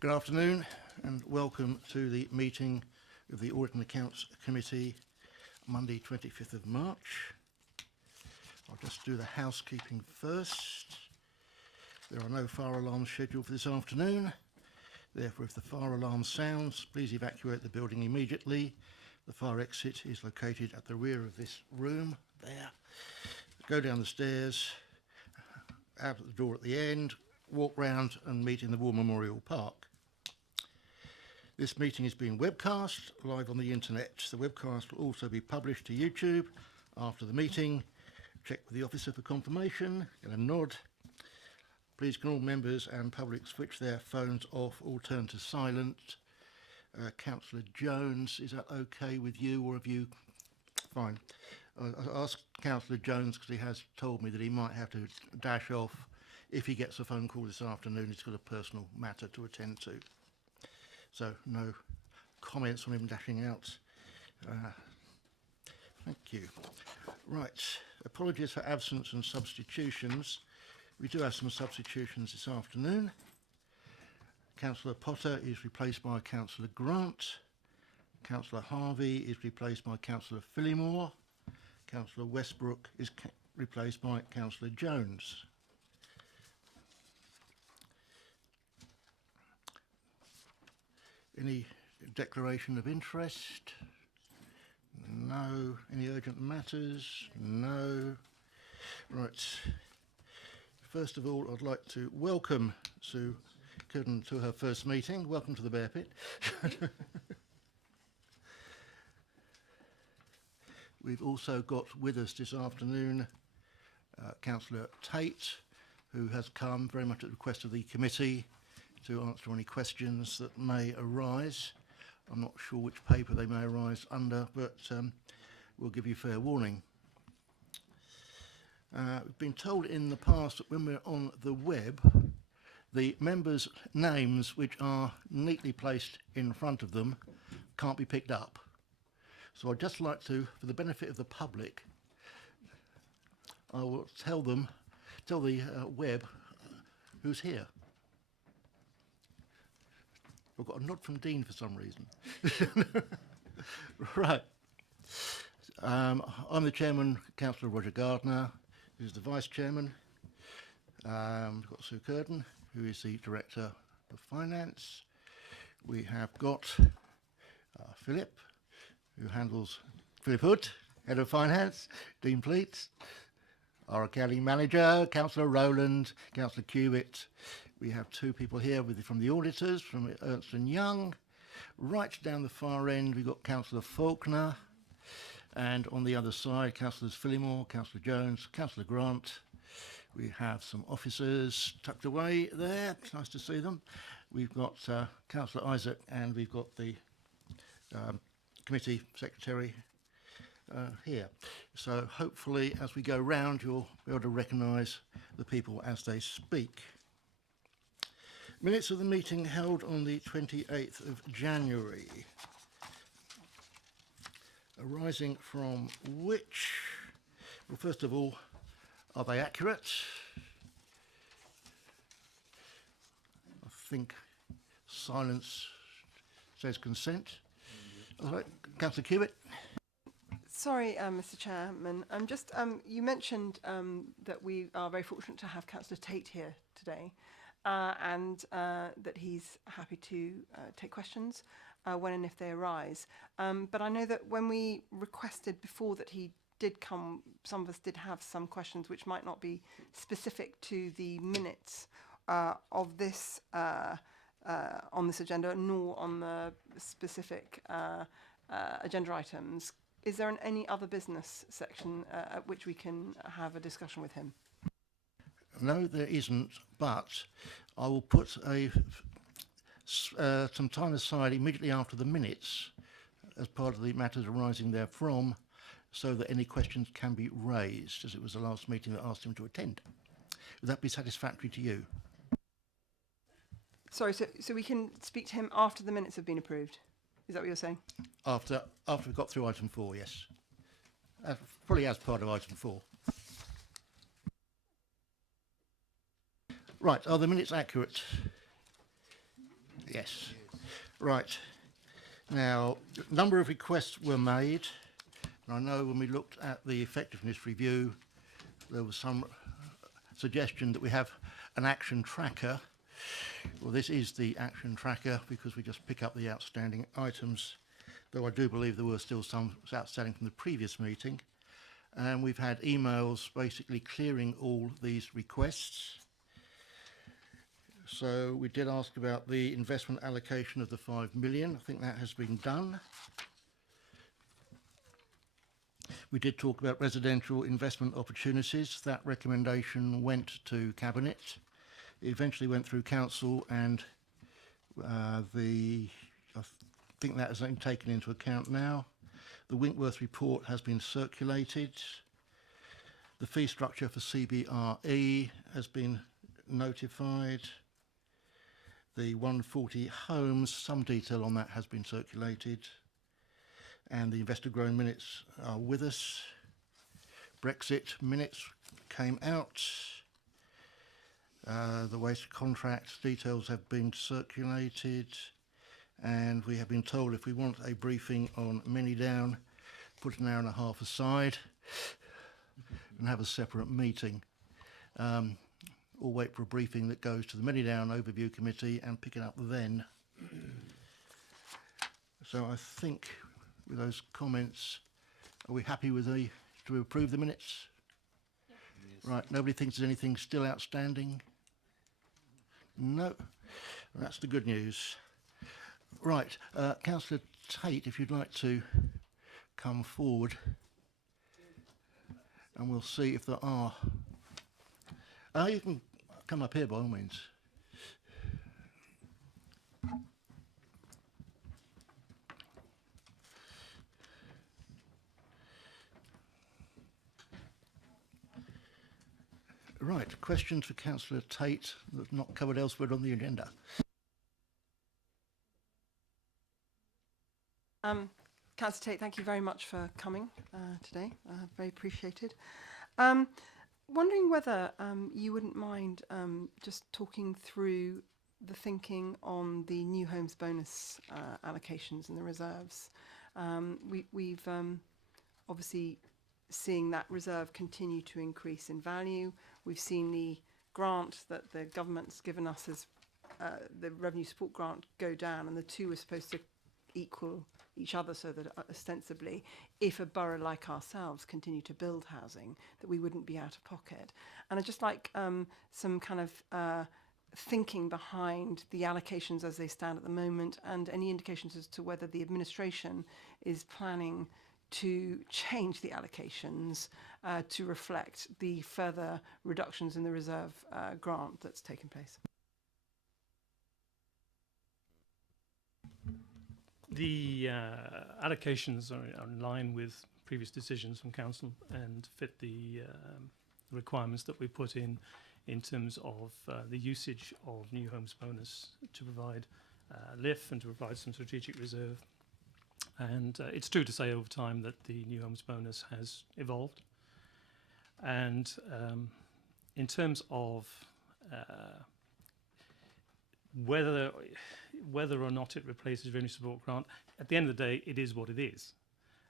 Good afternoon and welcome to the meeting of the Audit and Accounts Committee, Monday 25th of March. I'll just do the housekeeping first. There are no fire alarms scheduled for this afternoon. Therefore, if the fire alarm sounds, please evacuate the building immediately. The fire exit is located at the rear of this room, there. Go down the stairs, out the door at the end, walk round and meet in the War Memorial Park. This meeting is being webcast live on the internet. The webcast will also be published to YouTube after the meeting. Check with the officer for confirmation, get a nod. Please can all members and public switch their phones off or turn to silent. Councillor Jones, is that okay with you, or have you? Fine. I'll ask Councillor Jones because he has told me that he might have to dash off if he gets a phone call this afternoon. He's got a personal matter to attend to. So no comments on him dashing out. Thank you. Right, apologies for absence and substitutions. We do have some substitutions this afternoon. Councillor Potter is replaced by Councillor Grant. Councillor Harvey is replaced by Councillor Phillimore. Councillor Westbrook is replaced by Councillor Jones. Any declaration of interest? No. Any urgent matters? No. Right. First of all, I'd like to welcome Sue Curtin to her first meeting. Welcome to the Bear Pit. We've also got with us this afternoon Councillor Tate, who has come very much at the request of the committee to answer any questions that may arise. I'm not sure which paper they may arise under, but we'll give you fair warning. We've been told in the past that when we're on the web, the members' names, which are neatly placed in front of them, can't be picked up. So I'd just like to, for the benefit of the public, I will tell the web who's here. I've got a nod from Dean for some reason. Right. I'm the chairman, Councillor Roger Gardner, who's the vice chairman. We've got Sue Curtin, who is the director of finance. We have got Philip, who handles Philip Hood, head of finance. Dean Pleats, our accounting manager, Councillor Rowland, Councillor Cubitt. We have two people here from the auditors, from Ernst & Young. Right down the far end, we've got Councillor Faulkner. And on the other side, Councillors Phillimore, Councillor Jones, Councillor Grant. We have some officers tucked away there. It's nice to see them. We've got Councillor Isaac, and we've got the committee secretary here. So hopefully, as we go round, you'll be able to recognise the people as they speak. Minutes of the meeting held on the 28th of January. Arising from which, well, first of all, are they accurate? I think silence says consent. All right, Councillor Cubitt. Sorry, Mr. Chairman. You mentioned that we are very fortunate to have Councillor Tate here today, and that he's happy to take questions when and if they arise. But I know that when we requested before that he did come, some of us did have some questions which might not be specific to the minutes of this on this agenda, nor on the specific agenda items. Is there any other business section at which we can have a discussion with him? No, there isn't, but I will put some time aside immediately after the minutes as part of the matters arising therefrom, so that any questions can be raised, as it was the last meeting that asked him to attend. Would that be satisfactory to you? Sorry, so we can speak to him after the minutes have been approved? Is that what you're saying? After we've got through item 4, yes. Probably as part of item 4. Right, are the minutes accurate? Yes. Right. Now, a number of requests were made. And I know when we looked at the effectiveness review, there was some suggestion that we have an action tracker. Well, this is the action tracker because we just pick up the outstanding items, though I do believe there were still some outstanding from the previous meeting. And we've had emails basically clearing all these requests. So we did ask about the investment allocation of the 5 million. I think that has been done. We did talk about residential investment opportunities. That recommendation went to Cabinet. It eventually went through Council, and I think that has been taken into account now. The Winkworth report has been circulated. The fee structure for CBRE has been notified. The 140 homes, some detail on that has been circulated. And the investor grown minutes are with us. Brexit minutes came out. The waste contract details have been circulated. And we have been told if we want a briefing on Manydown, put an hour and a half aside and have a separate meeting. Or wait for a briefing that goes to the Manydown Overview Committee and pick it up then. So I think with those comments, are we happy with to approve the minutes? Yes. Right, nobody thinks there's anything still outstanding? No, that's the good news. Right, Councillor Tate, if you'd like to come forward, and we'll see if there are. You can come up here by all means. Right, questions for Councillor Tate that are not covered elsewhere on the agenda. Councillor Tate, thank you very much for coming today. Very appreciated. Wondering whether you wouldn't mind just talking through the thinking on the new homes bonus allocations and the reserves. We've obviously seeing that reserve continue to increase in value. We've seen the grant that the government's given us as the revenue support grant go down, and the two are supposed to equal each other, so that ostensibly if a borough like ourselves continue to build housing, that we wouldn't be out of pocket. And I'd just like some kind of thinking behind the allocations as they stand at the moment, and any indications as to whether the administration is planning to change the allocations to reflect the further reductions in the reserve grant that's taken place. The allocations are in line with previous decisions from Council and fit the requirements that we put in terms of the usage of new homes bonus to provide LIF and to provide some strategic reserve. And it's true to say over time that the new homes bonus has evolved. And in terms of whether or not it replaces revenue support grant, at the end of the day, it is what it is.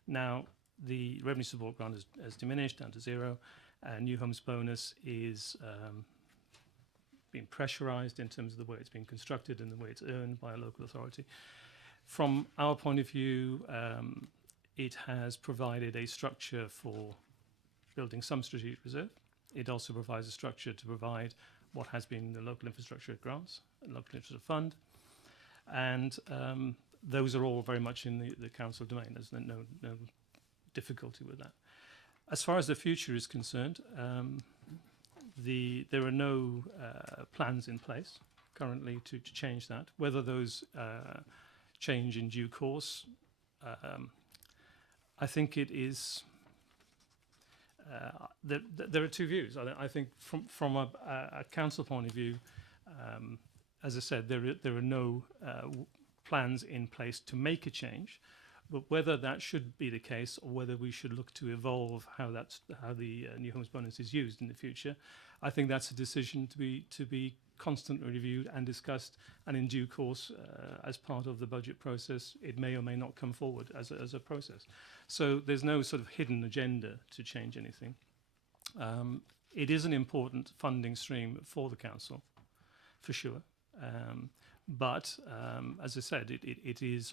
Now, the revenue support grant has diminished down to zero, and new homes bonus is being pressurised in terms of the way it's being constructed and the way it's earned by a local authority. From our point of view, it has provided a structure for building some strategic reserve. It also provides a structure to provide what has been the local infrastructure grants, local infrastructure fund, and those are all very much in the council domain. There's no difficulty with that. As far as the future is concerned, there are no plans in place currently to change that. Whether those change in due course, I think it is. There are two views. I think from a council point of view, as I said, there are no plans in place to make a change, but whether that should be the case or whether we should look to evolve how the new homes bonus is used in the future, I think that's a decision to be constantly reviewed and discussed, and in due course, as part of the budget process, it may or may not come forward as a process. So there's no sort of hidden agenda to change anything. It is an important funding stream for the council, for sure. But as I said, it is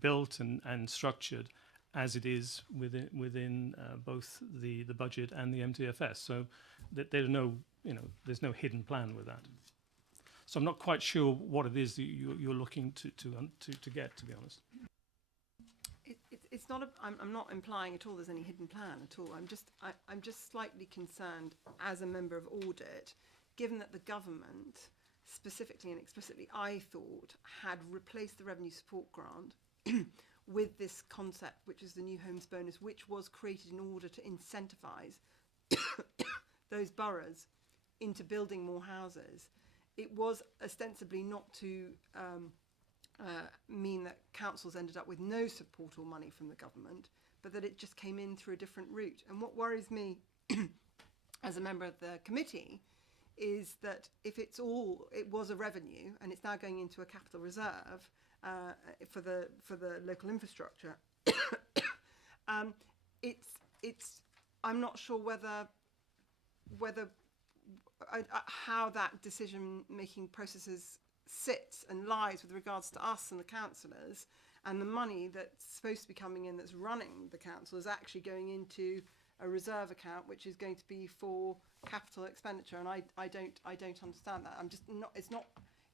built and structured as it is within both the budget and the MTFS. So that there's no hidden plan with that. So I'm not quite sure what it is that you're looking to get, to be honest. It's not. I'm not implying at all there's any hidden plan at all. I'm just slightly concerned as a member of Audit, given that the government specifically and explicitly, I thought, had replaced the revenue support grant with this concept, which is the New Homes Bonus, which was created in order to incentivise those boroughs into building more houses. It was ostensibly not to mean that councils ended up with no support or money from the government, but that it just came in through a different route. And what worries me as a member of the committee is that if it was a revenue and it's now going into a capital reserve for the local infrastructure, I'm not sure how that decision-making processes sits and lies with regards to us and the councillors, and the money that's supposed to be coming in that's running the council is actually going into a reserve account, which is going to be for capital expenditure, and I don't understand that.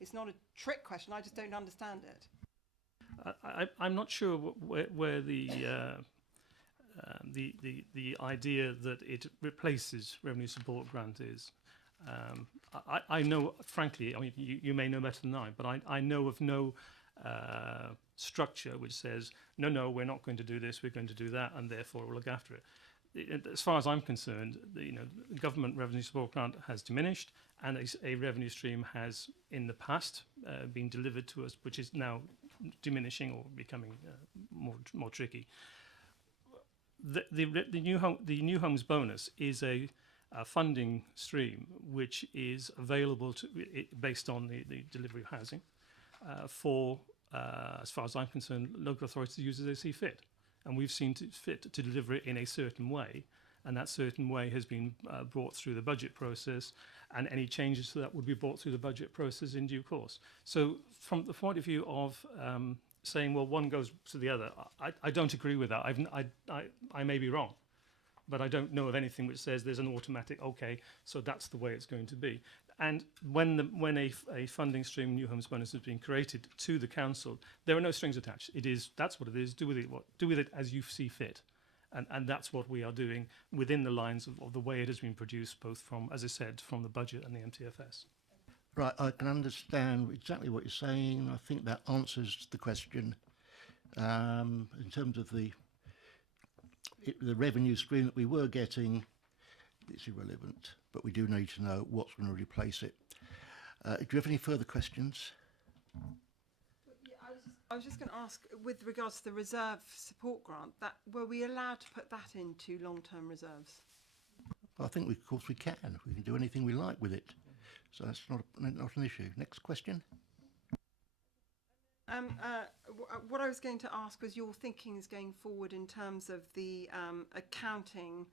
It's not a trick question. I just don't understand it. I'm not sure where the idea that it replaces revenue support grant is. I know, frankly, I mean, you may know better than I, but I know of no structure which says, no, we're not going to do this, we're going to do that, and therefore we'll look after it. As far as I'm concerned, the government revenue support grant has diminished, and a revenue stream has, in the past, been delivered to us, which is now diminishing or becoming more tricky. The new homes bonus is a funding stream which is available based on the delivery of housing for, as far as I'm concerned, local authorities to use as they see fit. And we've seen fit to deliver it in a certain way, and that certain way has been brought through the budget process, and any changes to that would be brought through the budget process in due course. So from the point of view of saying, well, one goes to the other, I don't agree with that. I may be wrong, but I don't know of anything which says there's an automatic, okay, so that's the way it's going to be. And when a funding stream, New Homes Bonus, has been created to the council, there are no strings attached. That's what it is. Do with it as you see fit, and that's what we are doing within the lines of the way it has been produced, both from, as I said, from the budget and the MTFS. Right, I can understand exactly what you're saying. I think that answers the question. In terms of the revenue stream that we were getting, it's irrelevant, but we do need to know what's going to replace it. Do you have any further questions? Yeah, I was just going to ask, with regards to the reserve support grant, that were we allowed to put that into long-term reserves? I think, of course, we can. We can do anything we like with it. So that's not an issue. Next question. What I was going to ask was your thinkings going forward in terms of the accounting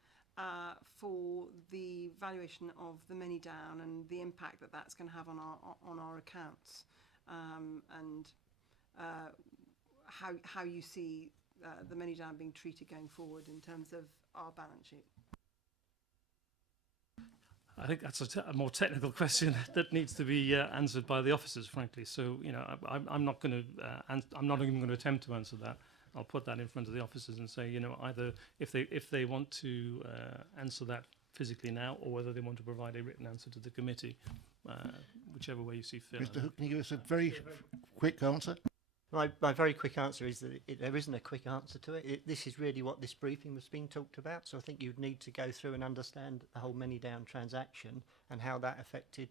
for the valuation of the Many Down and the impact that that's going to have on our accounts, and how you see the Many Down being treated going forward in terms of our balance sheet. I think that's a more technical question that needs to be answered by the officers, frankly. So, I'm not going to, I'm not even going to attempt to answer that. I'll put that in front of the officers and say, either if they want to answer that physically now, or whether they want to provide a written answer to the committee, whichever way you see fit. Mr. Hook, can you give us a very quick answer? My very quick answer is that there isn't a quick answer to it. This is really what this briefing was being talked about. So I think you'd need to go through and understand the whole Many Down transaction and how that affected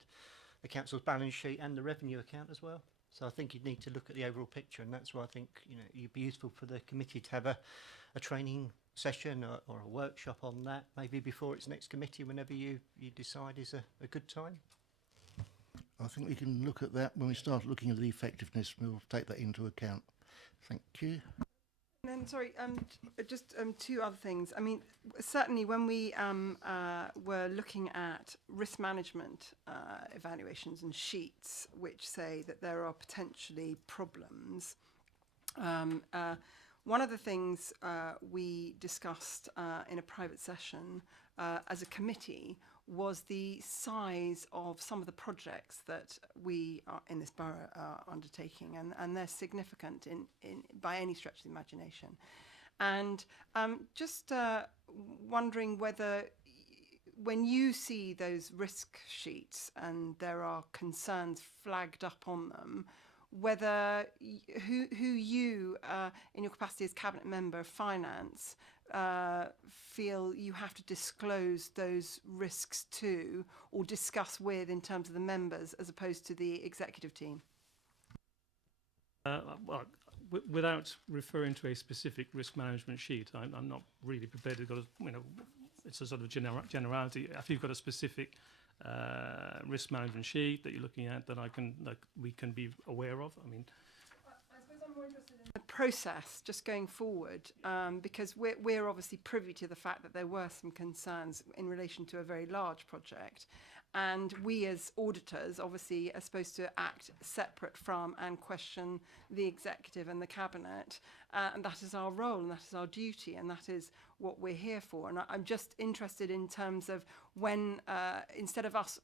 the council's balance sheet and the revenue account as well. So I think you'd need to look at the overall picture, and that's why I think it'd be useful for the committee to have a training session or a workshop on that, maybe before its next committee, whenever you decide is a good time. I think we can look at that when we start looking at the effectiveness. We'll take that into account. Thank you. And then, sorry, just two other things. I mean, certainly when we were looking at risk management evaluations and sheets which say that there are potentially problems, one of the things we discussed in a private session as a committee was the size of some of the projects that we are in this borough are undertaking, and they're significant in by any stretch of the imagination. And just wondering whether when you see those risk sheets and there are concerns flagged up on them, whether who you in your capacity as cabinet member of finance feel you have to disclose those risks to or discuss with in terms of the members as opposed to the executive team? Well, without referring to a specific risk management sheet, I'm not really prepared to go. It's a sort of generality. If you've got a specific risk management sheet that you're looking at that we can be aware of, I mean. I suppose I'm more interested in the process just going forward, because we're obviously privy to the fact that there were some concerns in relation to a very large project, and we as auditors obviously are supposed to act separate from and question the executive and the cabinet, and that is our role and that is our duty and that is what we're here for. And I'm just interested in terms of when instead of us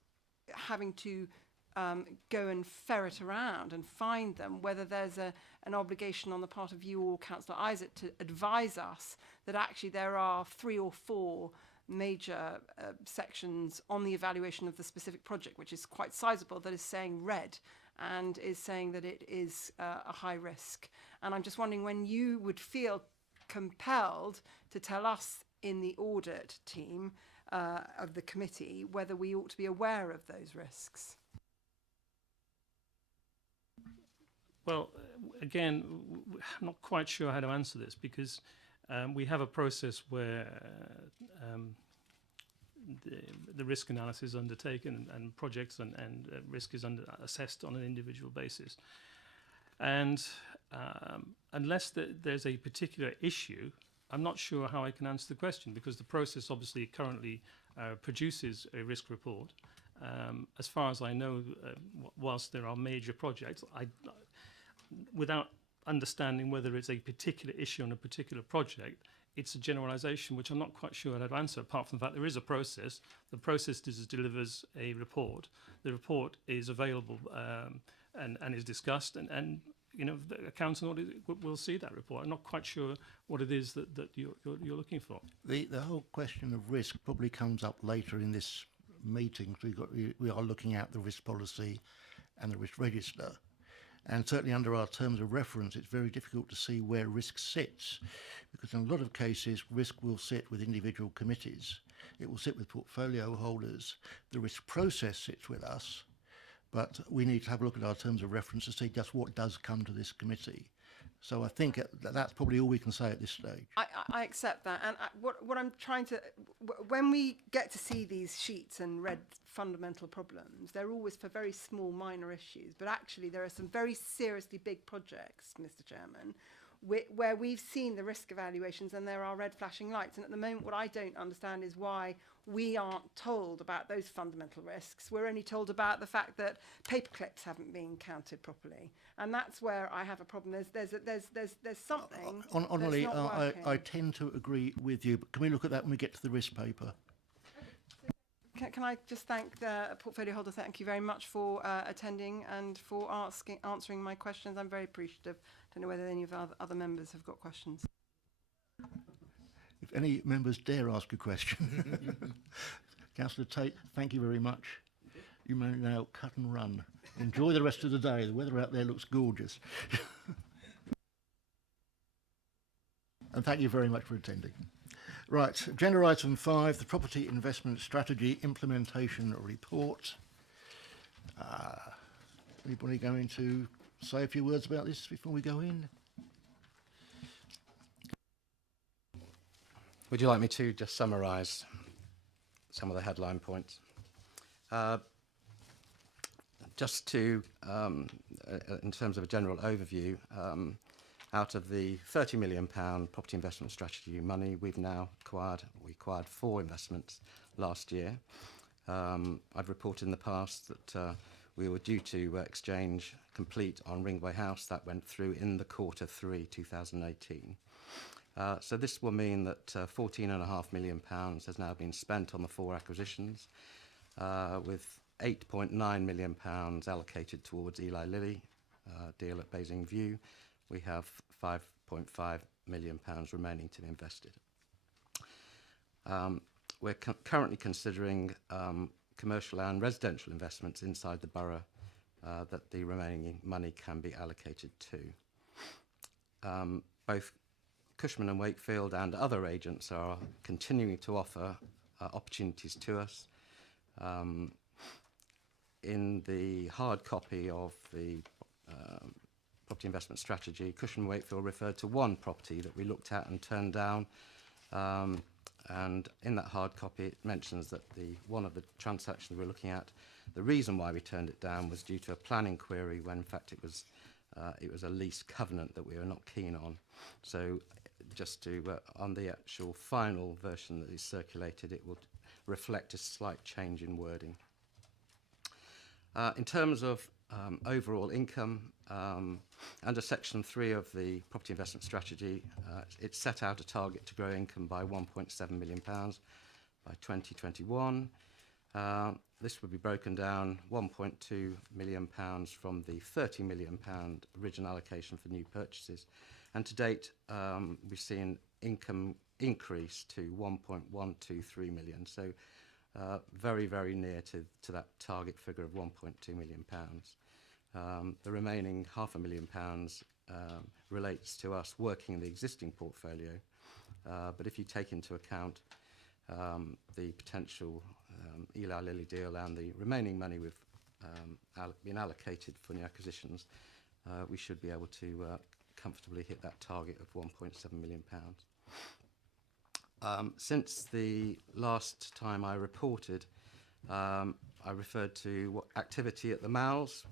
having to go and ferret around and find them, whether there's an obligation on the part of you or Councillor Isaac to advise us that actually there are 3 or 4 major sections on the evaluation of the specific project, which is quite sizable, that is saying red and is saying that it is a high risk. And I'm just wondering when you would feel compelled to tell us in the audit team of the committee whether we ought to be aware of those risks. Well, again, I'm not quite sure how to answer this because we have a process where the risk analysis is undertaken and projects and risk is assessed on an individual basis. And unless there's a particular issue, I'm not sure how I can answer the question because the process obviously currently produces a risk report. As far as I know, whilst there are major projects, without understanding whether it's a particular issue on a particular project, it's a generalisation which I'm not quite sure how to answer, apart from the fact there is a process. The process delivers a report. The report is available and is discussed, and you know, the accounts and audit will see that report. I'm not quite sure what it is that you're looking for. The whole question of risk probably comes up later in this meeting. We are looking at the risk policy and the risk register. And certainly under our terms of reference, it's very difficult to see where risk sits, because in a lot of cases, risk will sit with individual committees. It will sit with portfolio holders. The risk process sits with us, but we need to have a look at our terms of reference to see just what does come to this committee. So I think that's probably all we can say at this stage. I accept that. And what I'm trying to, when we get to see these sheets and read fundamental problems, they're always for very small, minor issues. But actually, there are some very seriously big projects, Mr. Chairman, where we've seen the risk evaluations and there are red flashing lights. And at the moment, what I don't understand is why we aren't told about those fundamental risks. We're only told about the fact that paper clips haven't been counted properly. And that's where I have a problem. There's something Honestly, that's not working. I tend to agree with you, but can we look at that when we get to the risk paper? Can I just thank the portfolio holder? Thank you very much for attending and for answering my questions. I'm very appreciative. I don't know whether any of our other members have got questions. If any members dare ask a question. Councillor Tate, thank you very much. You may now cut and run. Enjoy the rest of the day. The weather out there looks gorgeous. And thank you very much for attending. Right, agenda item 5, the Property Investment Strategy Implementation Report. Anybody going to say a few words about this before we go in? Would you like me to just summarise some of the headline points? Just to, in terms of a general overview, out of the £30 million property investment strategy money, we acquired 4 investments last year. I've reported in the past that we were due to exchange complete on Ringway House. That went through in the Q3 2018. So this will mean that £14.5 million has now been spent on the 4 acquisitions, with £8.9 million allocated towards Eli Lilly deal at Basing View. We have £5.5 million remaining to be invested. We're currently considering commercial and residential investments inside the borough that the remaining money can be allocated to. Both Cushman and Wakefield and other agents are continuing to offer opportunities to us. In the hard copy of the property investment strategy, Cushman and Wakefield referred to 1 property that we looked at and turned down. And in that hard copy, it mentions that one of the transactions we're looking at, the reason why we turned it down was due to a planning query, when in fact it was a lease covenant that we were not keen on. So just to, on the actual final version that is circulated, it will reflect a slight change in wording. In terms of overall income, under Section 3 of the Property Investment Strategy, it set out a target to grow income by £1.7 million by 2021. This would be broken down £1.2 million from the £30 million original allocation for new purchases. And to date, we've seen income increase to 1.123 million. So very, very near to that target figure of £1.2 million. The remaining £500,000 relates to us working the existing portfolio. But if you take into account the potential Eli Lilly deal and the remaining money we've been allocated for new acquisitions, we should be able to comfortably hit that target of £1.7 million. Since the last time I reported, I referred to what activity at the malls.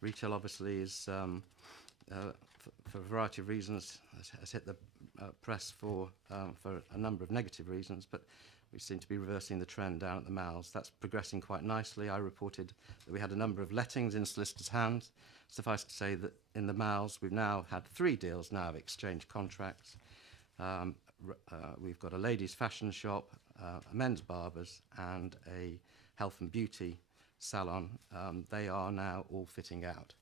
Retail obviously is, for a variety of reasons, has hit the press for a number of negative reasons, but we seem to be reversing the trend down at the malls. That's progressing quite nicely. I reported that we had a number of lettings in solicitors' hands. Suffice to say that in the malls, we've now had 3 deals now of exchange contracts. We've got a ladies' fashion shop, a men's barber's, and a health and beauty salon. They are now all fitting out.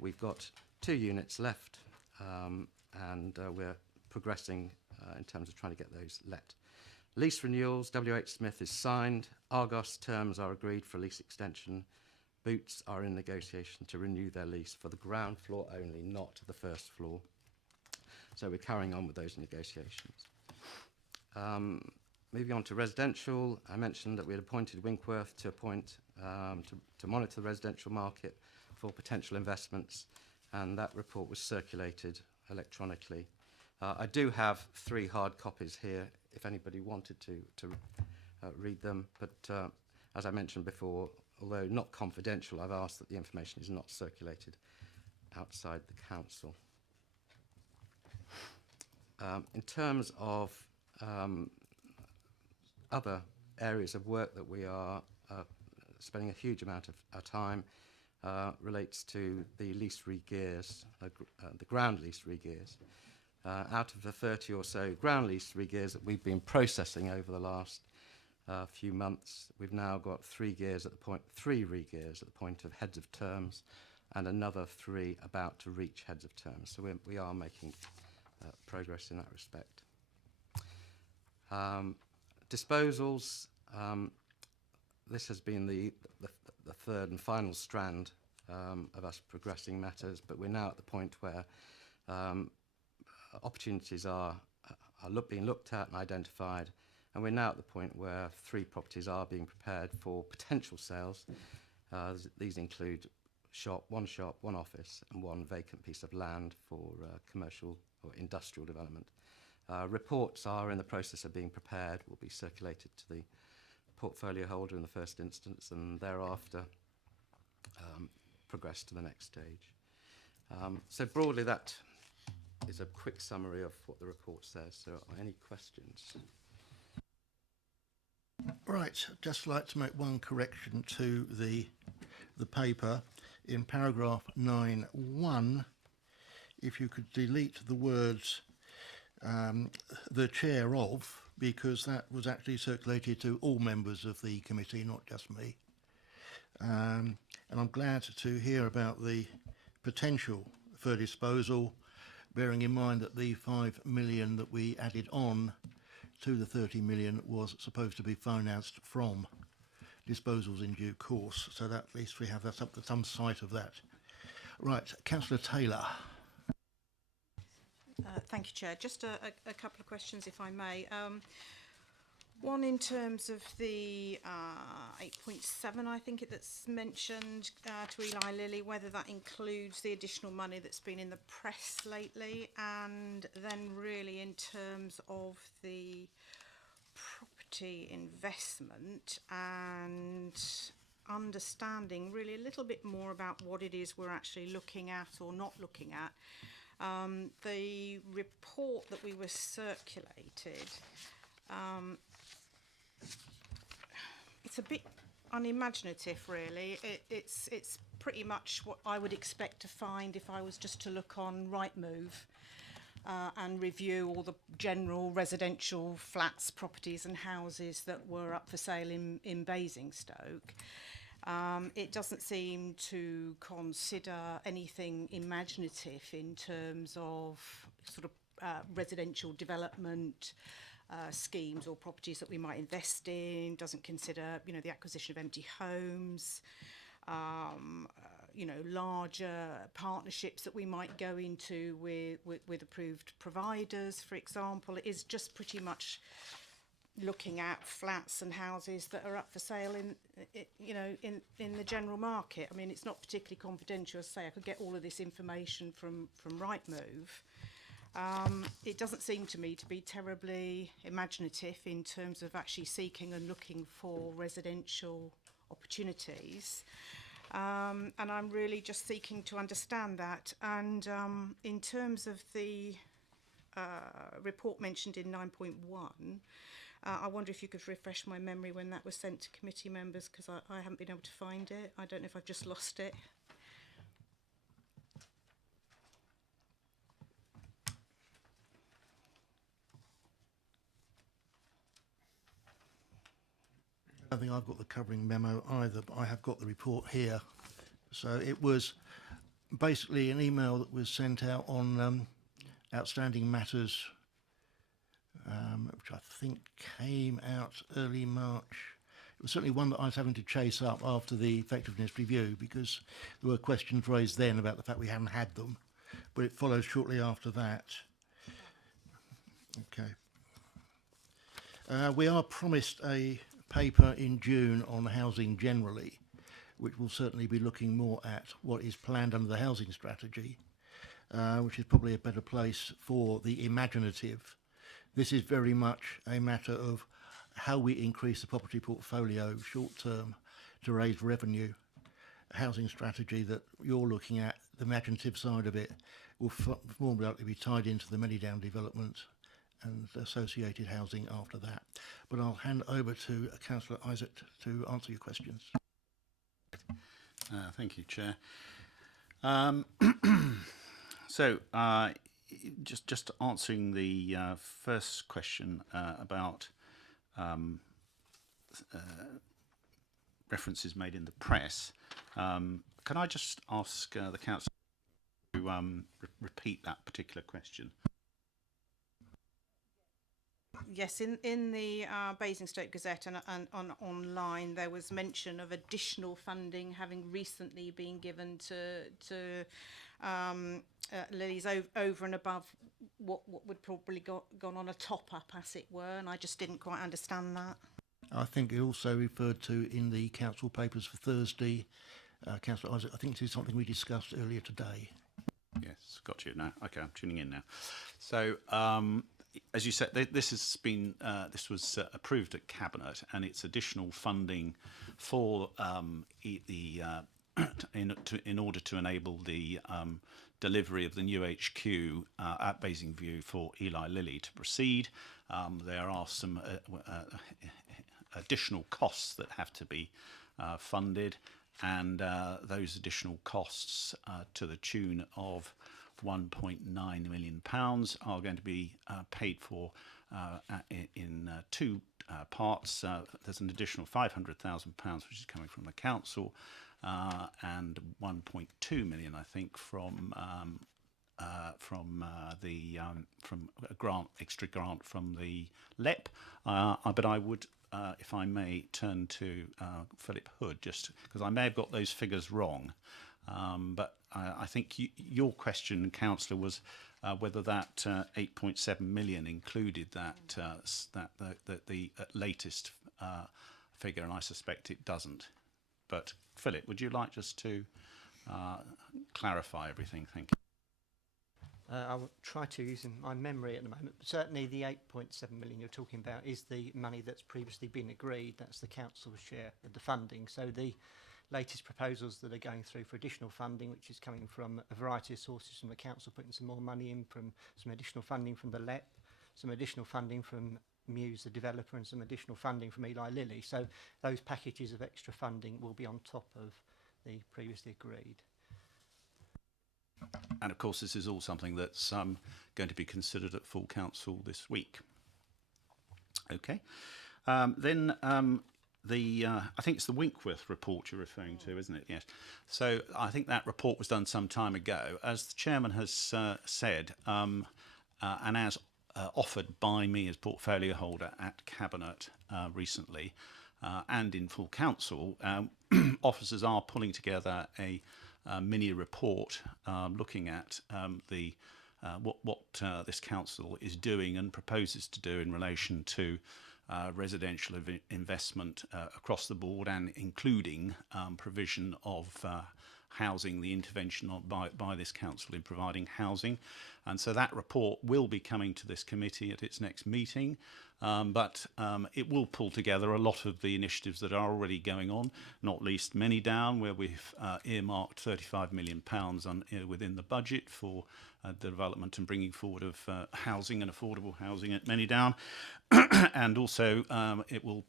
We've got 2 units left, and we're progressing in terms of trying to get those let. Lease renewals, WH Smith is signed. Argos terms are agreed for lease extension. Boots are in negotiation to renew their lease for the ground floor only, not the first floor. So we're carrying on with those negotiations. Moving on to residential, I mentioned that we had appointed Winkworth to monitor the residential market for potential investments, and that report was circulated electronically. I do have 3 hard copies here if anybody wanted to read them, but as I mentioned before, although not confidential, I've asked that the information is not circulated outside the council. In terms of other areas of work that we are spending a huge amount of our time, relates to the lease re-gears, the ground lease re-gears. Out of the 30 or so ground lease re-gears that we've been processing over the last few months, we've now got 3 re-gears at the point of heads of terms, and another 3 about to reach heads of terms. So we are making progress in that respect. Disposals, this has been the third and final strand of us progressing matters, but we're now at the point where opportunities are being looked at and identified, and we're now at the point where 3 properties are being prepared for potential sales. These include one shop, 1 office, and 1 vacant piece of land for commercial or industrial development. Reports are in the process of being prepared, will be circulated to the portfolio holder in the first instance, and thereafter progress to the next stage. So broadly, that is a quick summary of what the report says. So any questions? Right, I'd just like to make one correction to the paper. In paragraph 9.1, if you could delete the words the chair of, because that was actually circulated to all members of the committee, not just me. And I'm glad to hear about the potential for disposal, bearing in mind that the 5 million that we added on to the 30 million was supposed to be financed from disposals in due course. So that at least we have some sight of that. Right, Councillor Taylor. Thank you, Chair. Just a couple of questions, if I may. One in terms of the 8.7, I think that's mentioned to Eli Lilly, whether that includes the additional money that's been in the press lately, and then really in terms of the property investment and understanding really a little bit more about what it is we're actually looking at or not looking at. The report that we were circulated, it's a bit unimaginative, really. It's pretty much what I would expect to find if I was just to look on Rightmove and review all the general residential flats, properties and houses that were up for sale in Basingstoke. It doesn't seem to consider anything imaginative in terms of sort of residential development schemes or properties that we might invest in. Doesn't consider, you know, the acquisition of empty homes, you know, larger partnerships that we might go into with approved providers, for example. It is just pretty much looking at flats and houses that are up for sale in the general market. I mean, it's not particularly confidential. As I say, I could get all of this information from Rightmove. It doesn't seem to me to be terribly imaginative in terms of actually seeking and looking for residential opportunities. And I'm really just seeking to understand that. And in terms of the report mentioned in 9.1, I wonder if you could refresh my memory when that was sent to committee members, because I haven't been able to find it. I don't know if I've just lost it. I don't think I've got the covering memo either, but I have got the report here. So it was basically an email that was sent out on outstanding matters, which I think came out early March. It was certainly one that I was having to chase up after the effectiveness review, because there were questions raised then about the fact we hadn't had them, but it follows shortly after that. Okay. We are promised a paper in June on housing generally, which will certainly be looking more at what is planned under the housing strategy, which is probably a better place for the imaginative. This is very much a matter of how we increase the property portfolio short term to raise revenue. Housing strategy that you're looking at, the imaginative side of it, will more likely be tied into the Manydown development and associated housing after that. But I'll hand over to Councillor Isaac to answer your questions. Thank you, Chair. So, just answering the first question about references made in the press, can I just ask the Council to repeat that particular question? Yes, in the Basingstoke Gazette and on online, there was mention of additional funding having recently been given to Lily's over and above what would probably gone on a top-up, as it were, and I just didn't quite understand that. I think it also referred to in the council papers for Thursday, Councillor Isaac, I think this is something we discussed earlier today. Yes, got you now. Okay, I'm tuning in now. So, as you said, this has been this was approved at Cabinet, and it's additional funding for the in order to enable the delivery of the new HQ at Basingview for Eli Lilly to proceed. There are some additional costs that have to be funded, and those additional costs to the tune of £1.9 million are going to be paid for in two parts. There's an additional £500,000 which is coming from the council, and 1.2 million, I think, from a grant, extra grant from the LEP. But I would, if I may, turn to Philip Hood, just because I may have got those figures wrong. But I think your question, Councillor, was whether that 8.7 million included the latest figure, and I suspect it doesn't. But Philip, would you like just to clarify everything? Thank you. I will try to use my memory at the moment. But certainly the 8.7 million you're talking about is the money that's previously been agreed. That's the council's share of the funding. So the latest proposals that are going through for additional funding, which is coming from a variety of sources, from the council putting some more money in, from some additional funding from the LEP, some additional funding from Muse, the developer, and some additional funding from Eli Lilly. So those packages of extra funding will be on top of the previously agreed. And of course, this is all something that's going to be considered at full council this week. Okay. Then I think it's the Winkworth report you're referring to, isn't it? Yes. So I think that report was done some time ago. As the chairman has said, and as offered by me as portfolio holder at Cabinet recently, and in full council, officers are pulling together a mini report looking at what this council is doing and proposes to do in relation to residential investment across the board, and including provision of housing, the intervention by this council in providing housing. And so that report will be coming to this committee at its next meeting, but it will pull together a lot of the initiatives that are already going on, not least Many Down, where we've earmarked £35 million within the budget for the development and bringing forward of housing and affordable housing at Many Down. And also it will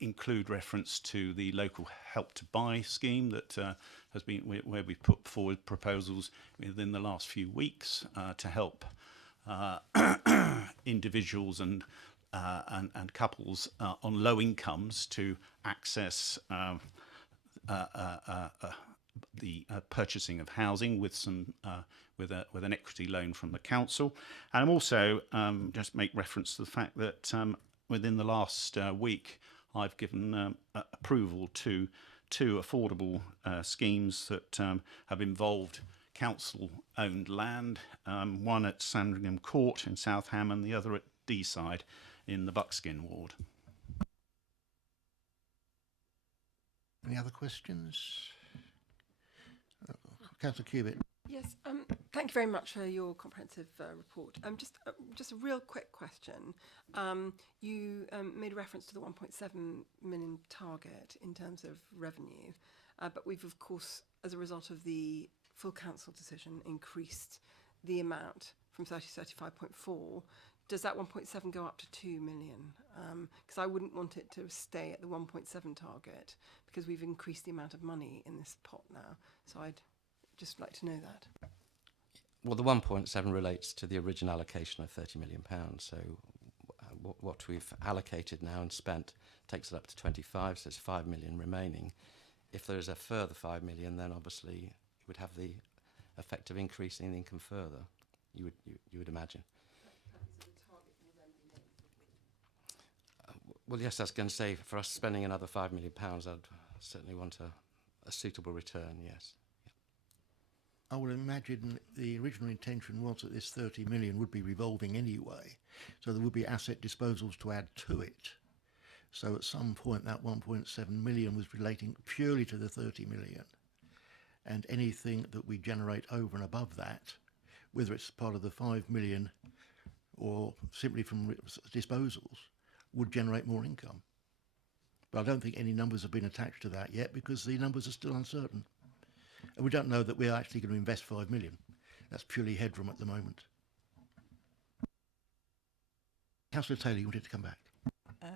include reference to the local Help to Buy scheme that has been, where we've put forward proposals within the last few weeks to help individuals and couples on low incomes to access the purchasing of housing with some with an equity loan from the council. And I'm also just make reference to the fact that within the last week I've given approval to two affordable schemes that have involved council-owned land, one at Sandringham Court in Southam and the other at Deeside in the Buckskin ward. Any other questions? Councillor Cubitt. Yes, thank you very much for your comprehensive report. Just a real quick question. You made a reference to the 1.7 million target in terms of revenue, but we've, of course, as a result of the full council decision, increased the amount from 30 to 35.4. Does that 1.7 go up to 2 million? Because I wouldn't want it to stay at the 1.7 target, because we've increased the amount of money in this pot now. So I'd just like to know that. Well, the 1.7 relates to the original allocation of £30 million. So what we've allocated now and spent takes it up to 25, so there's 5 million remaining. If there is a further 5 million, then obviously it would have the effect of increasing the income further, you would imagine. Well, yes, I was going to say, for us spending another £5 million, I'd certainly want a suitable return, yes. I would imagine the original intention was that this 30 million would be revolving anyway, so there would be asset disposals to add to it. So at some point that 1.7 million was relating purely to the 30 million, and anything that we generate over and above that, whether it's part of the 5 million or simply from disposals, would generate more income. But I don't think any numbers have been attached to that yet, because the numbers are still uncertain. And we don't know that we're actually going to invest 5 million. That's purely headroom at the moment. Councillor Taylor, you wanted to come back.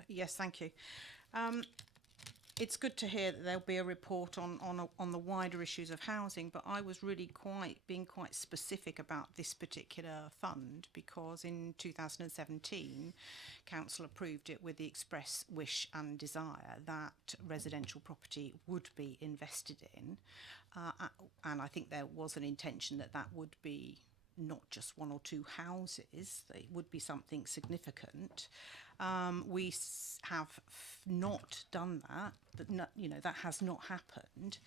Yes, thank you. It's good to hear that there'll be a report on the wider issues of housing, but I was really being quite specific about this particular fund, because in 2017, Council approved it with the express wish and desire that residential property would be invested in, and I think there was an intention that that would be not just 1 or 2 houses, that it would be something significant. We have not done that, that has not happened.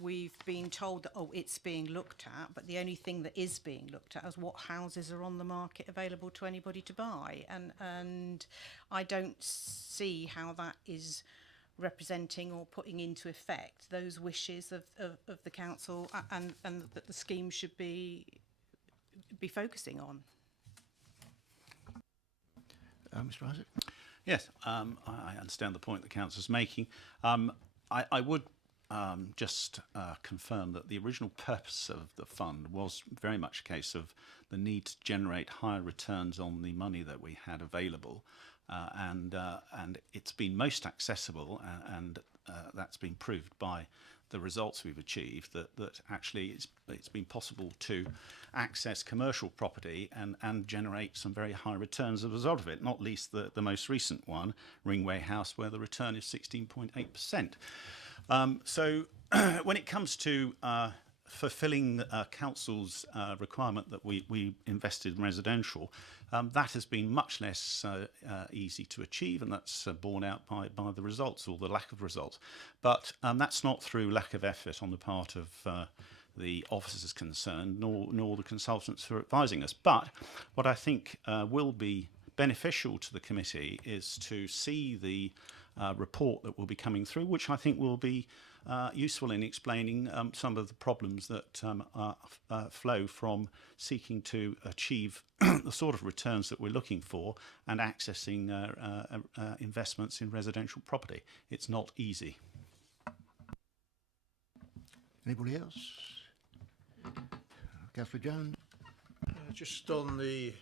We've been told that, it's being looked at, but the only thing that is being looked at is what houses are on the market available to anybody to buy. And I don't see how that is representing or putting into effect those wishes of the council and that the scheme should be focusing on. Mr. Isaac? Yes, I understand the point the councillor's making. I would just confirm that the original purpose of the fund was very much a case of the need to generate higher returns on the money that we had available, and it's been most accessible, and that's been proved by the results we've achieved, that actually it's been possible to access commercial property and generate some very high returns as a result of it, not least the most recent one, Ringway House, where the return is 16.8%. So when it comes to fulfilling council's requirement that we invested in residential, that has been much less easy to achieve, and that's borne out by the results, or the lack of results. But that's not through lack of effort on the part of the officers concerned, nor the consultants who are advising us. But what I think will be beneficial to the committee is to see the report that will be coming through, which I think will be useful in explaining some of the problems that flow from seeking to achieve the sort of returns that we're looking for and accessing investments in residential property. It's not easy. Anybody else? Councillor Jones? Just on the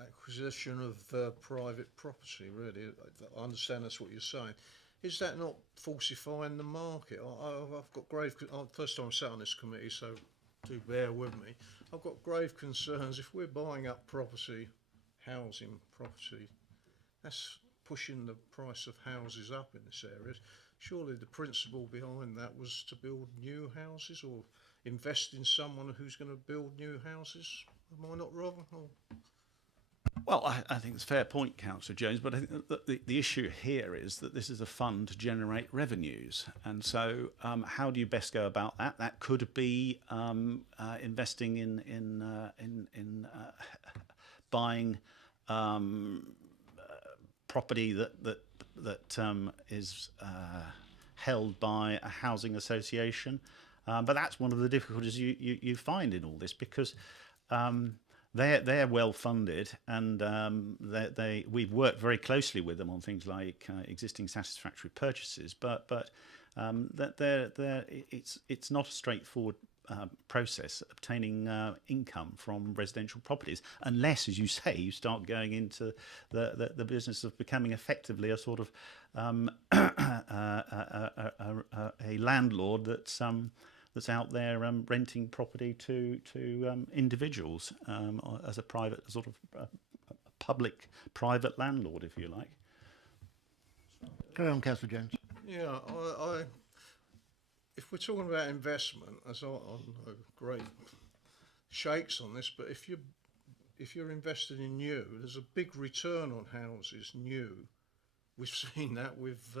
acquisition of private property, really, I understand that's what you're saying. Is that not falsifying the market? I've got grave. First time I sat on this committee, so do bear with me. I've got grave concerns. If we're buying up property, housing property, that's pushing the price of houses up in this area. Surely the principle behind that was to build new houses or invest in someone who's going to build new houses. Am I not wrong? Or? Well, I think it's a fair point, Councillor Jones, but I think that the issue here is that this is a fund to generate revenues. And so how do you best go about that? That could be investing in buying property that is held by a housing association. But that's one of the difficulties you find in all this, because they're well funded, and we've worked very closely with them on things like existing satisfactory purchases. But it's not a straightforward process obtaining income from residential properties, unless, as you say, you start going into the business of becoming effectively a sort of a landlord that's out there renting property to individuals as a private, sort of public private landlord, if you like. Carry on, Councillor Jones. Yeah, if we're talking about investment, as I know great shakes on this, but if you're invested in new, there's a big return on houses new. We've seen that with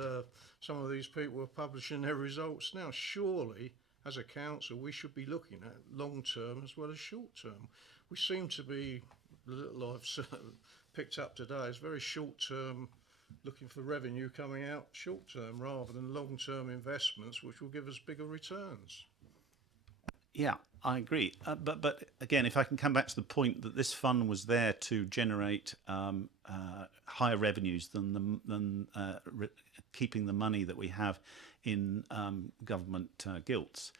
some of these people who are publishing their results now. Surely, as a council, we should be looking at long term as well as short term. We seem to be, the little I've picked up today, is very short term, looking for revenue coming out short term rather than long term investments which will give us bigger returns. Yeah, I agree. But again, if I can come back to the point that this fund was there to generate higher revenues than keeping the money that we have in government gilts,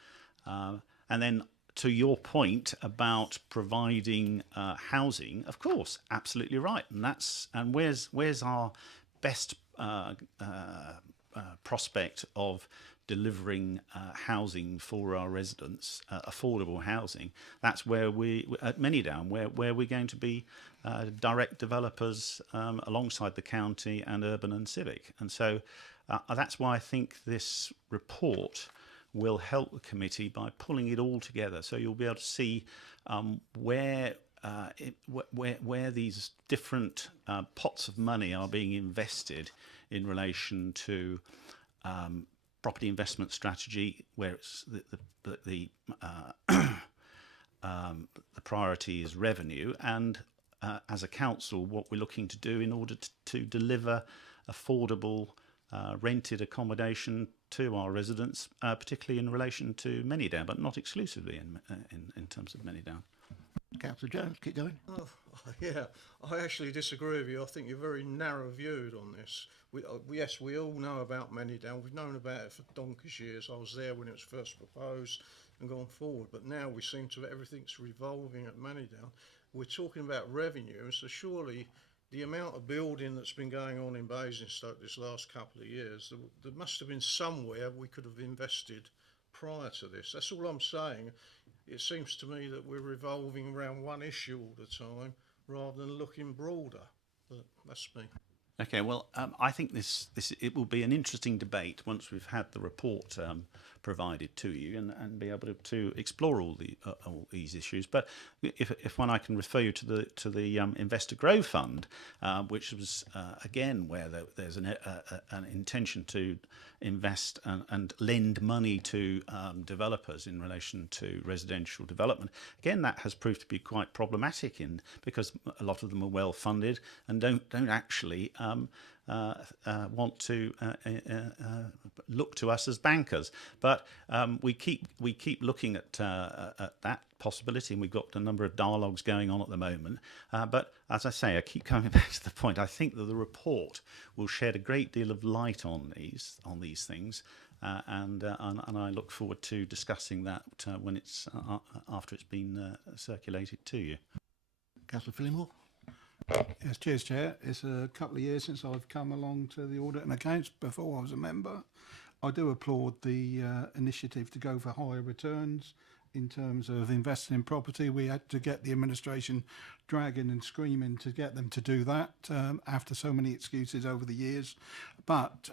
and then to your point about providing housing, of course, absolutely right, and where's our best prospect of delivering housing for our residents, affordable housing. That's where we, at Manydown, where we're going to be direct developers alongside the county and urban and civic. And so that's why I think this report will help the committee by pulling it all together. So you'll be able to see where these different pots of money are being invested in relation to property investment strategy, where it's the priority is revenue, and as a council, what we're looking to do in order to deliver affordable rented accommodation to our residents, particularly in relation to Manydown, but not exclusively in terms of Manydown. Councillor Jones, keep going. Oh, yeah, I actually disagree with you. I think you're very narrow-viewed on this. Yes, we all know about Manydown. We've known about it for donkey's years. I was there when it was first proposed and gone forward. But now we seem to, everything's revolving at Manydown. We're talking about revenue, so surely the amount of building that's been going on in Basingstoke this last couple of years, there must have been somewhere we could have invested prior to this. That's all I'm saying. It seems to me that we're revolving around one issue all the time rather than looking broader. But that's me. Okay, well, I think it will be an interesting debate once we've had the report provided to you and be able to explore all these issues. But if I can refer you to the Investor Grow Fund, which was again where there's an intention to invest and lend money to developers in relation to residential development. Again, that has proved to be quite problematic because a lot of them are well funded and don't actually want to look to us as bankers, but we keep looking at that possibility, and we've got a number of dialogues going on at the moment. But as I say, I keep coming back to the point. I think that the report will shed a great deal of light on these things, and I look forward to discussing that when it's after it's been circulated to you. Councillor Fillimore. Yes, cheers, Chair. It's a couple of years since I've come along to the Audit and Accounts before I was a member. I do applaud the initiative to go for higher returns in terms of investing in property. We had to get the administration dragging and screaming to get them to do that after so many excuses over the years. But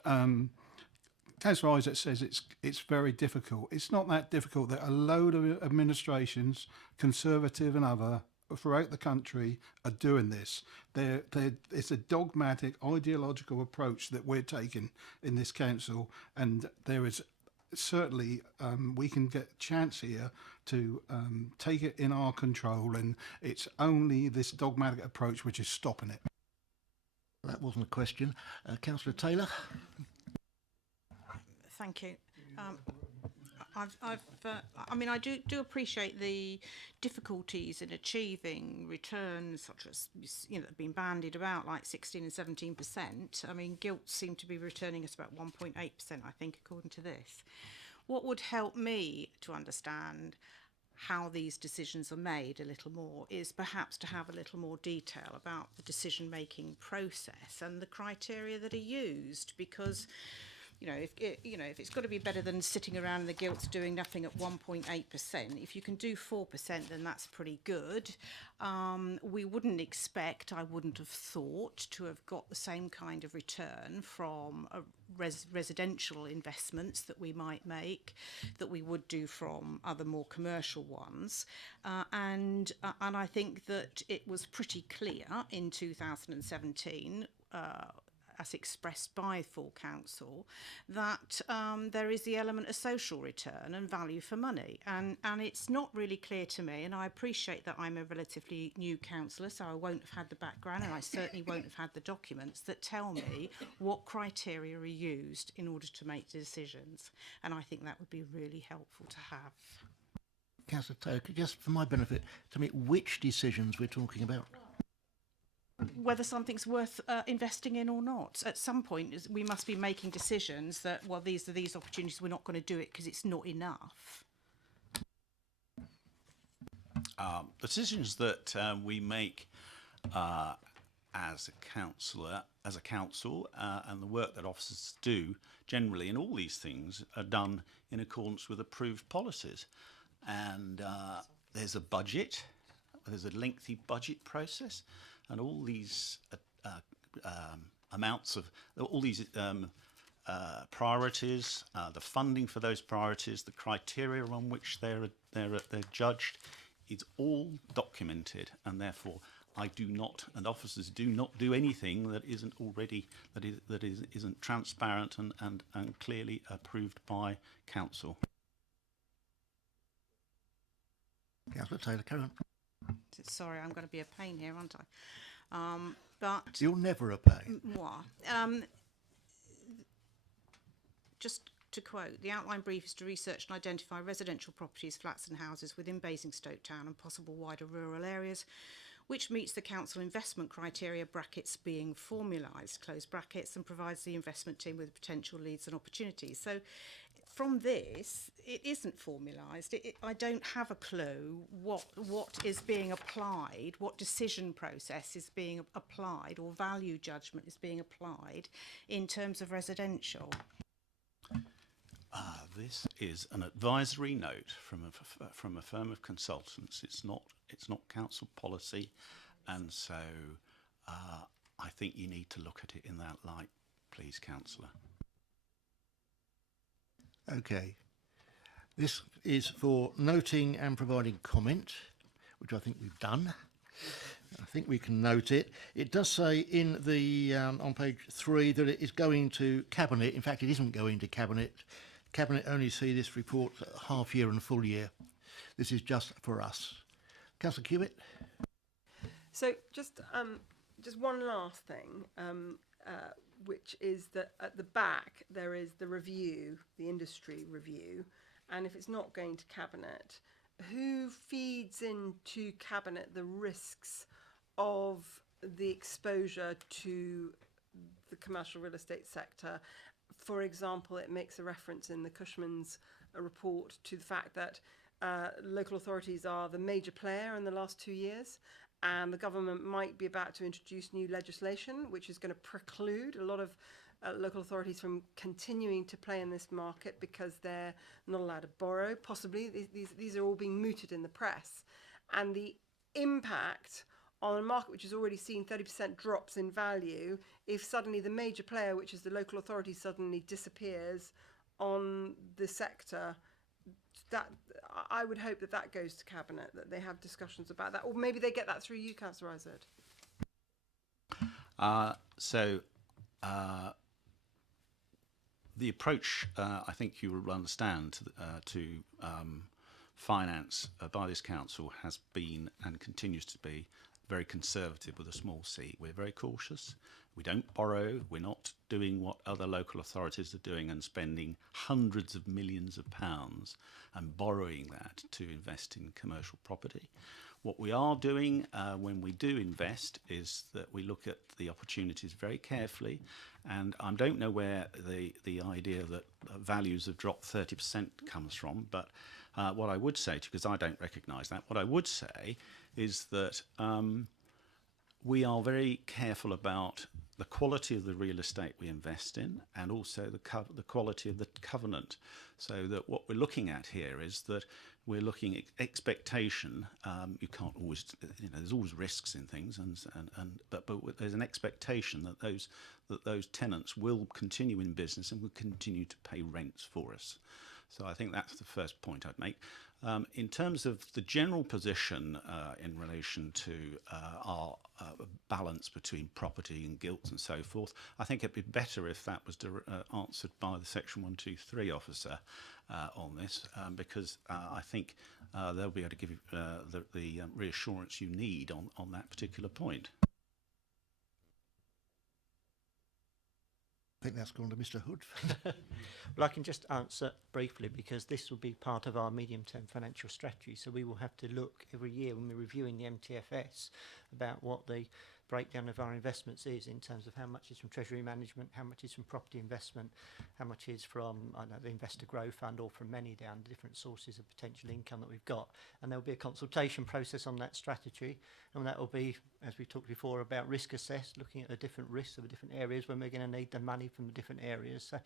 Councillor Isaac says it's very difficult. It's not that difficult. That a load of administrations, Conservative and other, throughout the country are doing this. It's a dogmatic, ideological approach that we're taking in this council, and there is certainly we can get a chance here to take it in our control, and it's only this dogmatic approach which is stopping it. That wasn't a question. Councillor Taylor. Thank you. I mean, I do appreciate the difficulties in achieving returns such as, that have been bandied about, like 16 and 17%. I mean, gilts seem to be returning at about 1.8%, I think, according to this. What would help me to understand how these decisions are made a little more is perhaps to have a little more detail about the decision-making process and the criteria that are used, because if it's got to be better than sitting around in the gilts doing nothing at 1.8%, if you can do 4%, then that's pretty good. We wouldn't expect, I wouldn't have thought, to have got the same kind of return from residential investments that we might make that we would do from other more commercial ones. And I think that it was pretty clear in 2017 as expressed by full council, that there is the element of social return and value for money. And it's not really clear to me, and I appreciate that I'm a relatively new councillor, so I won't have had the background, and I certainly won't have had the documents that tell me what criteria are used in order to make decisions. And I think that would be really helpful to have. Councillor Taylor, could you just for my benefit, tell me which decisions we're talking about? Whether something's worth investing in or not. At some point, we must be making decisions that, well, these are these opportunities, we're not going to do it because it's not enough. The decisions that we make as a council, and the work that officers do generally in all these things are done in accordance with approved policies. And there's a budget, there's a lengthy budget process, and all these amounts of all these priorities, the funding for those priorities, the criteria on which they're judged, is all documented, and therefore I do not, and officers do not do anything that isn't already isn't transparent and clearly approved by council. Councillor Taylor, carry on. Sorry, I'm going to be a pain here, aren't I? But You're never a pain. Just to quote, the outline brief is to research and identify residential properties, flats and houses within Basingstoke town and possible wider rural areas, which meets the council investment criteria, brackets being formalised, close brackets, and provides the investment team with potential leads and opportunities. So from this, it isn't formalised. I don't have a clue what is being applied, what decision process is being applied or value judgment is being applied in terms of residential. This is an advisory note from a firm of consultants. It's not council policy, and so I think you need to look at it in that light, please, councillor. Okay. This is for noting and providing comment, which I think we've done. I think we can note it. It does say in the on page 3 that it is going to Cabinet. In fact, it isn't going to Cabinet. Cabinet only see this report half year and full year. This is just for us. Councillor Cubitt. So just one last thing, which is that at the back there is the review, the industry review, and if it's not going to Cabinet, who feeds into Cabinet the risks of the exposure to the commercial real estate sector? For example, it makes a reference in the Cushman's report to the fact that local authorities are the major player in the last 2 years, and the government might be about to introduce new legislation which is going to preclude a lot of local authorities from continuing to play in this market because they're not allowed to borrow. Possibly these are all being mooted in the press, and the impact on a market which has already seen 30% drops in value, if suddenly the major player, which is the local authority, suddenly disappears on the sector, that I would hope that goes to Cabinet, that they have discussions about that, or maybe they get that through you, Councillor Izard. The approach, I think you will understand, to finance by this council has been and continues to be very conservative with a small c. We're very cautious. We don't borrow. We're not doing what other local authorities are doing and spending hundreds of millions of pounds and borrowing that to invest in commercial property. What we are doing when we do invest is that we look at the opportunities very carefully, and I don't know where the idea that values have dropped 30% comes from, but what I would say to you, because I don't recognise that, what I would say is that we are very careful about the quality of the real estate we invest in, and also the quality of the covenant. So that what we're looking at here is that we're looking at expectation. You can't always, there's always risks in things, but there's an expectation that those tenants will continue in business and will continue to pay rents for us. So I think that's the first point I'd make. In terms of the general position in relation to our balance between property and gilt and so forth, I think it'd be better if that was answered by the Section 123 officer on this, because I think they'll be able to give you the reassurance you need on that particular point. I think that's gone to Mr Hood. Well, I can just answer briefly because this will be part of our medium-term financial strategy. So we will have to look every year when we're reviewing the MTFS about what the breakdown of our investments is in terms of how much is from treasury management, how much is from property investment, how much is from the investor growth fund, or from many down different sources of potential income that we've got. And there will be a consultation process on that strategy, and that will be, as we talked before, about risk assessed, looking at the different risks of the different areas when we're going to need the money from the different areas. So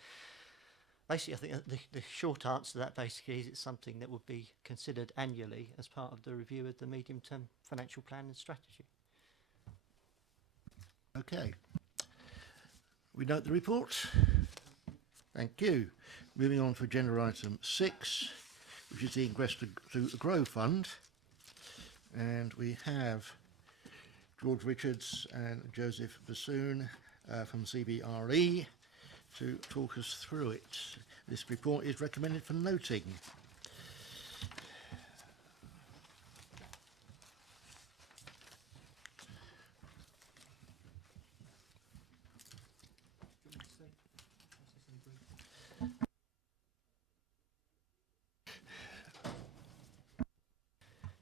basically, I think the short answer to that basically is it's something that would be considered annually as part of the review of the medium-term financial plan and strategy. Okay. We note the report. Thank you. Moving on to agenda item 6, which is the Ingress to Grow Fund. And we have George Richards and Joseph Bassoon from CBRE to talk us through it. This report is recommended for noting.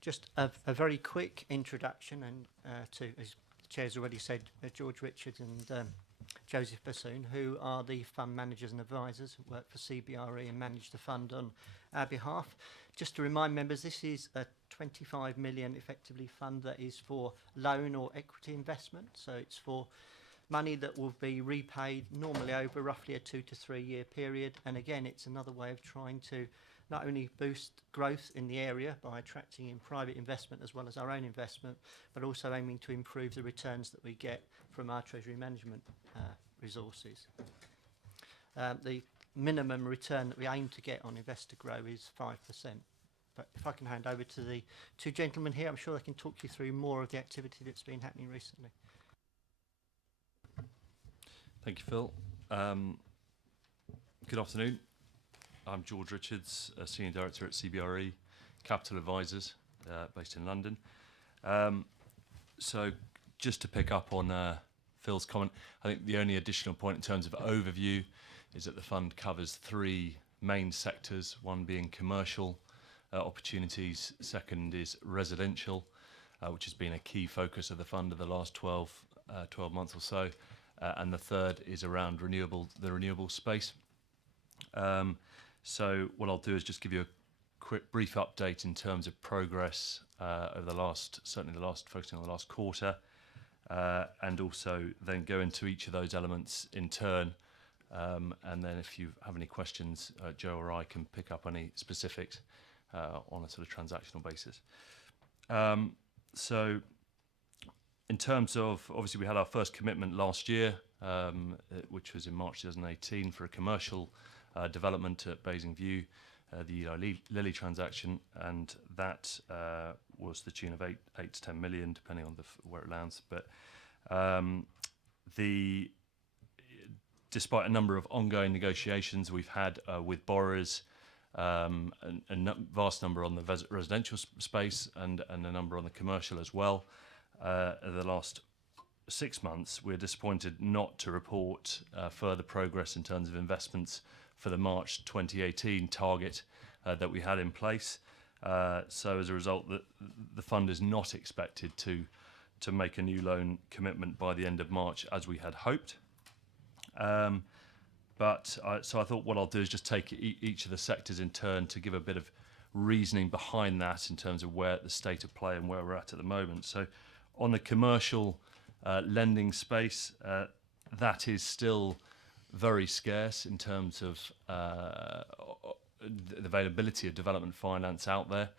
Just a very quick introduction and to, as the Chair's already said, George Richards and Joseph Bassoon, who are the fund managers and advisors who work for CBRE and manage the fund on our behalf. Just to remind members, this is a 25 million effectively fund that is for loan or equity investment. So it's for money that will be repaid normally over roughly a 2 to 3 year period. And again, it's another way of trying to not only boost growth in the area by attracting in private investment as well as our own investment, but also aiming to improve the returns that we get from our treasury management resources. The minimum return that we aim to get on Invest to Grow is 5%. But if I can hand over to the two gentlemen here, I'm sure they can talk you through more of the activity that's been happening recently. Thank you, Phil. Good afternoon. I'm George Richards, Senior Director at CBRE Capital Advisors, based in London. So just to pick up on Phil's comment, I think the only additional point in terms of overview is that the fund covers 3 main sectors, one being commercial opportunities, second is residential, which has been a key focus of the fund over the last 12 months or so, and the third is around the renewable space. So what I'll do is just give you a quick brief update in terms of progress over the last, certainly focusing on the last quarter, and also then go into each of those elements in turn. And then if you have any questions, Joe or I can pick up any specifics on a sort of transactional basis. So in terms of, obviously we had our first commitment last year, which was in March 2018 for a commercial development at Basingview, the Eli Lilly transaction, and that was the tune of 8 to 10 million, depending on where it lands. But despite a number of ongoing negotiations we've had with borrowers, a vast number on the residential space and a number on the commercial as well, the last 6 months, we're disappointed not to report further progress in terms of investments for the March 2018 target that we had in place. So as a result, the fund is not expected to make a new loan commitment by the end of March as we had hoped. So I thought what I'll do is just take each of the sectors in turn to give a bit of reasoning behind that in terms of where the state of play and where we're at the moment. So on the commercial lending space, that is still very scarce in terms of the availability of development finance out there,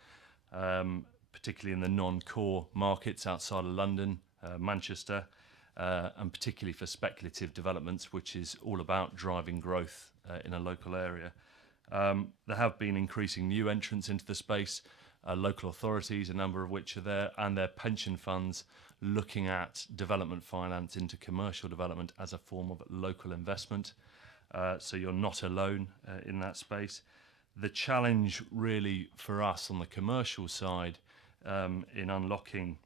particularly in the non-core markets outside of London, Manchester, and particularly for speculative developments, which is all about driving growth in a local area. There have been increasing new entrants into the space, local authorities, a number of which are there, and their pension funds looking at development finance into commercial development as a form of local investment. So you're not alone in that space. The challenge really for us on the commercial side in unlocking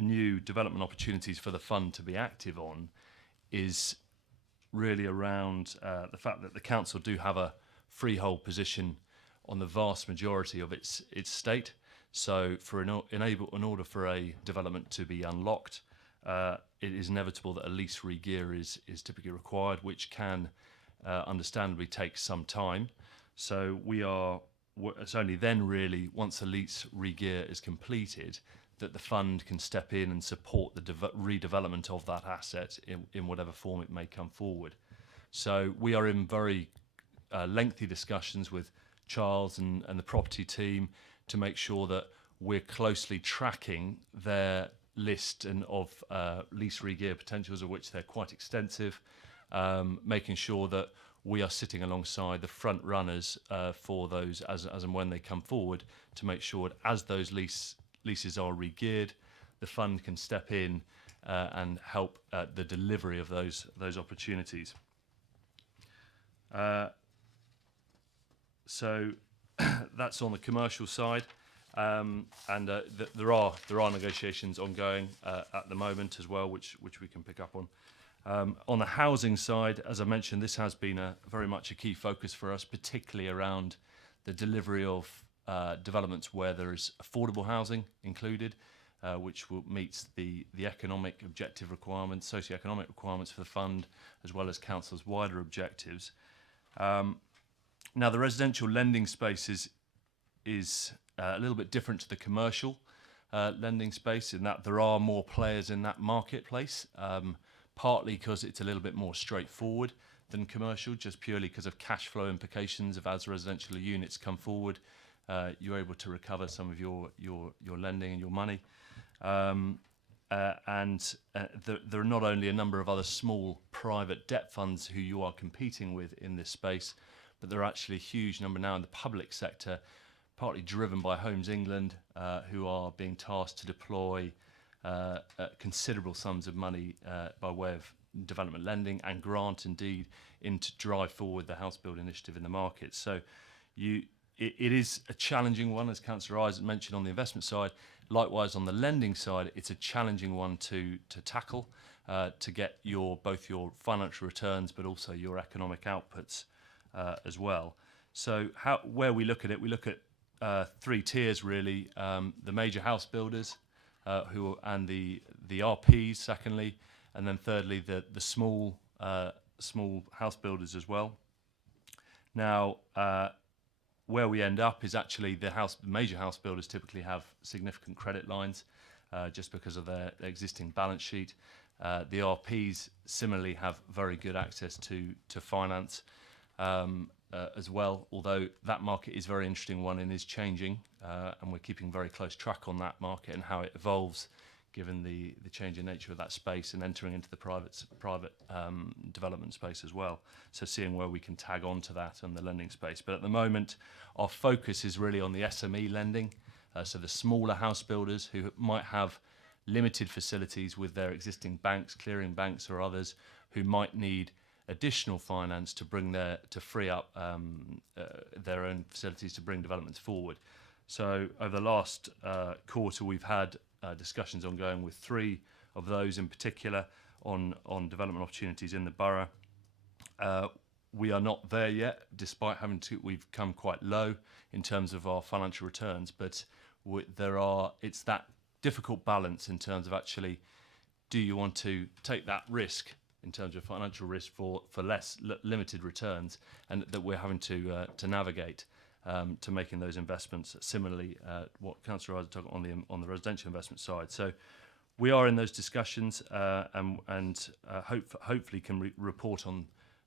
new development opportunities for the fund to be active on is really around the fact that the council do have a freehold position on the vast majority of its estate. So in order for a development to be unlocked, it is inevitable that a lease re-gear is typically required, which can understandably take some time. So it's only then really, once the lease re-gear is completed, that the fund can step in and support the redevelopment of that asset in whatever form it may come forward. So we are in very lengthy discussions with Charles and the property team to make sure that we're closely tracking their list of lease re-gear potentials, of which they're quite extensive, making sure that we are sitting alongside the front runners for those as and when they come forward, to make sure that as those leases are re-geared, the fund can step in and help the delivery of those opportunities. So that's on the commercial side, and there are negotiations ongoing at the moment as well, which we can pick up on. On the housing side, as I mentioned, this has been very much a key focus for us, particularly around the delivery of developments where there is affordable housing included, which will meet the economic objective requirements, socio-economic requirements for the fund, as well as council's wider objectives. Now, the residential lending space is a little bit different to the commercial lending space, in that there are more players in that marketplace, partly because it's a little bit more straightforward than commercial, just purely because of cash flow implications of as residential units come forward, you're able to recover some of your lending and your money. There are not only a number of other small private debt funds who you are competing with in this space, but there are actually a huge number now in the public sector, partly driven by Homes England, who are being tasked to deploy considerable sums of money by way of development lending and grant, indeed, to drive forward the house build initiative in the market. So it is a challenging one, as Councillor Isaac mentioned, on the investment side. Likewise, on the lending side, it's a challenging one to tackle, to get both your financial returns but also your economic outputs as well. So where we look at it, we look at three tiers really: the major house builders, and the RPs, secondly, and then thirdly the small house builders as well. Now, where we end up is actually the major house builders typically have significant credit lines, just because of their existing balance sheet. The RPs similarly have very good access to finance as well, although that market is a very interesting one and is changing, and we're keeping very close track on that market and how it evolves, given the changing nature of that space and entering into the private development space as well. So seeing where we can tag on to that on the lending space. But at the moment, our focus is really on the SME lending, so the smaller house builders who might have limited facilities with their existing banks, clearing banks or others, who might need additional finance to free up their own facilities to bring developments forward. So over the last quarter, we've had discussions ongoing with three of those in particular on development opportunities in the borough. We are not there yet, despite we've come quite low in terms of our financial returns, but it's that difficult balance in terms of actually, do you want to take that risk in terms of financial risk for less limited returns, and that we're having to navigate to making those investments. Similarly, what Councillor Isaac talked on the residential investment side. So we are in those discussions, and hopefully can report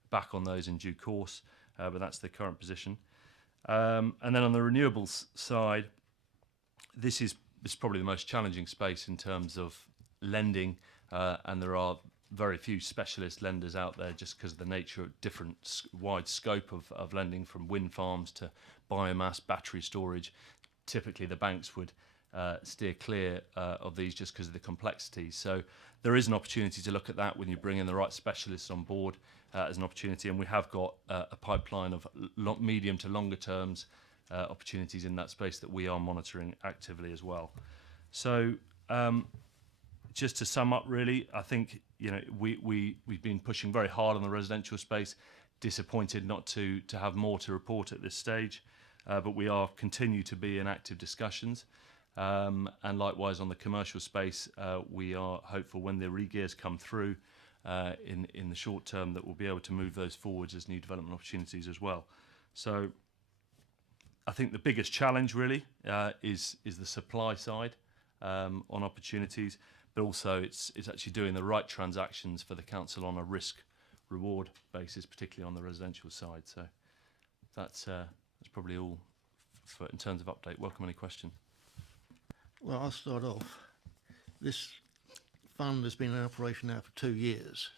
back on those in due course. But that's the current position. And then on the renewables side, this is probably the most challenging space in terms of lending, and there are very few specialist lenders out there, just because of the nature of different wide scope of lending, from wind farms to biomass, battery storage. Typically the banks would steer clear of these just because of the complexity. So there is an opportunity to look at that when you bring in the right specialists on board as an opportunity, and we have got a pipeline of medium to longer terms opportunities in that space that we are monitoring actively as well. So just to sum up, really, I think we've been pushing very hard on the residential space. Disappointed not to have more to report at this stage, but we are continue to be in active discussions. And likewise on the commercial space, we are hopeful when the re-gears come through in the short term that we'll be able to move those forwards as new development opportunities as well. So I think the biggest challenge really is the supply side on opportunities, but also it's actually doing the right transactions for the council on a risk-reward basis, particularly on the residential side. So that's probably all for in terms of update. Welcome any question. Well, I'll start off. This fund has been in operation now for 2 years.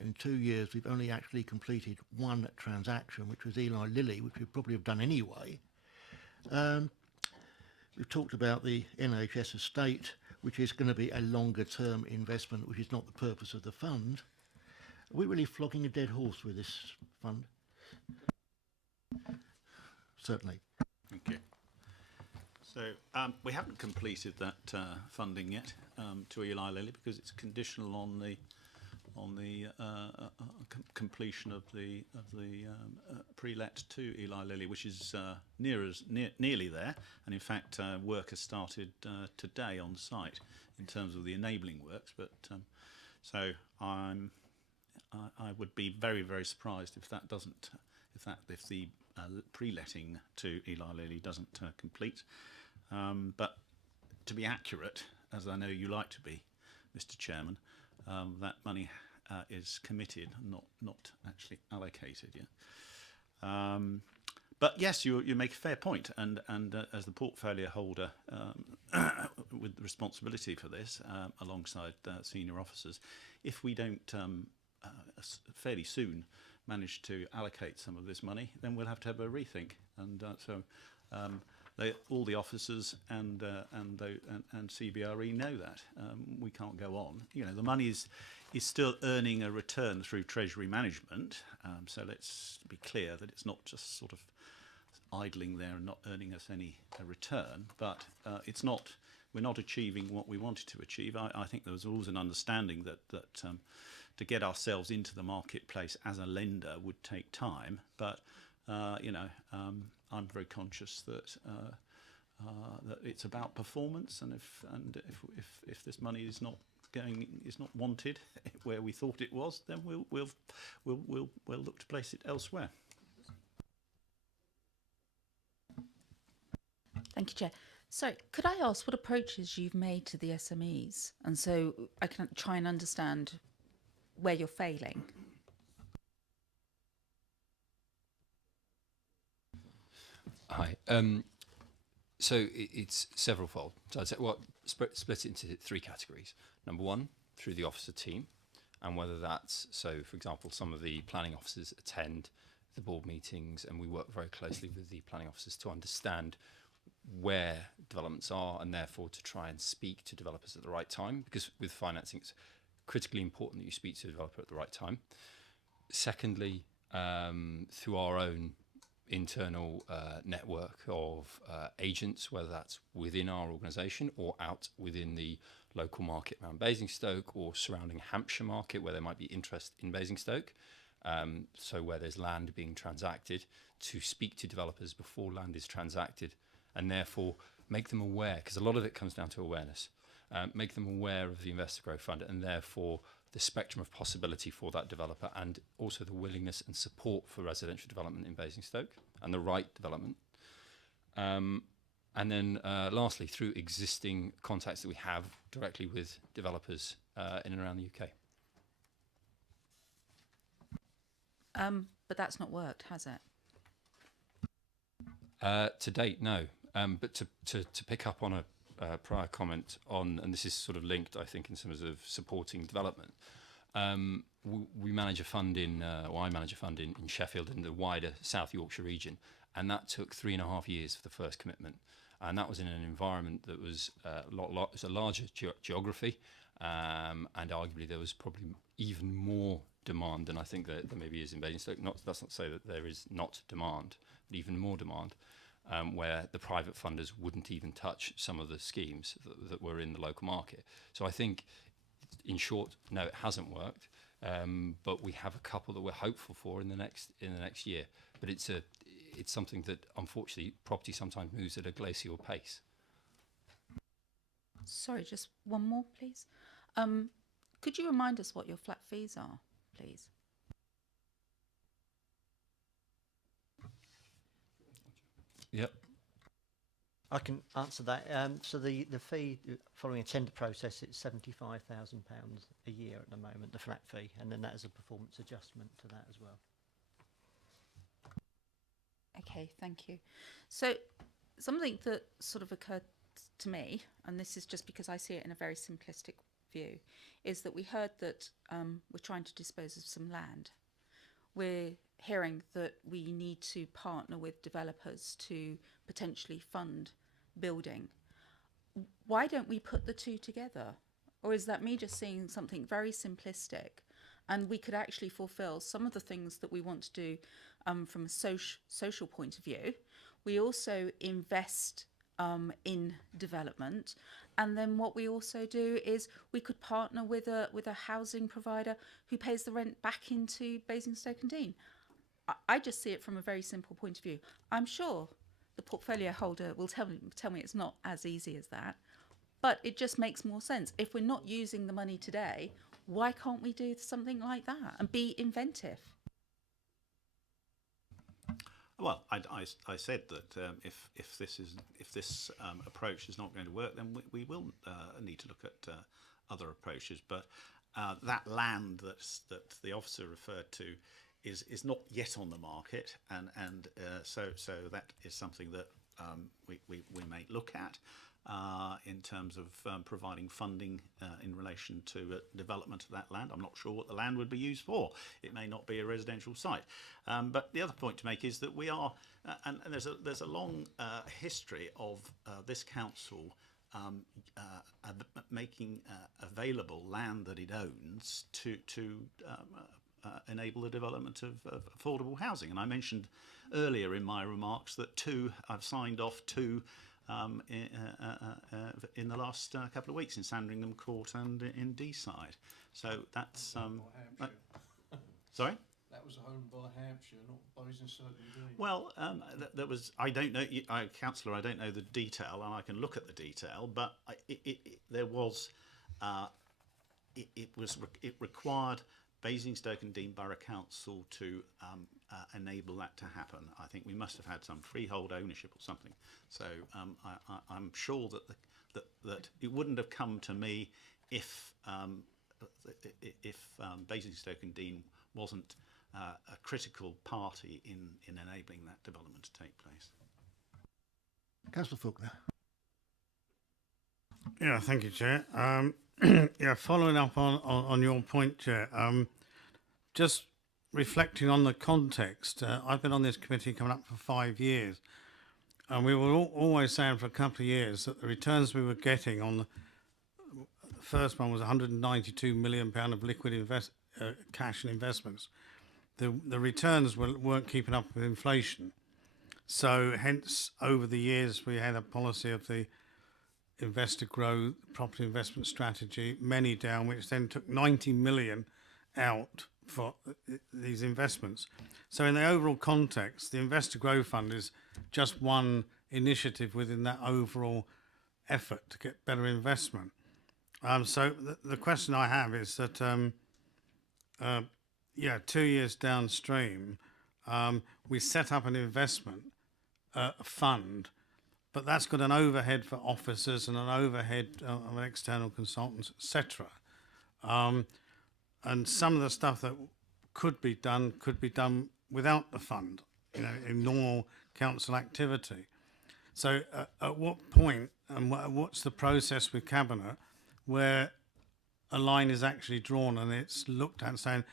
In 2 years, we've only actually completed one transaction, which was Eli Lilly, which we'd probably have done anyway. We've talked about the NHS estate, which is going to be a longer-term investment, which is not the purpose of the fund. Are we really flogging a dead horse with this fund? Certainly. Thank you. So we haven't completed that funding yet to Eli Lilly because it's conditional on the completion of the pre-let to Eli Lilly, which is nearly there, and in fact work has started today on site in terms of the enabling works. But so I would be very, very surprised if that doesn't if the pre-letting to Eli Lilly doesn't complete. But to be accurate, as I know you like to be, Mr. Chairman, that money is committed, not actually allocated yet. But yes, you make a fair point, and as the portfolio holder with the responsibility for this, alongside senior officers, if we don't fairly soon manage to allocate some of this money, then we'll have to have a rethink. And all the officers and CBRE know that we can't go on. You know, the money is still earning a return through Treasury management. So let's be clear that it's not just sort of idling there and not earning us any return. But it's not. We're not achieving what we wanted to achieve. I think there was always an understanding that to get ourselves into the marketplace as a lender would take time. But I'm very conscious that that it's about performance, and if this money is not wanted where we thought it was, then we'll look to place it elsewhere. Thank you, Chair. So, could I ask what approaches you've made to the SMEs, and so I can try and understand where you're failing? Hi. So it's several-fold. So I'd say split it into 3 categories. Number 1, through the officer team, and whether that's, so for example, some of the planning officers attend the board meetings, and we work very closely with the planning officers to understand where developments are, and therefore to try and speak to developers at the right time, because with financing it's critically important that you speak to a developer at the right time. Secondly, through our own internal network of agents, whether that's within our organisation or out within the local market around Basingstoke or surrounding Hampshire market where there might be interest in Basingstoke. So where there's land being transacted, to speak to developers before land is transacted, and therefore make them aware, because a lot of it comes down to awareness, make them aware of the Investor Growth Fund and therefore the spectrum of possibility for that developer, and also the willingness and support for residential development in Basingstoke and the right development. And then lastly, through existing contacts that we have directly with developers in and around the UK. But that's not worked, has it? To date, no. But to pick up on a prior comment on, and this is sort of linked, I think, in terms of supporting development. We manage a fund or I manage a fund in Sheffield and the wider South Yorkshire region, and that took 3.5 years for the first commitment, and that was in an environment that was it was a larger geography, and arguably there was probably even more demand than I think that there maybe is in Basingstoke. That's not to say that there is not demand, but even more demand. Where the private funders wouldn't even touch some of the schemes that were in the local market. So I think in short, no, it hasn't worked. But we have a couple that we're hopeful for in the next year. But it's something that unfortunately property sometimes moves at a glacial pace. Sorry, just one more, please. Could you remind us what your flat fees are, please? Yep. I can answer that. So the fee following a tender process, it's £75,000 a year at the moment, the flat fee, and then that is a performance adjustment to that as well. Okay, thank you. So something that sort of occurred to me, and this is just because I see it in a very simplistic view, is that we heard that we're trying to dispose of some land. We're hearing that we need to partner with developers to potentially fund building. Why don't we put the two together? Or is that me just seeing something very simplistic? And we could actually fulfill some of the things that we want to do from a social point of view. We also invest in development, and then what we also do is we could partner with a housing provider who pays the rent back into Basingstoke-on-Deane. I just see it from a very simple point of view. I'm sure the portfolio holder will tell me it's not as easy as that, but it just makes more sense. If we're not using the money today, why can't we do something like that and be inventive? Well, I said that if this approach is not going to work, then we will need to look at other approaches. But that land that the officer referred to is not yet on the market, and so that is something that we may look at in terms of providing funding in relation to development of that land. I'm not sure what the land would be used for. It may not be a residential site. But the other point to make is that we are, and there's a long history of this council making available land that it owns to enable the development of affordable housing. And I mentioned earlier in my remarks that I've signed off two in the last couple of weeks in Sandringham Court and in Deeside. So that's sorry? That was owned by Hampshire, not Basingstoke-on-Deane. Well, there was. I don't know, councillor. I don't know the detail, and I can look at the detail. But there was. It required Basingstoke-on-Deane Borough Council to enable that to happen. I think we must have had some freehold ownership or something. So I'm sure that it wouldn't have come to me if Basingstoke-on-Deane wasn't a critical party in enabling that development to take place. Councillor Faulkner. Yeah, thank you, Chair. Yeah, following up on your point, Chair, just reflecting on the context, I've been on this committee coming up for 5 years, and we were always saying for a couple of years that the returns we were getting on the first one was £192 million of liquid cash and investments. The returns weren't keeping up with inflation. So hence, over the years, we had a policy of the Invest to Grow property investment strategy, many down, which then took 90 million out for these investments. So in the overall context, the Invest to Grow fund is just one initiative within that overall effort to get better investment. So the question I have is that, 2 years downstream, we set up an investment fund, but that's got an overhead for officers and an overhead of an external consultants, etc. And some of the stuff that could be done without the fund, in normal council activity. So at what point and what's the process with Cabinet where a line is actually drawn and it's looked at saying,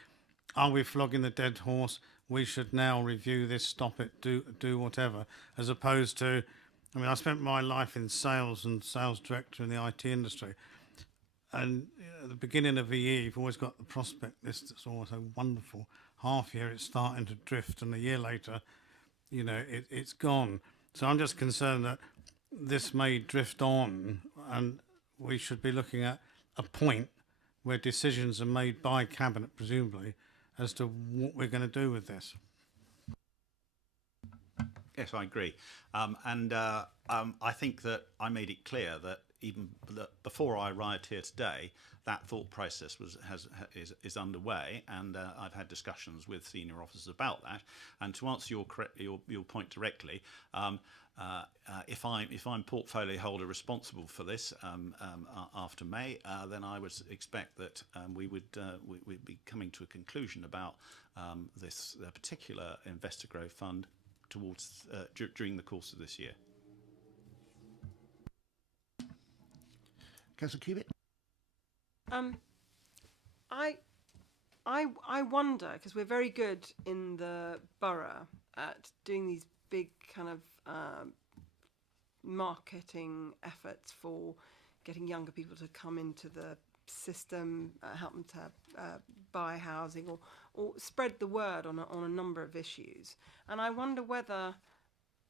are we flogging the dead horse? We should now review this, stop it, do whatever, as opposed to, I spent my life in sales and sales director in the IT industry. And at the beginning of the year, you've always got the prospect list that's always so wonderful. Half year, it's starting to drift, and a year later, it's gone. So I'm just concerned that this may drift on, and we should be looking at a point where decisions are made by Cabinet, presumably, as to what we're going to do with this. Yes, I agree. I think that I made it clear that even before I arrived here today, that thought process is underway, and I've had discussions with senior officers about that. And to answer your point directly, if I'm portfolio holder responsible for this after May, then I would expect that we'd be coming to a conclusion about this particular investor growth fund towards during the course of this year. Councillor Cubitt? I wonder, because we're very good in the borough at doing these big kind of marketing efforts for getting younger people to come into the system, help them to buy housing, or spread the word on a number of issues. And I wonder whether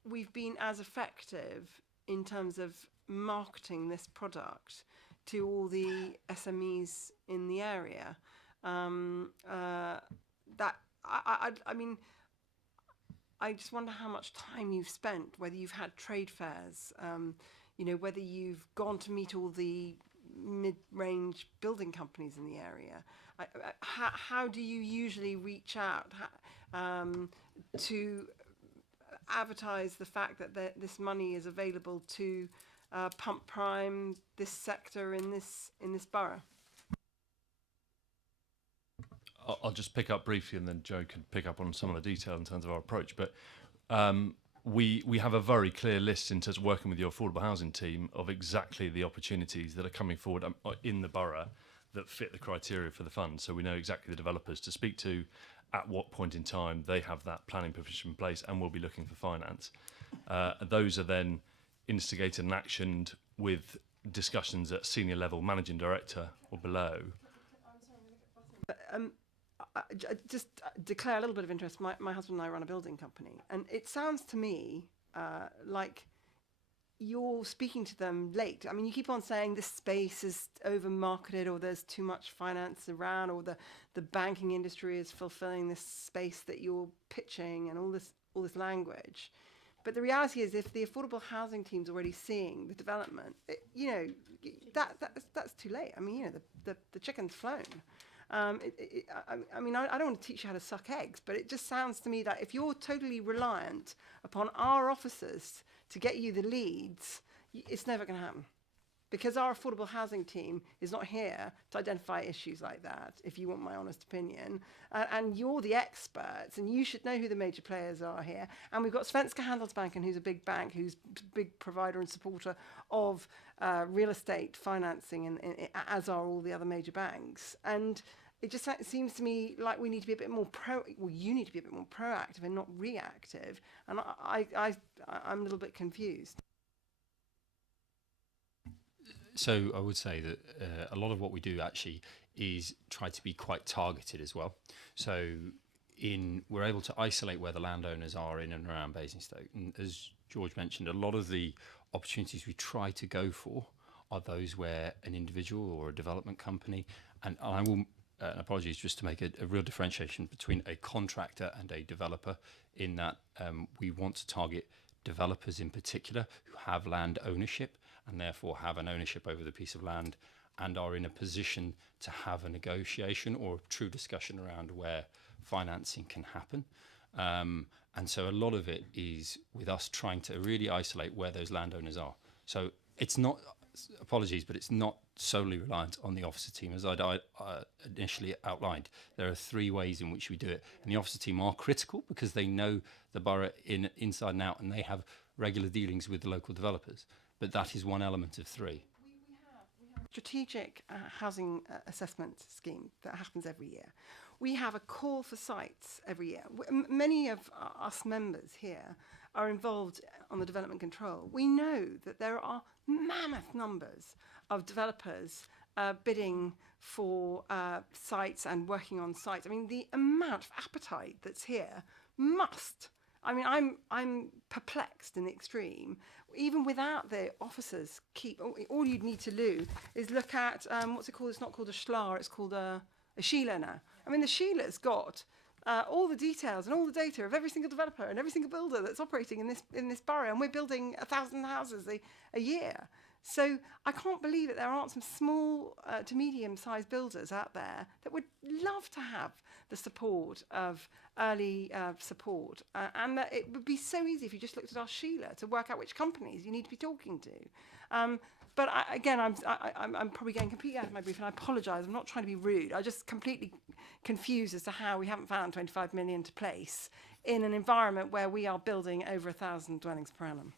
we've been as effective in terms of marketing this product to all the SMEs in the area. That I mean, I just wonder how much time you've spent, whether you've had trade fairs, you know, whether you've gone to meet all the mid-range building companies in the area. How do you usually reach out to advertise the fact that this money is available to pump prime this sector in this borough? I'll just pick up briefly, and then Joe can pick up on some of the detail in terms of our approach. But we have a very clear list in terms of working with your affordable housing team of exactly the opportunities that are coming forward in the borough that fit the criteria for the fund. So we know exactly the developers to speak to, at what point in time they have that planning provision in place, and we'll be looking for finance. Those are then instigated and actioned with discussions at senior level, managing director or below. Just declare a little bit of interest. My husband and I run a building company, and it sounds to me like you're speaking to them late. I mean, you keep on saying this space is over marketed, or there's too much finance around, or the banking industry is fulfilling this space that you're pitching, and all this language. But the reality is, if the affordable housing team's already seeing the development, you know, that's too late. I mean, you know, the chicken's flown. I mean, I don't want to teach you how to suck eggs, but it just sounds to me that if you're totally reliant upon our officers to get you the leads, it's never going to happen. Because our affordable housing team is not here to identify issues like that, if you want my honest opinion. And you're the experts, and you should know who the major players are here. And we've got Svenska Handelsbanken, who's a big bank, who's a big provider and supporter of real estate financing, as are all the other major banks. And it just seems to me like we need to be a bit more you need to be a bit more proactive and not reactive. And I'm a little bit confused. So I would say that a lot of what we do actually is try to be quite targeted as well. So we're able to isolate where the landowners are in and around Basingstoke. And as George mentioned, a lot of the opportunities we try to go for are those where an individual or a development company, and I will, apologies, just to make a real differentiation between a contractor and a developer, in that we want to target developers in particular who have land ownership and therefore have an ownership over the piece of land and are in a position to have a negotiation or a true discussion around where financing can happen. And so a lot of it is with us trying to really isolate where those landowners are. So it's not, apologies, but it's not solely reliant on the officer team, as I initially outlined. There are 3 ways in which we do it. And the officer team are critical because they know the borough inside and out, and they have regular dealings with the local developers. But that is one element of 3. We have a strategic housing assessment scheme that happens every year. We have a call for sites every year. Many of us members here are involved on the development control. We know that there are mammoth numbers of developers bidding for sites and working on sites. I mean, the amount of appetite that's here must, I mean, I'm perplexed in the extreme. Even without the officers, all you'd need to do is look at what's it called? It's not called a SHLA, it's called a Sheila now. I mean, the Sheila's got all the details and all the data of every single developer and every single builder that's operating in this borough, and we're building 1,000 houses a year. So I can't believe that there aren't some small to medium-sized builders out there that would love to have the support of early support, and that it would be so easy if you just looked at our Sheila to work out which companies you need to be talking to. But I'm probably getting completely out of my brief, and I apologise. I'm not trying to be rude. I'm just completely confused as to how we haven't found 25 million to place in an environment where we are building over 1,000 dwellings per annum.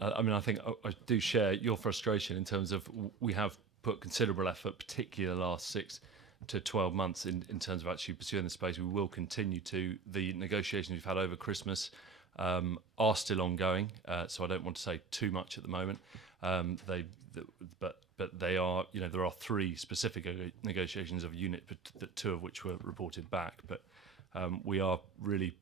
I mean, I think I do share your frustration in terms of we have put considerable effort, particularly the last 6 to 12 months in terms of actually pursuing the space. We will continue to. The negotiations we've had over Christmas are still ongoing, so I don't want to say too much at the moment. But they are, you know, there are 3 specific negotiations of a unit, but 2 of which were reported back. But we are really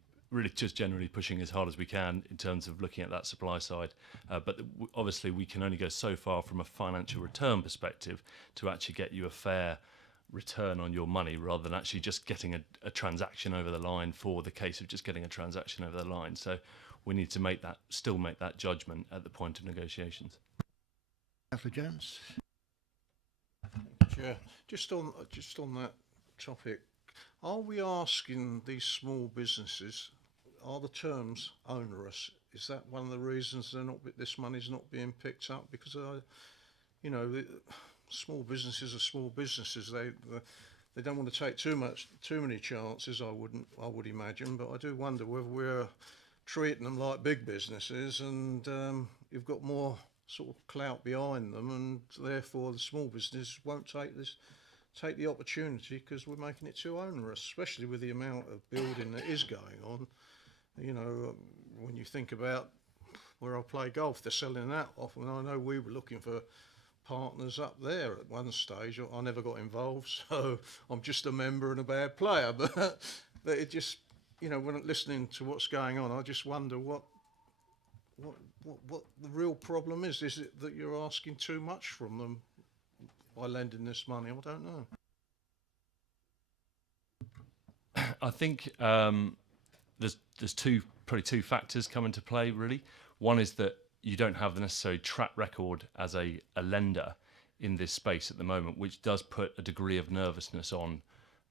just generally pushing as hard as we can in terms of looking at that supply side. But obviously we can only go so far from a financial return perspective to actually get you a fair return on your money, rather than actually just getting a transaction over the line for the case of just getting a transaction over the line. So we need to still make that judgment at the point of negotiations. Councillor Jones. Chair, just on that topic, are we asking these small businesses, are the terms onerous? Is that one of the reasons this money's not being picked up? Because small businesses are small businesses. They don't want to take too many chances. I would imagine, but I do wonder whether we're treating them like big businesses, and you've got more sort of clout behind them, and therefore the small business won't take the opportunity because we're making it too onerous, especially with the amount of building that is going on. You know, when you think about where I play golf, they're selling that off, and I know we were looking for partners up there at one stage. I never got involved, so I'm just a member and a bad player. But it just, you know, when listening to what's going on, I just wonder what the real problem is. Is it that you're asking too much from them by lending this money? I don't know. I think there's probably two factors come into play, really. One is that you don't have the necessary track record as a lender in this space at the moment, which does put a degree of nervousness on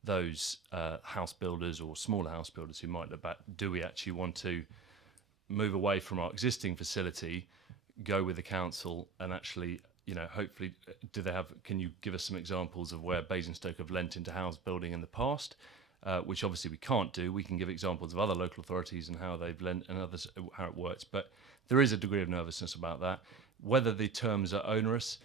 those house builders or smaller house builders who might look back. Do we actually want to move away from our existing facility, go with the council, and actually, you know, hopefully, can you give us some examples of where Basingstoke have lent into house building in the past? Which obviously we can't do. We can give examples of other local authorities and how they've lent and others, how it works. But there is a degree of nervousness about that. Whether the terms are onerous,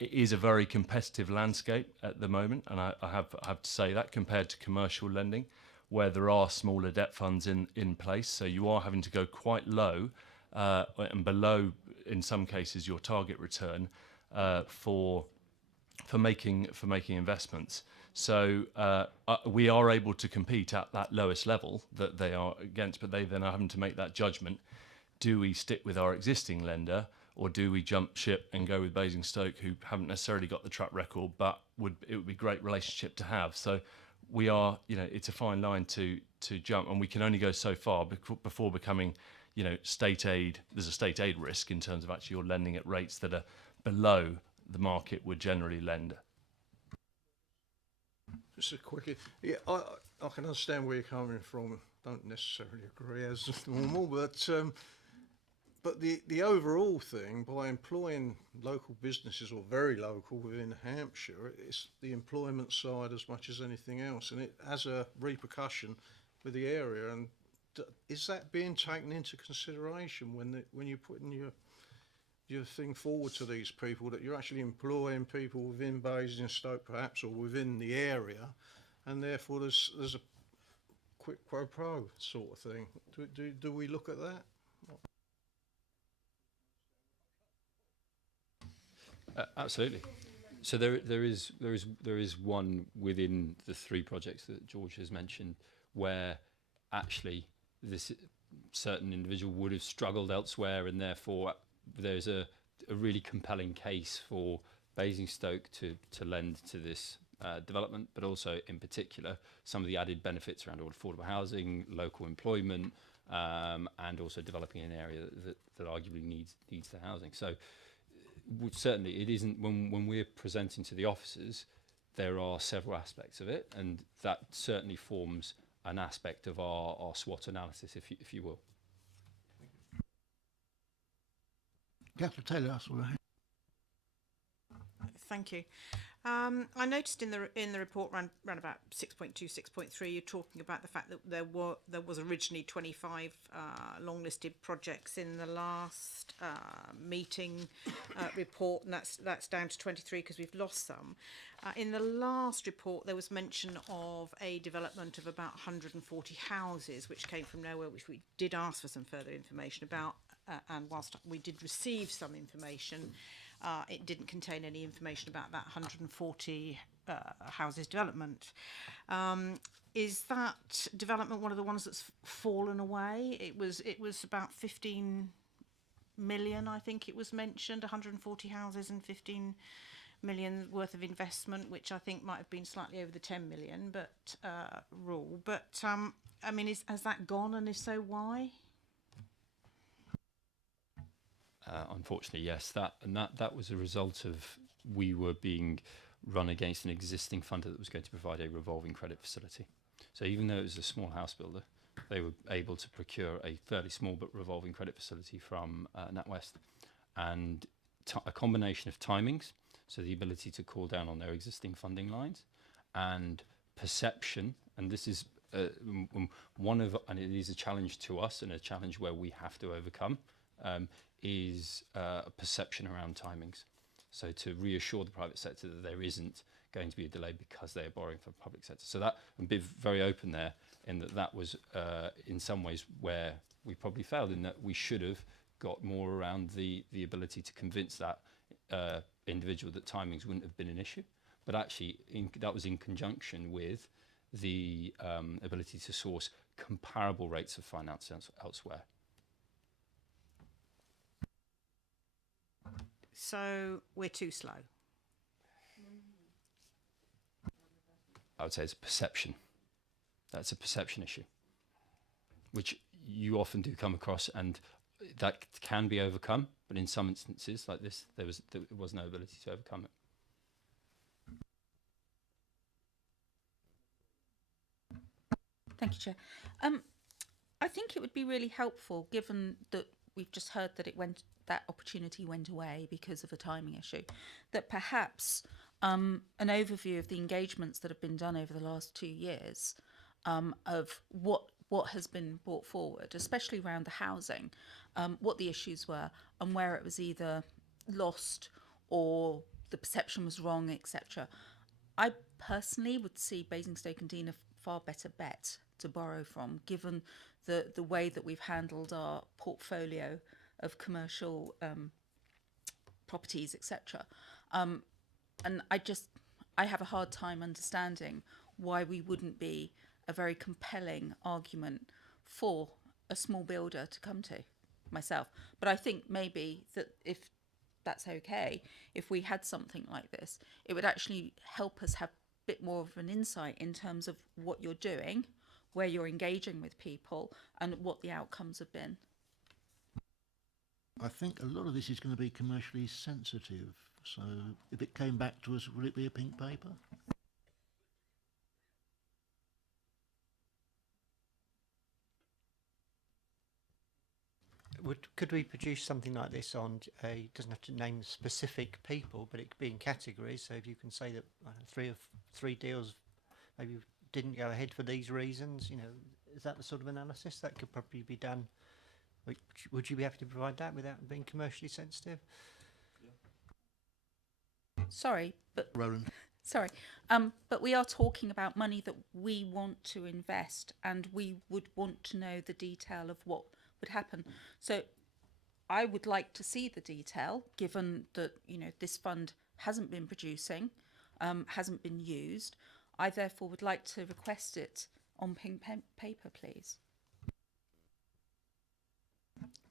it is a very competitive landscape at the moment, and I have to say that compared to commercial lending, where there are smaller debt funds in place. So you are having to go quite low and below, in some cases, your target return for making investments. So we are able to compete at that lowest level that they are against, but they then are having to make that judgment. Do we stick with our existing lender, or do we jump ship and go with Basingstoke, who haven't necessarily got the track record, but it would be a great relationship to have? So we are, you know, it's a fine line to jump, and we can only go so far before becoming, you know, state aid. There's a state aid risk in terms of actually you're lending at rates that are below the market would generally lend. Just a quickie, yeah, I can understand where you're coming from. Don't necessarily agree as normal, but the overall thing, by employing local businesses or very local within Hampshire, it's the employment side as much as anything else, and it has a repercussion with the area. And is that being taken into consideration when you're putting your thing forward to these people, that you're actually employing people within Basingstoke perhaps, or within the area, and therefore there's a quid pro quo sort of thing? Do we look at that? Absolutely. So there is one within the 3 projects that George has mentioned, where actually this certain individual would have struggled elsewhere, and therefore there's a really compelling case for Basingstoke to lend to this development, but also in particular some of the added benefits around affordable housing, local employment, and also developing an area that arguably needs the housing. So certainly it isn't, when we're presenting to the officers, there are several aspects of it, and that certainly forms an aspect of our SWOT analysis, if you will. Councillor Taylor, I saw your hand. Thank you. I noticed in the report round about 6.2, 6.3, you're talking about the fact that there was originally 25 long listed projects in the last meeting report, and that's down to 23 because we've lost some. In the last report, there was mention of a development of about 140 houses, which came from nowhere, which we did ask for some further information about, and whilst we did receive some information, it didn't contain any information about that 140 houses development. Is that development one of the ones that's fallen away? It was about 15 million, I think it was mentioned, 140 houses and 15 million worth of investment, which I think might have been slightly over the 10 million but rule. But I mean, has that gone, and if so, why? Unfortunately, yes. That was a result of we were being run against an existing funder that was going to provide a revolving credit facility. So even though it was a small house builder, they were able to procure a fairly small but revolving credit facility from NatWest, and a combination of timings, so the ability to call down on their existing funding lines, and perception. And this is and it is a challenge to us, and a challenge where we have to overcome. Is a perception around timings. So to reassure the private sector that there isn't going to be a delay because they are borrowing from the public sector. So that, and be very open there, in that was in some ways where we probably failed, in that we should have got more around the ability to convince that individual that timings wouldn't have been an issue. But actually that was in conjunction with the ability to source comparable rates of finance elsewhere. So we're too slow. I would say it's a perception. That's a perception issue, which you often do come across, and that can be overcome. But in some instances like this, there was no ability to overcome it. Thank you, Chair. I think it would be really helpful, given that we've just heard that that opportunity went away because of a timing issue, that perhaps an overview of the engagements that have been done over the last 2 years, of what has been brought forward, especially around the housing, what the issues were, and where it was either lost or the perception was wrong, etc. I personally would see Basingstoke and Deane a far better bet to borrow from, given the way that we've handled our portfolio of commercial properties, etc. And I have a hard time understanding why we wouldn't be a very compelling argument for a small builder to come to, myself. But I think maybe that if that's okay, if we had something like this, it would actually help us have a bit more of an insight in terms of what you're doing, where you're engaging with people, and what the outcomes have been. I think a lot of this is going to be commercially sensitive, so if it came back to us, would it be a pink paper? Could we produce something like this on doesn't have to name specific people, but it could be in categories. So if you can say that three deals maybe didn't go ahead for these reasons, is that the sort of analysis that could probably be done? Would you be happy to provide that without being commercially sensitive? Sorry, but Roland. Sorry, but we are talking about money that we want to invest, and we would want to know the detail of what would happen. So I would like to see the detail, given that this fund hasn't been producing, hasn't been used. I therefore would like to request it on pink paper, please.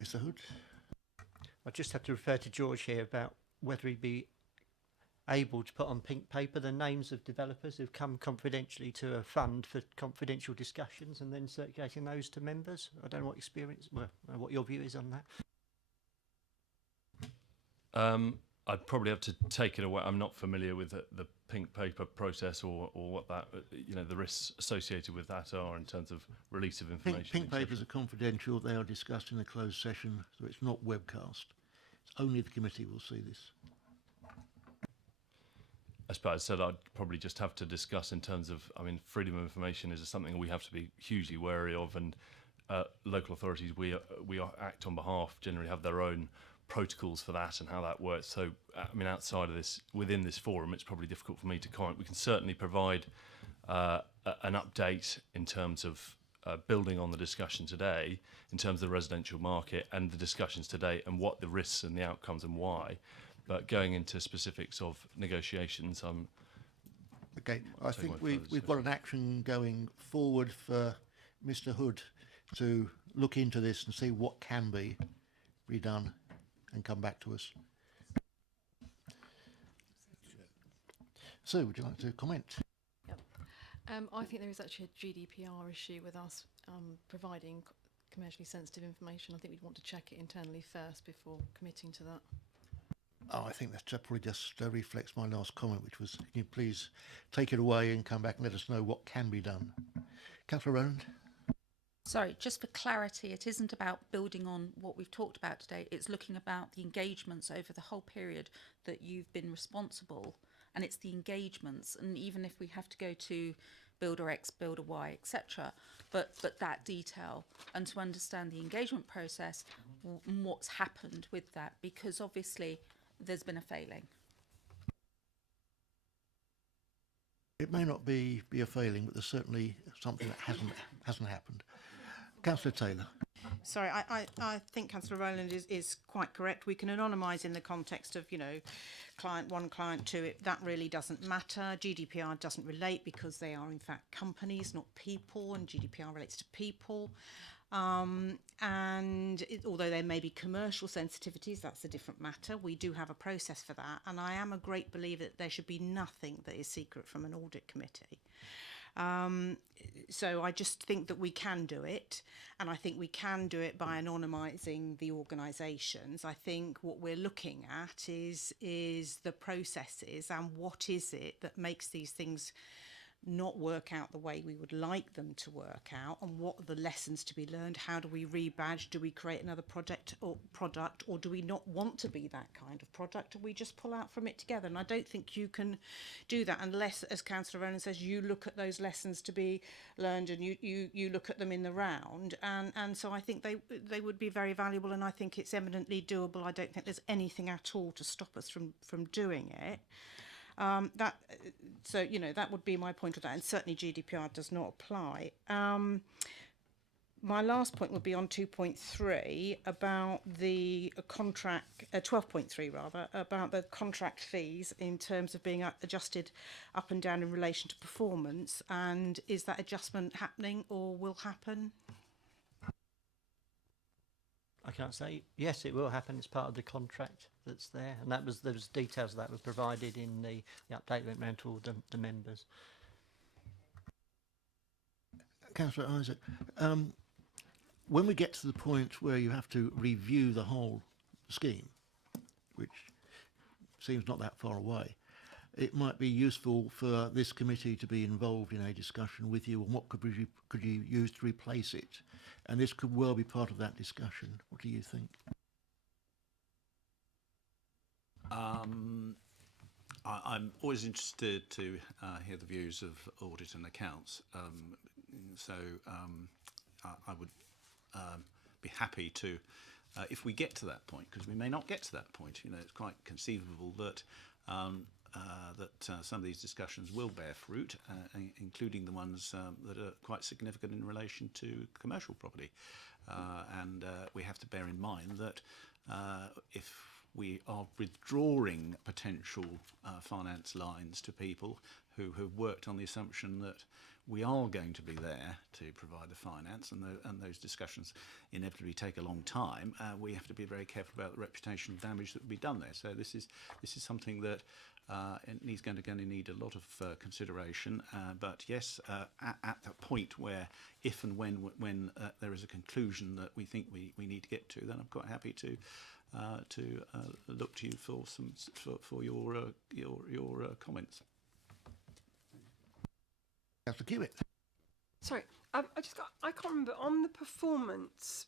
Mr. Hood? I just have to refer to George here about whether he'd be able to put on pink paper the names of developers who've come confidentially to a fund for confidential discussions and then circulating those to members. I don't know what experience, what your view is on that. I'd probably have to take it away. I'm not familiar with the pink paper process or what that, the risks associated with that are in terms of release of information. Pink papers are confidential. They are discussed in a closed session, so it's not webcast. It's only the committee will see this. I suppose I said I'd probably just have to discuss in terms of, freedom of information is something we have to be hugely wary of, and local authorities, we act on behalf, generally have their own protocols for that and how that works. So, outside of this, within this forum, it's probably difficult for me to comment. We can certainly provide an update in terms of building on the discussion today, in terms of the residential market and the discussions today and what the risks and the outcomes and why. But going into specifics of negotiations, Okay, I think we've got an action going forward for Mr. Hood to look into this and see what can be redone and come back to us. Sue, would you like to comment? I think there is actually a GDPR issue with us providing commercially sensitive information. I think we'd want to check it internally first before committing to that. Oh, I think that probably just reflects my last comment, which was, can you please take it away and come back and let us know what can be done. Councillor Rowland? Sorry, just for clarity, it isn't about building on what we've talked about today. It's looking about the engagements over the whole period that you've been responsible, and it's the engagements. And even if we have to go to builder X, builder Y, etc., but that detail, and to understand the engagement process and what's happened with that, because obviously there's been a failing. It may not be a failing, but there's certainly something that hasn't happened. Councillor Taylor. Sorry, I think Councillor Rowland is quite correct. We can anonymise in the context of, client 1, client 2. That really doesn't matter. GDPR doesn't relate because they are in fact companies, not people, and GDPR relates to people. Although there may be commercial sensitivities, that's a different matter. We do have a process for that, and I am a great believer that there should be nothing that is secret from an audit committee. So I just think that we can do it, and I think we can do it by anonymising the organisations. I think what we're looking at is the processes and what is it that makes these things not work out the way we would like them to work out, and what are the lessons to be learned. How do we rebadge? Do we create another product, or do we not want to be that kind of product, or we just pull out from it together? And I don't think you can do that unless, as Councillor Ronan says, you look at those lessons to be learned, and you look at them in the round, and so I think they would be very valuable, and I think it's eminently doable. I don't think there's anything at all to stop us from doing it. That would be my point of that, and certainly GDPR does not apply. My last point would be on 2.3 about the contract, 12.3 rather, about the contract fees in terms of being adjusted up and down in relation to performance, and is that adjustment happening or will happen? I can't say. Yes, it will happen. It's part of the contract that's there, and there was details of that were provided in the update that went round to all the members. Councillor Isaac, when we get to the point where you have to review the whole scheme, which seems not that far away, it might be useful for this committee to be involved in a discussion with you on what could you use to replace it. And this could well be part of that discussion. What do you think? I'm always interested to hear the views of audit and accounts. I would be happy to, if we get to that point, because we may not get to that point. It's quite conceivable that some of these discussions will bear fruit, including the ones that are quite significant in relation to commercial property. And we have to bear in mind that if we are withdrawing potential finance lines to people who have worked on the assumption that we are going to be there to provide the finance, and those discussions inevitably take a long time. We have to be very careful about the reputational damage that would be done there. So this is something that is going to need a lot of consideration. But yes, at the point where, if and when there is a conclusion that we think we need to get to, then I'm quite happy to look to you for your comments. Councillor Hewitt. Sorry, I can't remember on the performance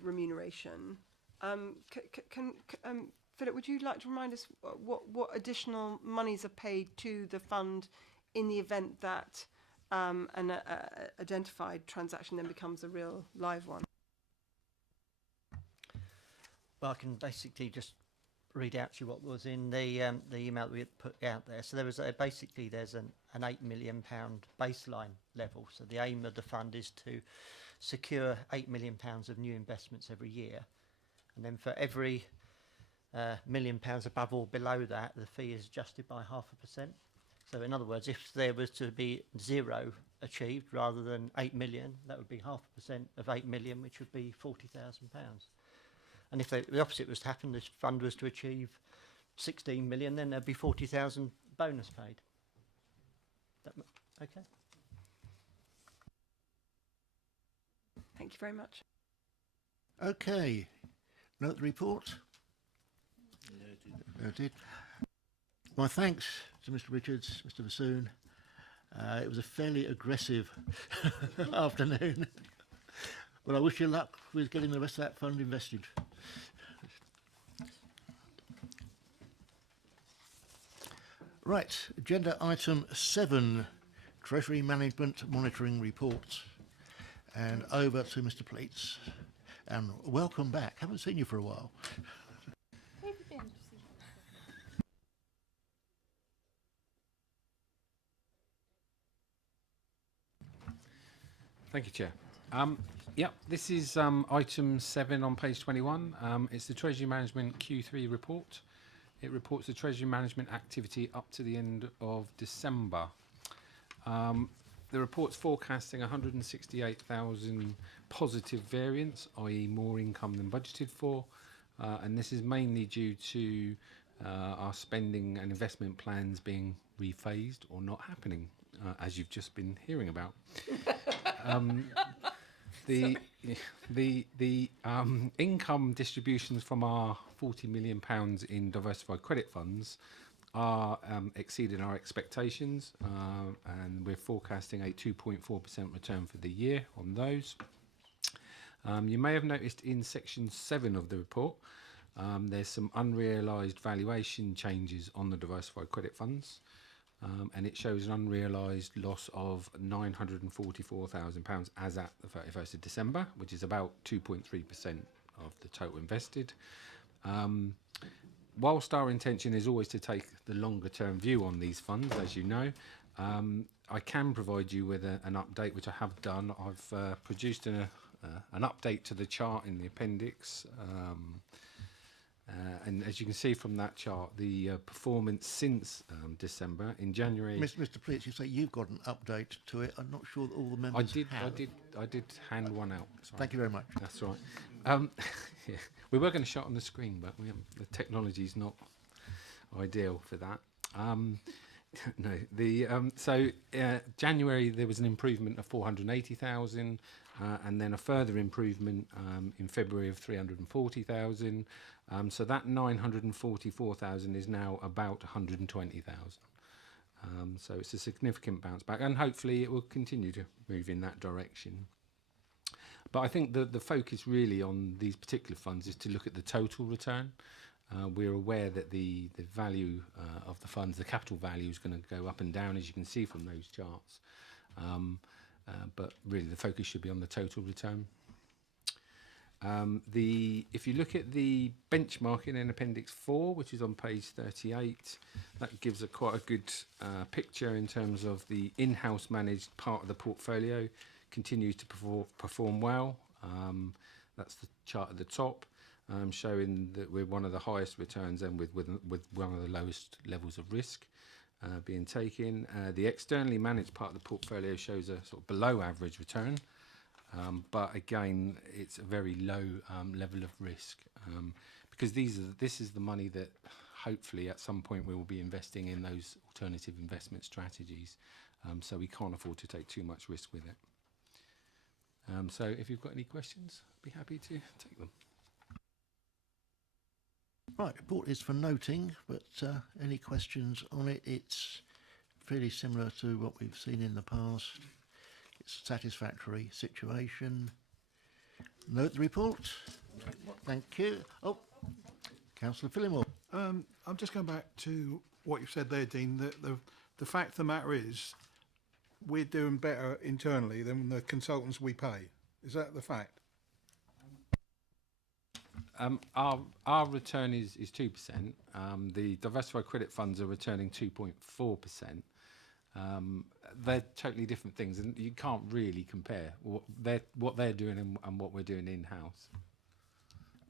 remuneration. Philip, would you like to remind us what additional monies are paid to the fund in the event that an identified transaction then becomes a real live one? Well, I can basically just read out to you what was in the email that we had put out there. So there was basically there's an £8 million baseline level. So the aim of the fund is to secure £8 million of new investments every year, and then for every £1 million above or below that, the fee is adjusted by 0.5%. So in other words, if there was to be 0 achieved rather than 8 million, that would be 0.5% of 8 million, which would be £40,000. And if the opposite was to happen, this fund was to achieve 16 million, then there'd be 40,000 bonus paid. Okay. Thank you very much. Okay. Note the report. Noted. My thanks to Mr. Richards, Mr. Bassoon. It was a fairly aggressive afternoon, but I wish you luck with getting the rest of that fund invested. Right, agenda item 7, Treasury Management Monitoring Report. And over to Mr. Pleats. And welcome back. Haven't seen you for a while. Thank you, Chair. This is item 7 on page 21. It's the Treasury Management Q3 report. It reports the Treasury Management activity up to the end of December. The report's forecasting 168,000 positive variance, i.e. more income than budgeted for, and this is mainly due to our spending and investment plans being rephased or not happening, as you've just been hearing about. The income distributions from our £40 million in diversified credit funds are exceeding our expectations, and we're forecasting a 2.4% return for the year on those. You may have noticed in section 7 of the report there's some unrealised valuation changes on the diversified credit funds, and it shows an unrealised loss of £944,000 as at the 31st of December, which is about 2.3% of the total invested. Whilst our intention is always to take the longer term view on these funds, as you know, I can provide you with an update, which I have done. I've produced an update to the chart in the appendix, and as you can see from that chart, the performance since December, in January. Mr. Pleats, you say you've got an update to it. I'm not sure that all the members have. I did hand one out. Sorry. Thank you very much. That's right. Yeah. We were going to show it on the screen, but the technology's not ideal for that. No, January there was an improvement of 480,000, and then a further improvement in February of 340,000. So that 944,000 is now about 120,000. So it's a significant bounce back, and hopefully it will continue to move in that direction. But I think the focus really on these particular funds is to look at the total return. We're aware that the value of the funds, the capital value, is going to go up and down, as you can see from those charts. But really the focus should be on the total return. If you look at the benchmarking in Appendix 4, which is on page 38, that gives quite a good picture in terms of the in-house managed part of the portfolio continues to perform well. That's the chart at the top, showing that we're one of the highest returns and with one of the lowest levels of risk. being taken. The externally managed part of the portfolio shows a sort of below average return, but again, it's a very low level of risk because this is the money that hopefully at some point we will be investing in those alternative investment strategies. So we can't afford to take too much risk with it. So if you've got any questions, I'd be happy to take them. Right, report is for noting, but any questions on it? It's fairly similar to what we've seen in the past. It's a satisfactory situation. Note the report. Thank you. Oh, Councillor Phillimore. I'm just going back to what you said there, Dean. The fact of the matter is, we're doing better internally than the consultants we pay. Is that the fact? Our return is 2%. The diversified credit funds are returning 2.4%. They're totally different things, and you can't really compare what they're doing and what we're doing in house.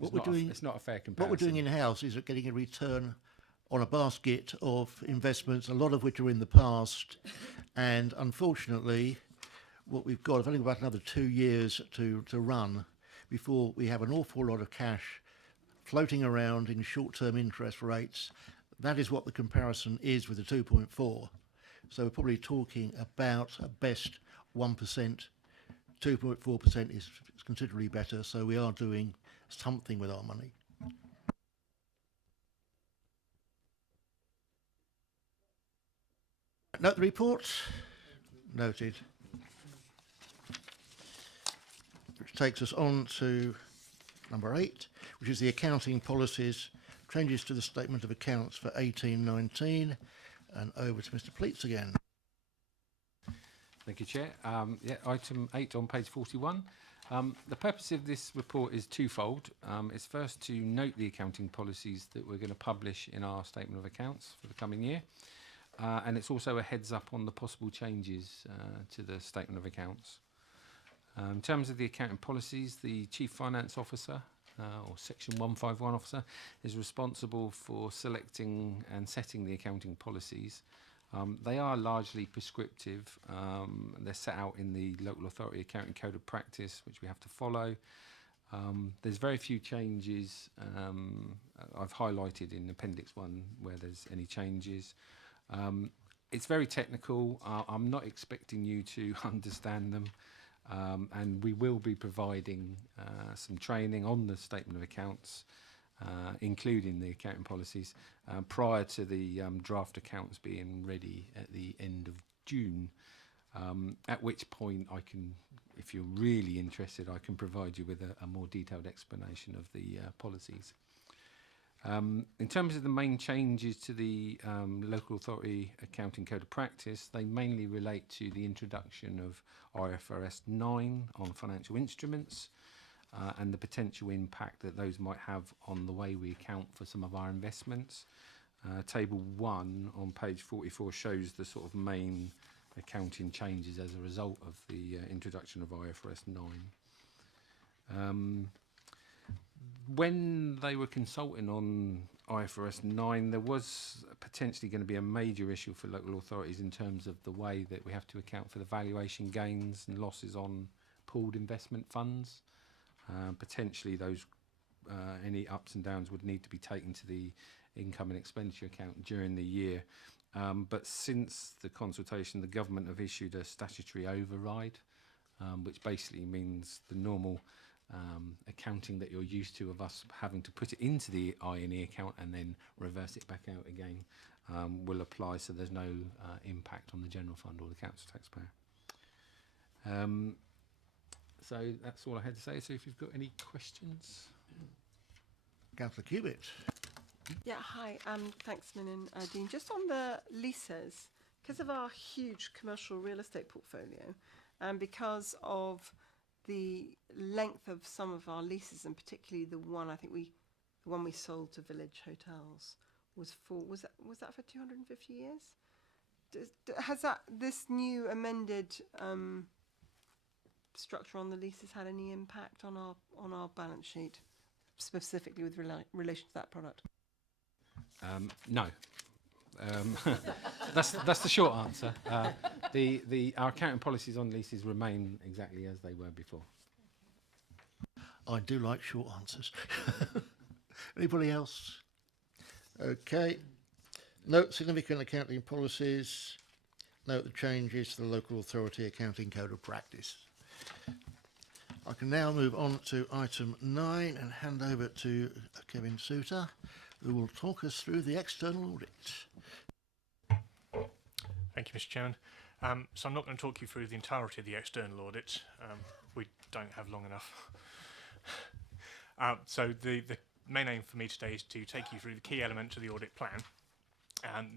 It's not a fair comparison. What we're doing in house is getting a return on a basket of investments, a lot of which are in the past, and unfortunately, what we've got, I've only got about another 2 years to run before we have an awful lot of cash floating around in short-term interest rates. That is what the comparison is with the 2.4. So we're probably talking about at best 1%. 2.4% is considerably better, so we are doing something with our money. Note the report. Noted. Which takes us on to number 8, which is the accounting policies, changes to the statement of accounts for 18-19, and over to Mr. Pleats again. Thank you, Chair. Item 8 on page 41. The purpose of this report is twofold. It's first to note the accounting policies that we're going to publish in our statement of accounts for the coming year. And it's also a heads up on the possible changes to the statement of accounts. In terms of the accounting policies, the Chief Finance Officer, or Section 151 Officer, is responsible for selecting and setting the accounting policies. They are largely prescriptive. They're set out in the Local Authority Accounting Code of Practice, which we have to follow. There's very few changes. I've highlighted in Appendix 1 where there's any changes. It's very technical. I'm not expecting you to understand them. And we will be providing some training on the statement of accounts, including the accounting policies, prior to the draft accounts being ready at the end of June, at which point I can, if you're really interested, I can provide you with a more detailed explanation of the policies. In terms of the main changes to the Local Authority Accounting Code of Practice, they mainly relate to the introduction of IFRS 9 on financial instruments and the potential impact that those might have on the way we account for some of our investments. Table 1 on page 44 shows the sort of main accounting changes as a result of the introduction of IFRS 9. When they were consulting on IFRS 9, there was potentially going to be a major issue for local authorities in terms of the way that we have to account for the valuation gains and losses on pooled investment funds. Potentially those any ups and downs would need to be taken to the income and expenditure account during the year. But since the consultation, the government have issued a statutory override, which basically means the normal accounting that you're used to of us having to put it into the I&E account and then reverse it back out again will apply, so there's no impact on the general fund or the council taxpayer. So that's all I had to say. So if you've got any questions. Councillor Cubitt. Yeah, hi. Thanks, Min and Dean. Just on the leases, because of our huge commercial real estate portfolio, and because of the length of some of our leases, and particularly the one we sold to Village Hotels was that for 250 years? Has this new amended structure on the leases had any impact on our balance sheet, specifically with relation to that product? No. That's the short answer. Our accounting policies on leases remain exactly as they were before. I do like short answers. Anybody else? Okay. Note significant accounting policies. Note the changes to the local authority accounting code of practice. I can now move on to item 9 and hand over to Kevin Souter, who will talk us through the external audit. Thank you, Mr. Chairman. So I'm not going to talk you through the entirety of the external audit. We don't have long enough. So the main aim for me today is to take you through the key elements of the audit plan.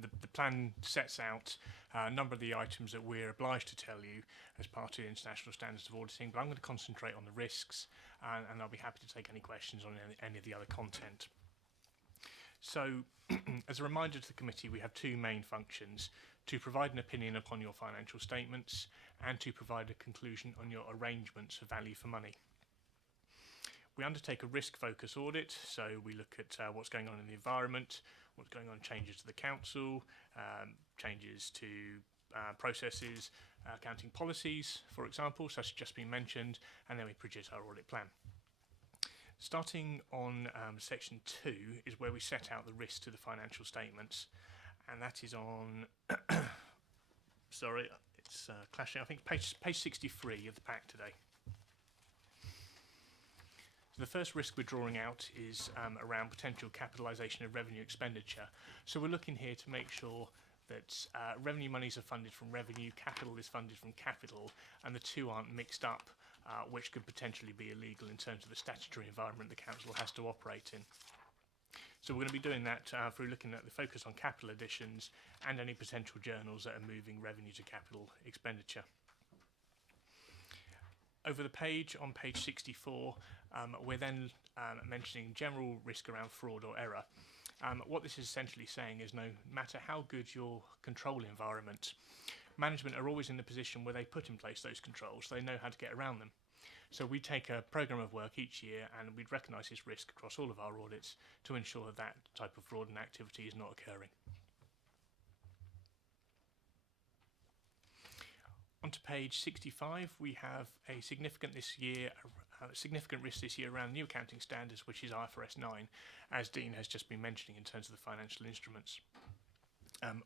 The plan sets out a number of the items that we're obliged to tell you as part of the International Standards of Auditing, but I'm going to concentrate on the risks, and I'll be happy to take any questions on any of the other content. So, as a reminder to the committee, we have two main functions: to provide an opinion upon your financial statements and to provide a conclusion on your arrangements for value for money. We undertake a risk focus audit, so we look at what's going on in the environment, what's going on, changes to the council, changes to processes, accounting policies, for example, such as just been mentioned, and then we produce our audit plan. Starting on section 2 is where we set out the risks to the financial statements, and that is on, sorry, it's clashing, I think page 63 of the pack today. So the first risk we're drawing out is around potential capitalisation of revenue expenditure. So we're looking here to make sure that revenue monies are funded from revenue, capital is funded from capital, and the two aren't mixed up, which could potentially be illegal in terms of the statutory environment the council has to operate in. So we're going to be doing that through looking at the focus on capital additions and any potential journals that are moving revenue to capital expenditure. Over the page, on page 64, we're then mentioning general risk around fraud or error. What this is essentially saying is no matter how good your control environment, management are always in the position where they put in place those controls, so they know how to get around them. So we take a programme of work each year and we'd recognise this risk across all of our audits to ensure that that type of fraud and activity is not occurring. On to page 65, we have a significant risk this year around new accounting standards, which is IFRS 9, as Dean has just been mentioning in terms of the financial instruments.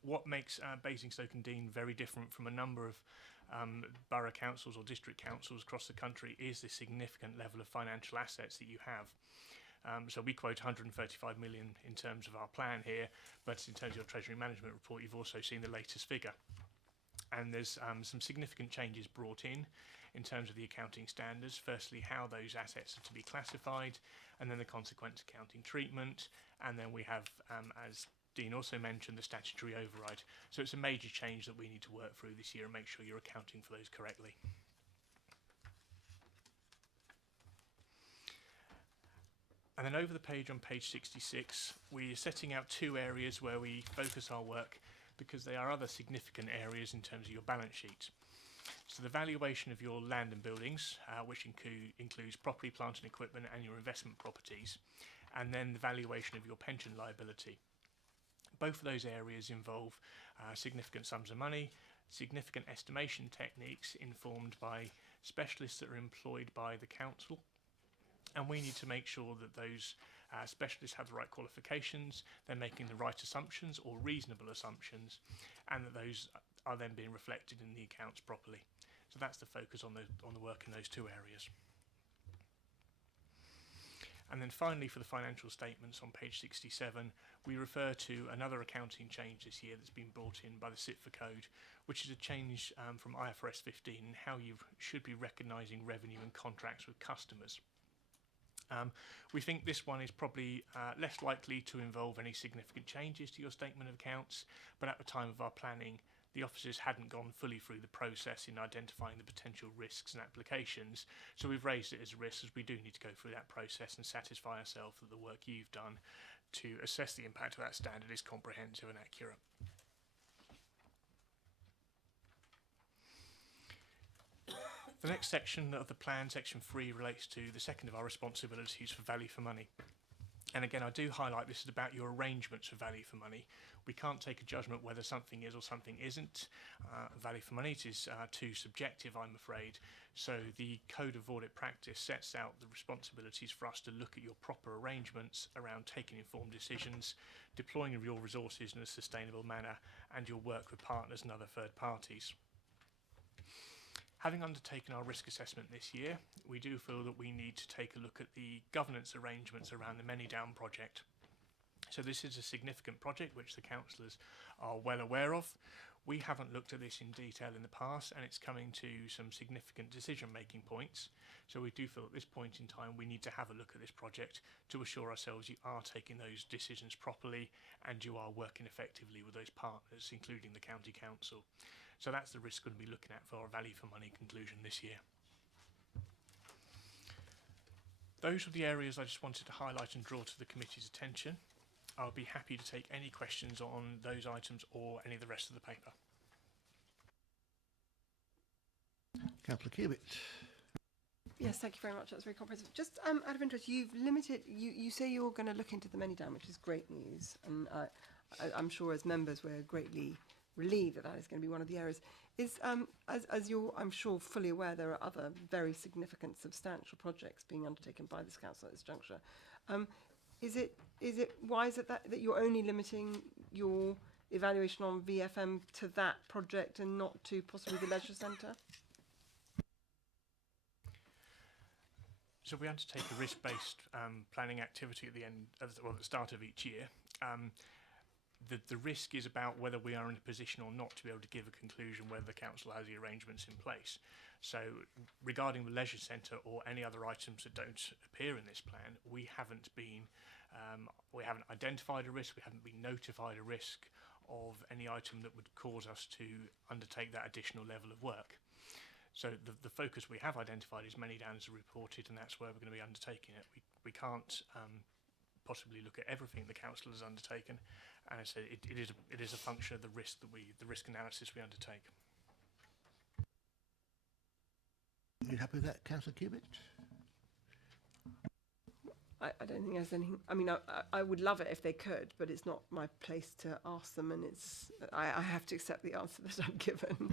What makes Basingstoke and Dean very different from a number of borough councils or district councils across the country is the significant level of financial assets that you have. So we quote 135 million in terms of our plan here, but in terms of your Treasury Management Report, you've also seen the latest figure. And there's some significant changes brought in terms of the accounting standards. Firstly, how those assets are to be classified, and then the consequent accounting treatment. And then we have, as Dean also mentioned, the statutory override. So it's a major change that we need to work through this year and make sure you're accounting for those correctly. And then over the page on page 66, we're setting out two areas where we focus our work because they are other significant areas in terms of your balance sheet. So the valuation of your land and buildings, which includes property, plant and equipment and your investment properties, and then the valuation of your pension liability. Both of those areas involve significant sums of money, significant estimation techniques informed by specialists that are employed by the council, and we need to make sure that those specialists have the right qualifications, they're making the right assumptions or reasonable assumptions, and that those are then being reflected in the accounts properly. So that's the focus on the work in those two areas. And then finally, for the financial statements on page 67, we refer to another accounting change this year that's been brought in by the CITFA code, which is a change from IFRS 15 in how you should be recognising revenue in contracts with customers. We think this one is probably less likely to involve any significant changes to your statement of accounts, but at the time of our planning, the officers hadn't gone fully through the process in identifying the potential risks and applications, so we've raised it as a risk, as we do need to go through that process and satisfy ourselves that the work you've done to assess the impact of that standard is comprehensive and accurate. The next section of the plan, section 3, relates to the second of our responsibilities for value for money. And again, I do highlight this is about your arrangements for value for money. We can't take a judgment whether something is or something isn't value for money. It is too subjective, I'm afraid. So the Code of Audit Practice sets out the responsibilities for us to look at your proper arrangements around taking informed decisions, deploying your resources in a sustainable manner, and your work with partners and other third parties. Having undertaken our risk assessment this year, we do feel that we need to take a look at the governance arrangements around the Many Down project. So this is a significant project which the councillors are well aware of. We haven't looked at this in detail in the past, and it's coming to some significant decision-making points. So we do feel at this point in time we need to have a look at this project to assure ourselves you are taking those decisions properly and you are working effectively with those partners, including the County Council. So that's the risk we're going to be looking at for our value for money conclusion this year. Those are the areas I just wanted to highlight and draw to the committee's attention. I'll be happy to take any questions on those items or any of the rest of the paper. Councillor Cubitt. Yes, thank you very much. That's very comprehensive. Just out of interest, you've limited. You say you're going to look into the Many Down, which is great news, and I'm sure as members we're greatly relieved that that is going to be one of the areas. Is as you're, I'm sure, fully aware, there are other very significant, substantial projects being undertaken by this council at this juncture. Why is it that you're only limiting your evaluation on VFM to that project and not to possibly the leisure centre? So we undertake a risk-based planning activity at the end, at the start of each year. The risk is about whether we are in a position or not to be able to give a conclusion whether the council has the arrangements in place. So regarding the leisure centre or any other items that don't appear in this plan, we haven't identified a risk, we haven't been notified a risk of any item that would cause us to undertake that additional level of work. So the focus we have identified is Many Down as reported, and that's where we're going to be undertaking it. We can't possibly look at everything the council has undertaken, and I said it is a function of the risk the risk analysis we undertake. You happy with that, Councillor Cubitt? I don't think there's anything. I mean, I would love it if they could, but it's not my place to ask them, and I have to accept the answer that I'm given.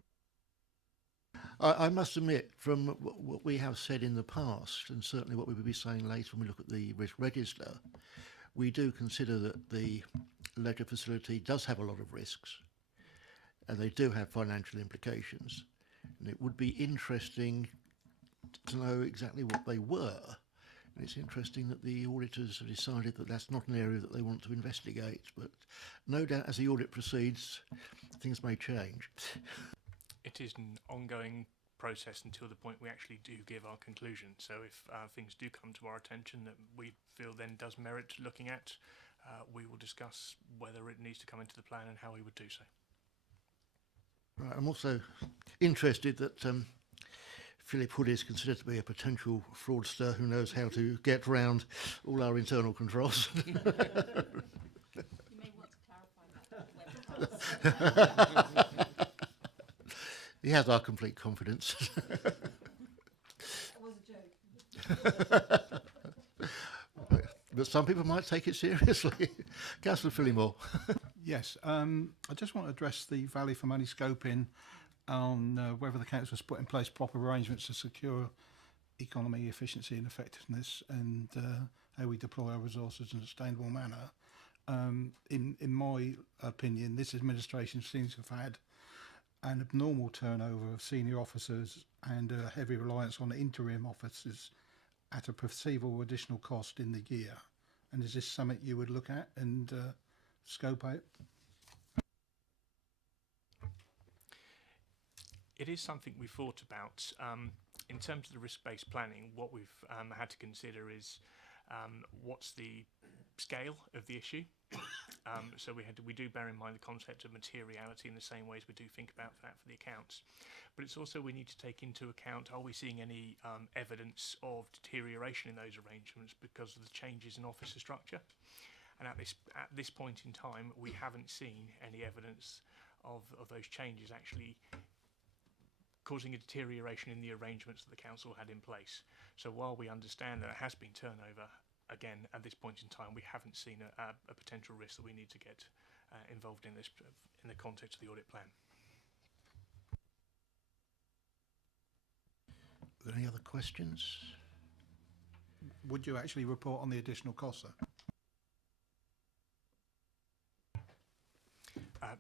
I must admit, from what we have said in the past, and certainly what we will be saying later when we look at the risk register, we do consider that the leisure facility does have a lot of risks, and they do have financial implications. And it would be interesting to know exactly what they were. And it's interesting that the auditors have decided that that's not an area that they want to investigate, but no doubt as the audit proceeds, things may change. It is an ongoing process until the point we actually do give our conclusion. So if things do come to our attention that we feel then does merit looking at, we will discuss whether it needs to come into the plan and how we would do so. Right, I'm also interested that Philip Hood is considered to be a potential fraudster who knows how to get round all our internal controls. You may want to clarify that. He has our complete confidence. That was a joke. But some people might take it seriously. Councillor Phillimore. Yes, I just want to address the value for money scoping on whether the council has put in place proper arrangements to secure economy, efficiency and effectiveness, and how we deploy our resources in a sustainable manner. In my opinion, this administration seems to have had an abnormal turnover of senior officers and a heavy reliance on interim officers at a perceivable additional cost in the year. And is this something you would look at and scope out? It is something we've thought about. In terms of the risk-based planning, what we've had to consider is what's the scale of the issue. So we do bear in mind the concept of materiality in the same ways we do think about that for the accounts. But it's also we need to take into account, are we seeing any evidence of deterioration in those arrangements because of the changes in officer structure? And at this point in time, we haven't seen any evidence of those changes actually causing a deterioration in the arrangements that the council had in place. So while we understand that there has been turnover, again, at this point in time, we haven't seen a potential risk that we need to get involved in this in the context of the audit plan. Are there any other questions? Would you actually report on the additional costs, sir?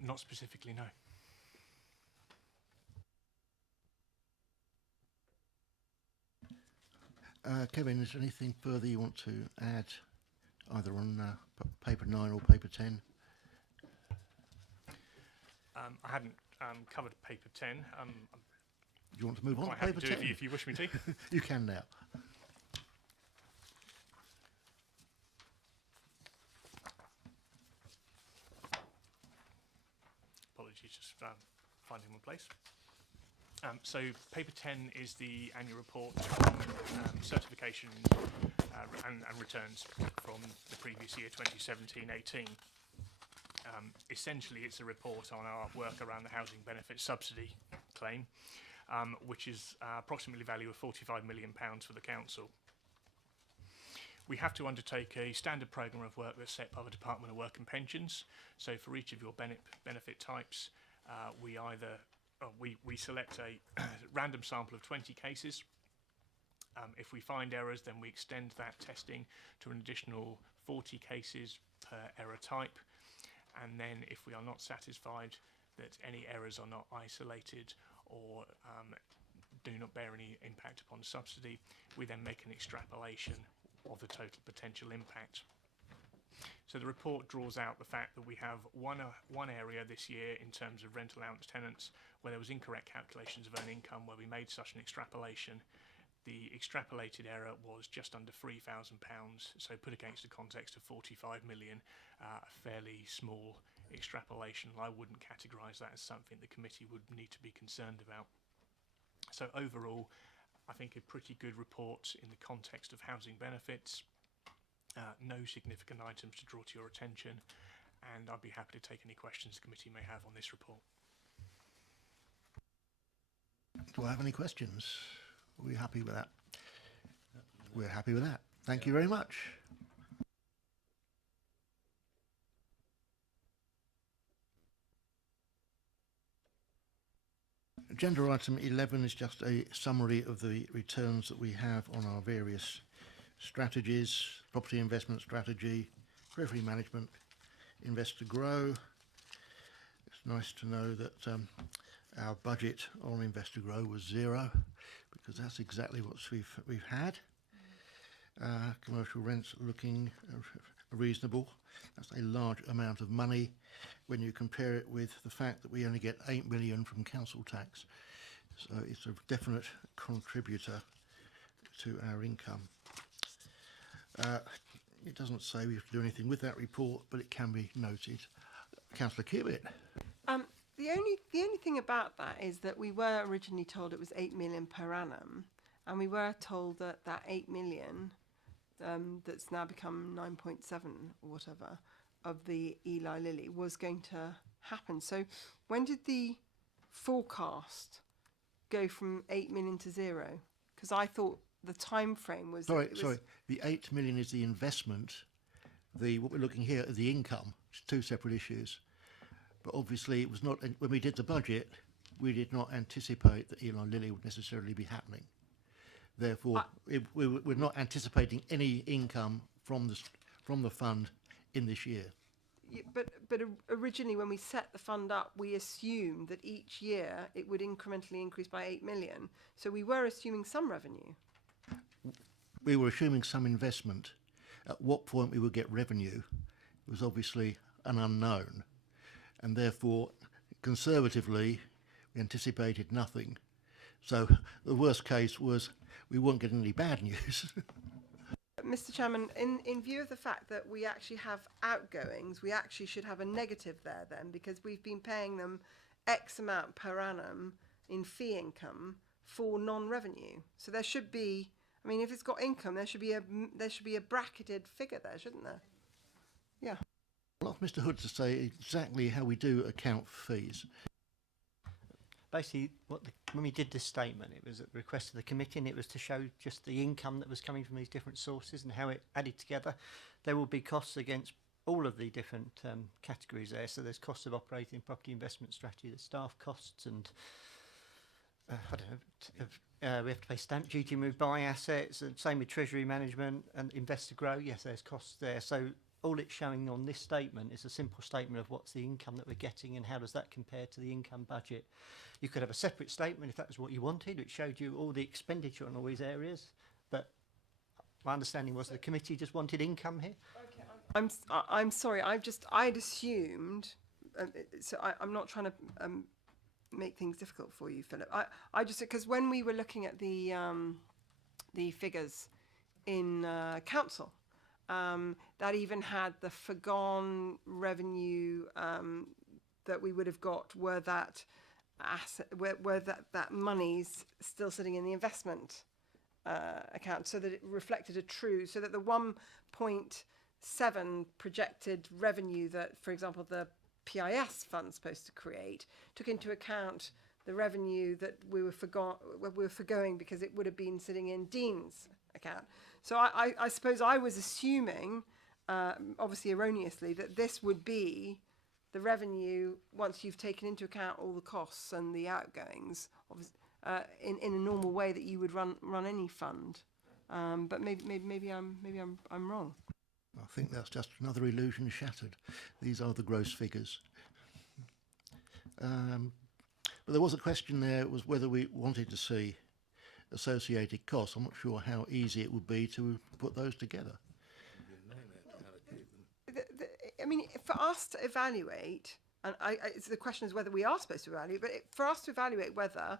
Not specifically, no. Kevin, is there anything further you want to add, either on paper 9 or paper 10? I hadn't covered paper 10. Do you want to move on to quite happy paper to 10? if you wish me to. You can now. Apologies, just finding my place. So paper 10 is the annual report on certification and returns from the previous year, 2017-18. Essentially, it's a report on our work around the housing benefit subsidy claim, which is approximately value of £45 million for the council. We have to undertake a standard programme of work that's set by the Department of Work and Pensions. So for each of your benefit types, we select a random sample of 20 cases. If we find errors, then we extend that testing to an additional 40 cases per error type. And then if we are not satisfied that any errors are not isolated or do not bear any impact upon subsidy, we then make an extrapolation of the total potential impact. So the report draws out the fact that we have one area this year in terms of rental allowance tenants where there was incorrect calculations of earned income where we made such an extrapolation. The extrapolated error was just under £3,000, so put against the context of 45 million, a fairly small extrapolation. I wouldn't categorise that as something the committee would need to be concerned about. So overall, I think a pretty good report in the context of housing benefits. No significant items to draw to your attention, and I'd be happy to take any questions the committee may have on this report. Do I have any questions? Are we happy with that? We're happy with that. Thank you very much. Agenda item 11 is just a summary of the returns that we have on our various strategies: property investment strategy, treasury management, invest to grow. It's nice to know that our budget on invest to grow was 0, because that's exactly what we've had. Commercial rents looking reasonable. That's a large amount of money when you compare it with the fact that we only get 8 million from council tax. So it's a definite contributor to our income. It doesn't say we have to do anything with that report, but it can be noted. Councillor Kiewit. The only thing about that is that we were originally told it was 8 million per annum, and we were told that that 8 million, that's now become 9.7 or whatever, of the Eli Lilly was going to happen. So when did the forecast go from 8 million to 0? Because I thought the time frame was... Sorry, the 8 million is the investment. What we're looking here is the income. It's two separate issues. But obviously it was not, when we did the budget, we did not anticipate that Eli Lilly would necessarily be happening. Therefore, we're not anticipating any income from the fund in this year. Yeah, but originally when we set the fund up, we assumed that each year it would incrementally increase by 8 million. So we were assuming some revenue. We were assuming some investment. At what point we would get revenue was obviously an unknown. And therefore, conservatively, we anticipated nothing. So the worst case was we weren't getting any bad news. Mr. Chairman, in view of the fact that we actually have outgoings, we actually should have a negative there then, because we've been paying them X amount per annum in fee income for non-revenue. So there should be, I mean, if it's got income, there should be a bracketed figure there, shouldn't there? Yeah. I'll ask Mr. Hood to say exactly how we do account for fees. Basically, what the when we did this statement, it was at the request of the committee, and it was to show just the income that was coming from these different sources and how it added together. There will be costs against all of the different categories there. So there's costs of operating property investment strategy, there's staff costs, and I don't know, we have to pay stamp duty when we buy assets, and same with treasury management and invest to grow. Yes, there's costs there. So all it's showing on this statement is a simple statement of what's the income that we're getting and how does that compare to the income budget. You could have a separate statement if that was what you wanted, which showed you all the expenditure on all these areas. But my understanding was the committee just wanted income here. Okay, I'm sorry. I'd assumed. I'm not trying to make things difficult for you, Philip. I just, because when we were looking at the figures in council, that even had the forgone revenue that we would have got were that asset, where that money's still sitting in the investment account, so that it reflected a true, so that the 1.7 projected revenue that, for example, the PIS fund's supposed to create took into account the revenue that we were forgoing because it would have been sitting in Dean's account. So I suppose I was assuming, obviously erroneously, that this would be the revenue once you've taken into account all the costs and the outgoings, in a normal way that you would run any fund. But maybe I'm wrong. I think that's just another illusion shattered. These are the gross figures. But there was a question there, was whether we wanted to see associated costs. I'm not sure how easy it would be to put those together. I mean, for us to evaluate, and the question is whether we are supposed to evaluate, but for us to evaluate whether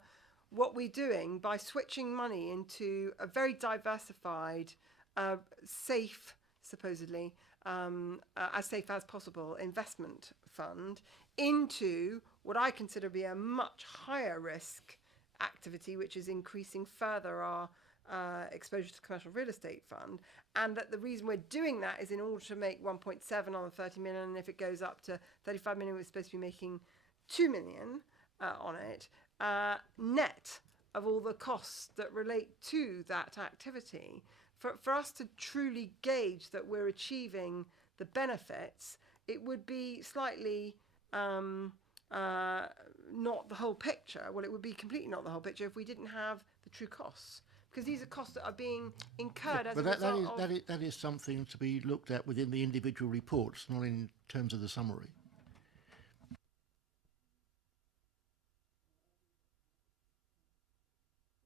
what we're doing by switching money into a very diversified, safe, supposedly, as safe as possible investment fund into what I consider to be a much higher risk activity, which is increasing further our exposure to the commercial real estate fund, and that the reason we're doing that is in order to make 1.7 on the 30 million, and if it goes up to 35 million, we're supposed to be making 2 million on it, net of all the costs that relate to that activity. For us to truly gauge that we're achieving the benefits, it would be slightly not the whole picture. Well, it would be completely not the whole picture if we didn't have the true costs, because these are costs that are being incurred as a result of... that is something to be looked at within the individual reports, not in terms of the summary.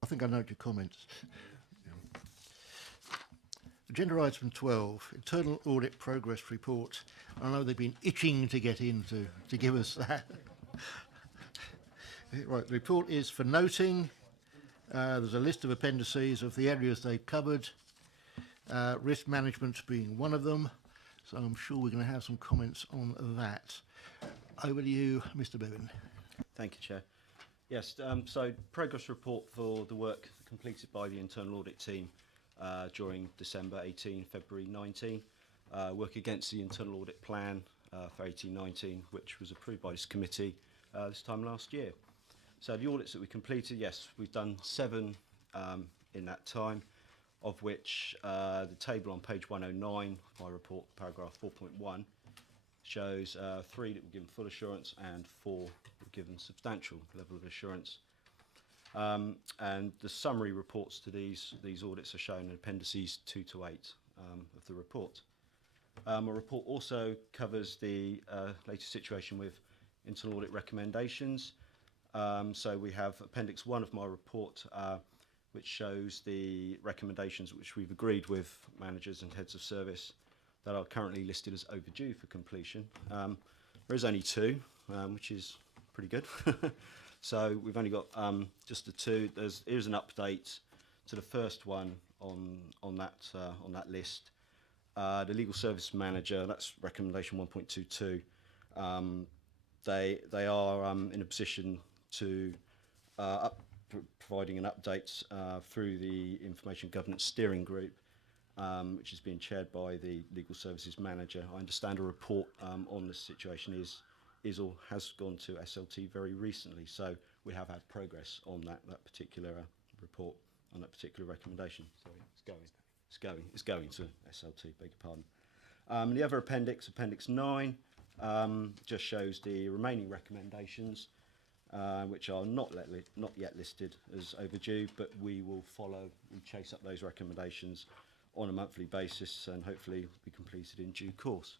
I think I note your comments. Agenda item 12, Internal Audit Progress Report. I know they've been itching to get in to give us that. Right, the report is for noting. There's a list of appendices of the areas they've covered, risk management being one of them, so I'm sure we're going to have some comments on that. Over to you, Mr. Bevan. Thank you, Chair. Yes, so progress report for the work completed by the internal audit team during December 18, February 19. Work against the internal audit plan for 18-19, which was approved by this committee this time last year. So the audits that we completed, yes, we've done 7 in that time, of which the table on page 109 of my report, paragraph 4.1, shows 3 that were given full assurance and 4 were given substantial level of assurance. And the summary reports to these audits are shown in appendices 2 to 8 of the report. My report also covers the latest situation with internal audit recommendations. So we have appendix 1 of my report, which shows the recommendations which we've agreed with managers and heads of service that are currently listed as overdue for completion. There is only 2, which is pretty good. So we've only got just the 2. Here's an update to the first one on that list. The legal service manager, that's recommendation 1.22. They are in a position to providing an update through the Information Governance Steering Group, which is being chaired by the legal services manager. I understand a report on this situation is or has gone to SLT very recently. So we have had progress on that particular report, on that particular recommendation. Sorry, it's going to SLT, beg your pardon. The other appendix, Appendix 9, just shows the remaining recommendations, which are not yet listed as overdue, but we will chase up those recommendations on a monthly basis and hopefully be completed in due course.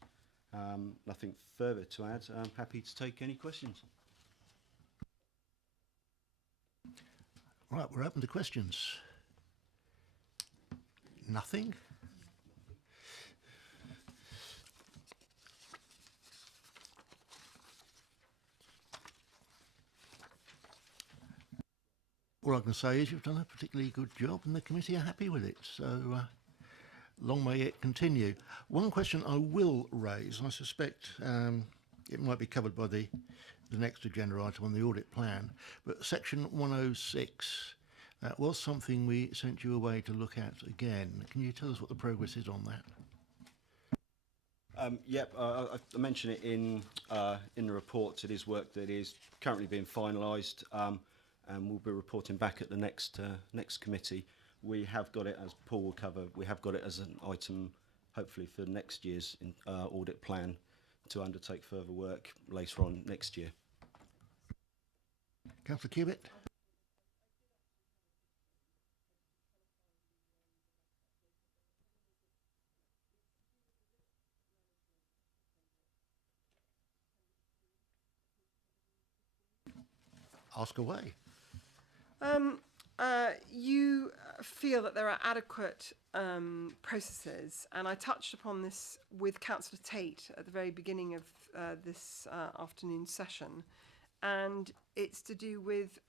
Nothing further to add. I'm happy to take any questions. Right, we're open to questions. Nothing? All I can say is you've done a particularly good job and the committee are happy with it. So long may it continue. One question I will raise, and I suspect it might be covered by the next agenda item on the audit plan, but section 106, that was something we sent you away to look at again. Can you tell us what the progress is on that? Yep, I mentioned it in the report. It is work that is currently being finalised, and we'll be reporting back at the next committee. We have got it, as Paul will cover, we have got it as an item, hopefully for next year's audit plan, to undertake further work later on next year. Councillor Cubitt? Ask away. You feel that there are adequate processes, and I touched upon this with Councillor Tate at the very beginning of this afternoon session, and it's to do with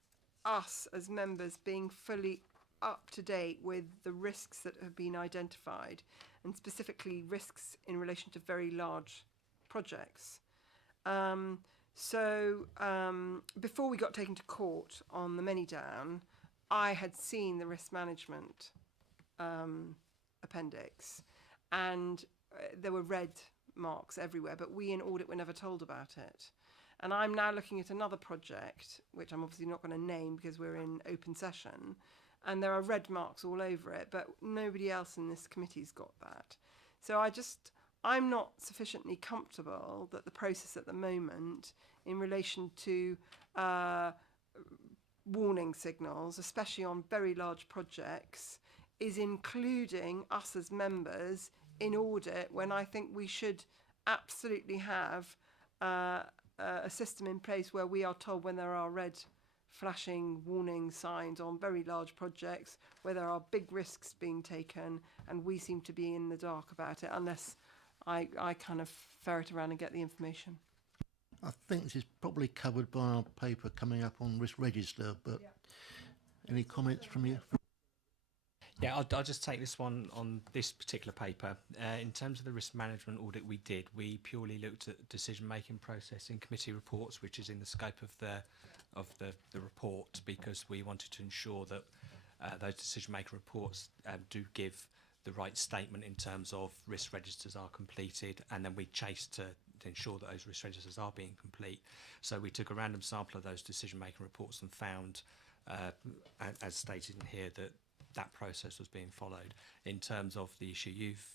us as members being fully up to date with the risks that have been identified, and specifically risks in relation to very large projects. Before we got taken to court on the Manydown, I had seen the risk management appendix, and there were red marks everywhere, but we in audit were never told about it. And I'm now looking at another project, which I'm obviously not going to name because we're in open session, and there are red marks all over it, but nobody else in this committee's got that. So I'm not sufficiently comfortable that the process at the moment in relation to warning signals, especially on very large projects, is including us as members in audit, when I think we should absolutely have a system in place where we are told when there are red flashing warning signs on very large projects, where there are big risks being taken, and we seem to be in the dark about it unless I kind of ferret around and get the information. I think this is probably covered by our paper coming up on risk register, but any comments from you? Yeah, I'll just take this one on this particular paper. In terms of the risk management audit we did, we purely looked at decision-making process in committee reports, which is in the scope of the report, because we wanted to ensure that those decision-maker reports do give the right statement in terms of risk registers are completed, and then we chase to ensure that those risk registers are being complete. So we took a random sample of those decision-making reports and found, as stated in here, that process was being followed. In terms of the issue you've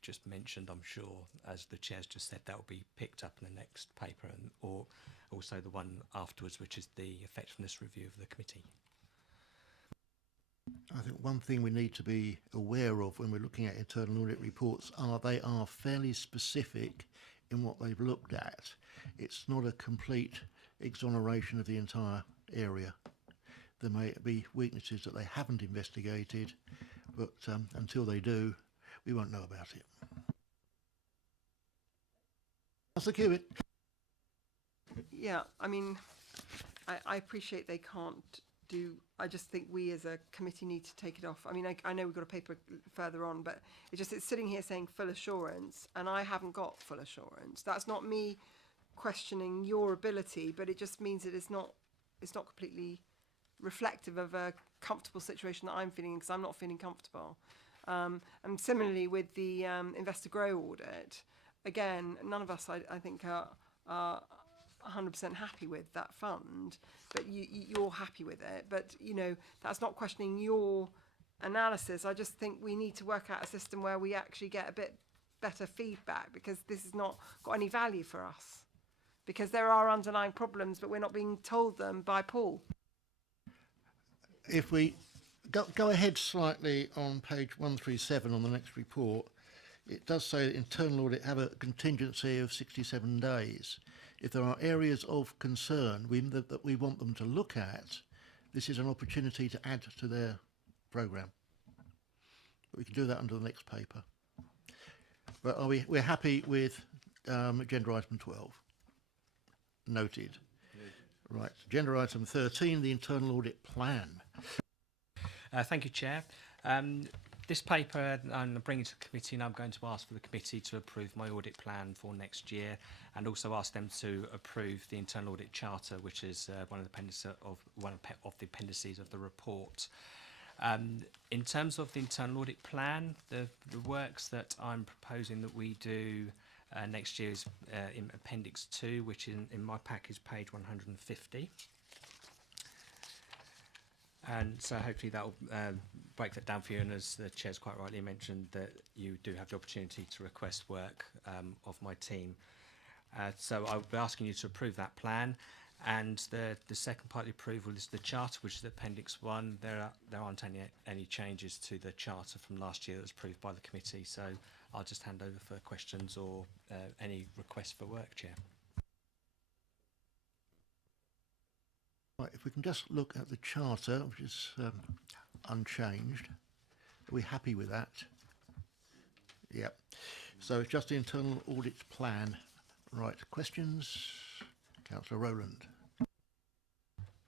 just mentioned, I'm sure, as the chair's just said, that will be picked up in the next paper, or also the one afterwards, which is the effectiveness review of the committee. I think one thing we need to be aware of when we're looking at internal audit reports they are fairly specific in what they've looked at. It's not a complete exoneration of the entire area. There may be weaknesses that they haven't investigated, but until they do, we won't know about it. Councillor Cubitt. Yeah, I mean, I appreciate they can't do. I just think we as a committee need to take it off. I mean, I know we've got a paper further on, but it's sitting here saying full assurance, and I haven't got full assurance. That's not me questioning your ability, but it just means that it's not completely reflective of a comfortable situation that I'm feeling, because I'm not feeling comfortable. And similarly with the Investor Grow audit, again, none of us, I think, are 100% happy with that fund, but you're happy with it. But, you know, that's not questioning your analysis. I just think we need to work out a system where we actually get a bit better feedback, because this has not got any value for us. Because there are underlying problems, but we're not being told them by Paul. If we go ahead slightly on page 137 on the next report, it does say that internal audit have a contingency of 67 days. If there are areas of concern that we want them to look at, this is an opportunity to add to their programme. But we can do that under the next paper. But we're happy with agenda item 12. Noted. Right, agenda item 13, the internal audit plan. Thank you, Chair. This paper I'm bringing to the committee, and I'm going to ask for the committee to approve my audit plan for next year, and also ask them to approve the internal audit charter, which is one of the appendices of the report. In terms of the internal audit plan, the works that I'm proposing that we do next year is in Appendix 2, which in my pack is page 150. And so hopefully that will break that down for you, and as the Chair's quite rightly mentioned, that you do have the opportunity to request work of my team. So I'll be asking you to approve that plan. And the second part of the approval is the charter, which is Appendix 1. There aren't any changes to the charter from last year that was approved by the committee, so I'll just hand over for questions or any requests for work, Chair. Right, if we can just look at the charter, which is unchanged. Are we happy with that? Yep. So it's just the internal audit plan. Right, questions? Councillor Rowland.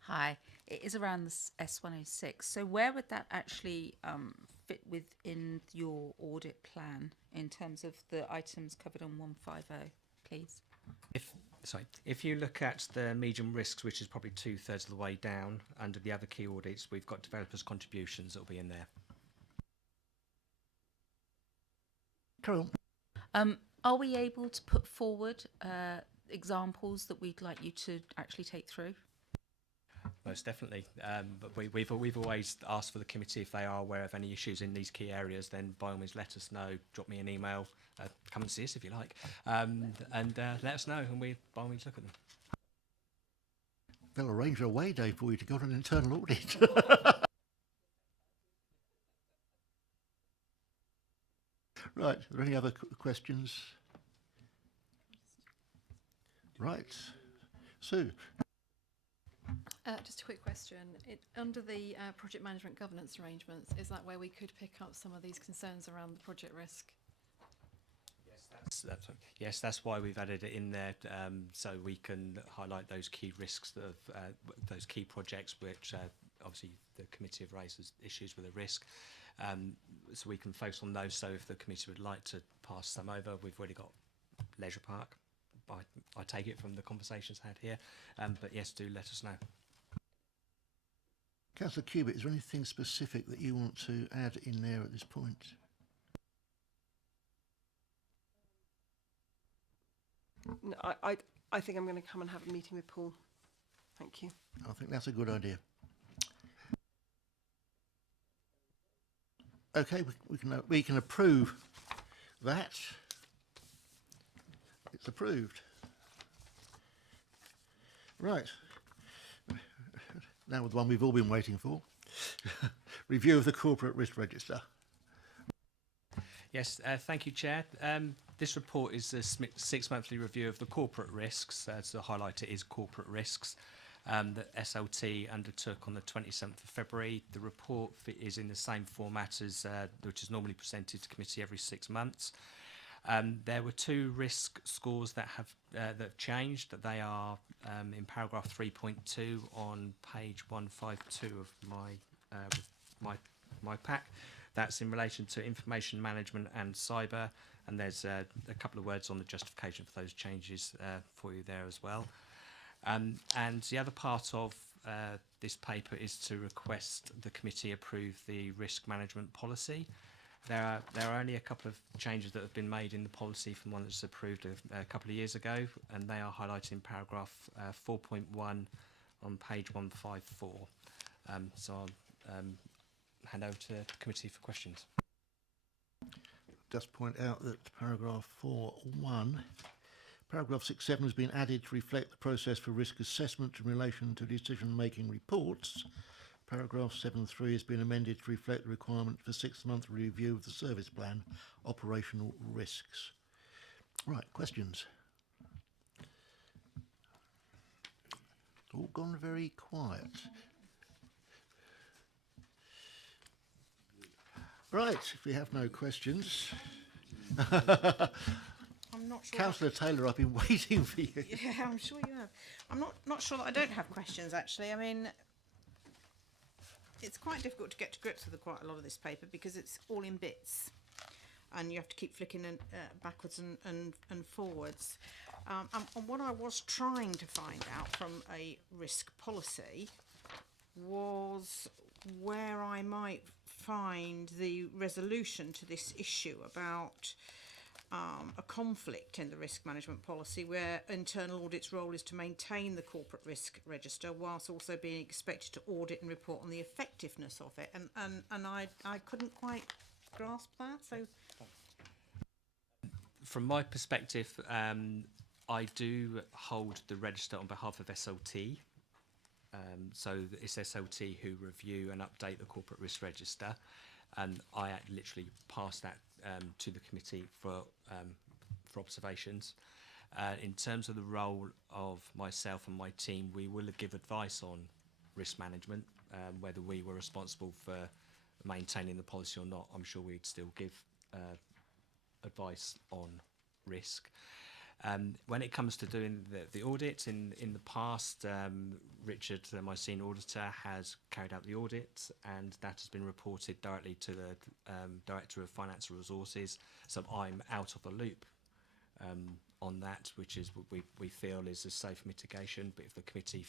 Hi, it is around the S106. So where would that actually fit within your audit plan in terms of the items covered on 150, please? If you look at the medium risks, which is probably 2/3 of the way down, under the other key audits, we've got developers' contributions that will be in there. Carol. Are we able to put forward examples that we'd like you to actually take through? Most definitely. But we've always asked for the committee, if they are aware of any issues in these key areas, then by all means let us know, drop me an email, come and see us if you like, and let us know, and we by all means look at them. They'll arrange a away day for you to go to an internal audit. Right, are there any other questions? Right, Sue. Just a quick question. Under the project management governance arrangements, is that where we could pick up some of these concerns around the project risk? Yes, that's why we've added it in there, so we can highlight those key risks, those key projects which obviously the committee have raised as issues with the risk. So we can focus on those. So if the committee would like to pass some over, we've already got Leisure Park. I take it from the conversations had here, but yes, do let us know. Councillor Cubitt, is there anything specific that you want to add in there at this point? No, I think I'm going to come and have a meeting with Paul. Thank you. I think that's a good idea. Okay, we can approve that. It's approved. Right. Now with the one we've all been waiting for. Review of the corporate risk register. Yes, thank you, Chair. This report is a 6-monthly review of the corporate risks. So the highlighter is corporate risks that SLT undertook on the 27th of February. The report is in the same format as which is normally presented to committee every 6 months. There were 2 risk scores that have changed. That they are in paragraph 3.2 on page 152 of my pack. That's in relation to information management and cyber, and there's a couple of words on the justification for those changes for you there as well. And the other part of this paper is to request the committee approve the risk management policy. There are only a couple of changes that have been made in the policy from one that was approved a couple of years ago, and they are highlighted in paragraph 4.1 on page 154. So I'll hand over to the committee for questions. Just point out that paragraph 4.1, paragraph 6.7 has been added to reflect the process for risk assessment in relation to decision-making reports. Paragraph 7.3 has been amended to reflect the requirement for 6-month review of the service plan operational risks. Right, questions? All gone very quiet. Right, if we have no questions. I'm not sure. Councillor Taylor, I've been waiting for you. Yeah, I'm sure you have. I'm not sure that I don't have questions, actually. I mean, it's quite difficult to get to grips with quite a lot of this paper because it's all in bits and you have to keep flicking backwards and forwards. And what I was trying to find out from a risk policy was where I might find the resolution to this issue about a conflict in the risk management policy where internal audit's role is to maintain the corporate risk register whilst also being expected to audit and report on the effectiveness of it. And I couldn't quite grasp that. So, from my perspective, I do hold the register on behalf of SLT. So it's SLT who review and update the corporate risk register, and I literally pass that to the committee for observations. In terms of the role of myself and my team, we will give advice on risk management, whether we were responsible for maintaining the policy or not. I'm sure we'd still give advice on risk. When it comes to doing the audit, in the past, Richard, my senior auditor, has carried out the audit, and that has been reported directly to the Director of Financial Resources. So I'm out of the loop on that, which is what we feel is a safe mitigation. But if the committee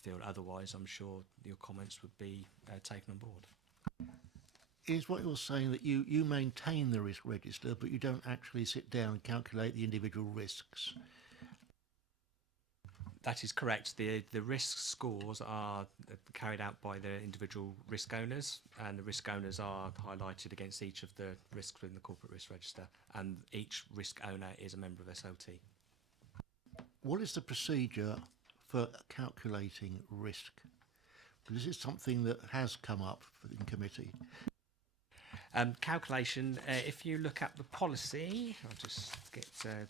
feel otherwise, I'm sure your comments would be taken on board. Is what you're saying that you maintain the risk register, but you don't actually sit down and calculate the individual risks? That is correct. The risk scores are carried out by the individual risk owners, and the risk owners are highlighted against each of the risks within the corporate risk register, and each risk owner is a member of SLT. What is the procedure for calculating risk? This is something that has come up in committee. Calculation, if you look at the policy, I'll just get the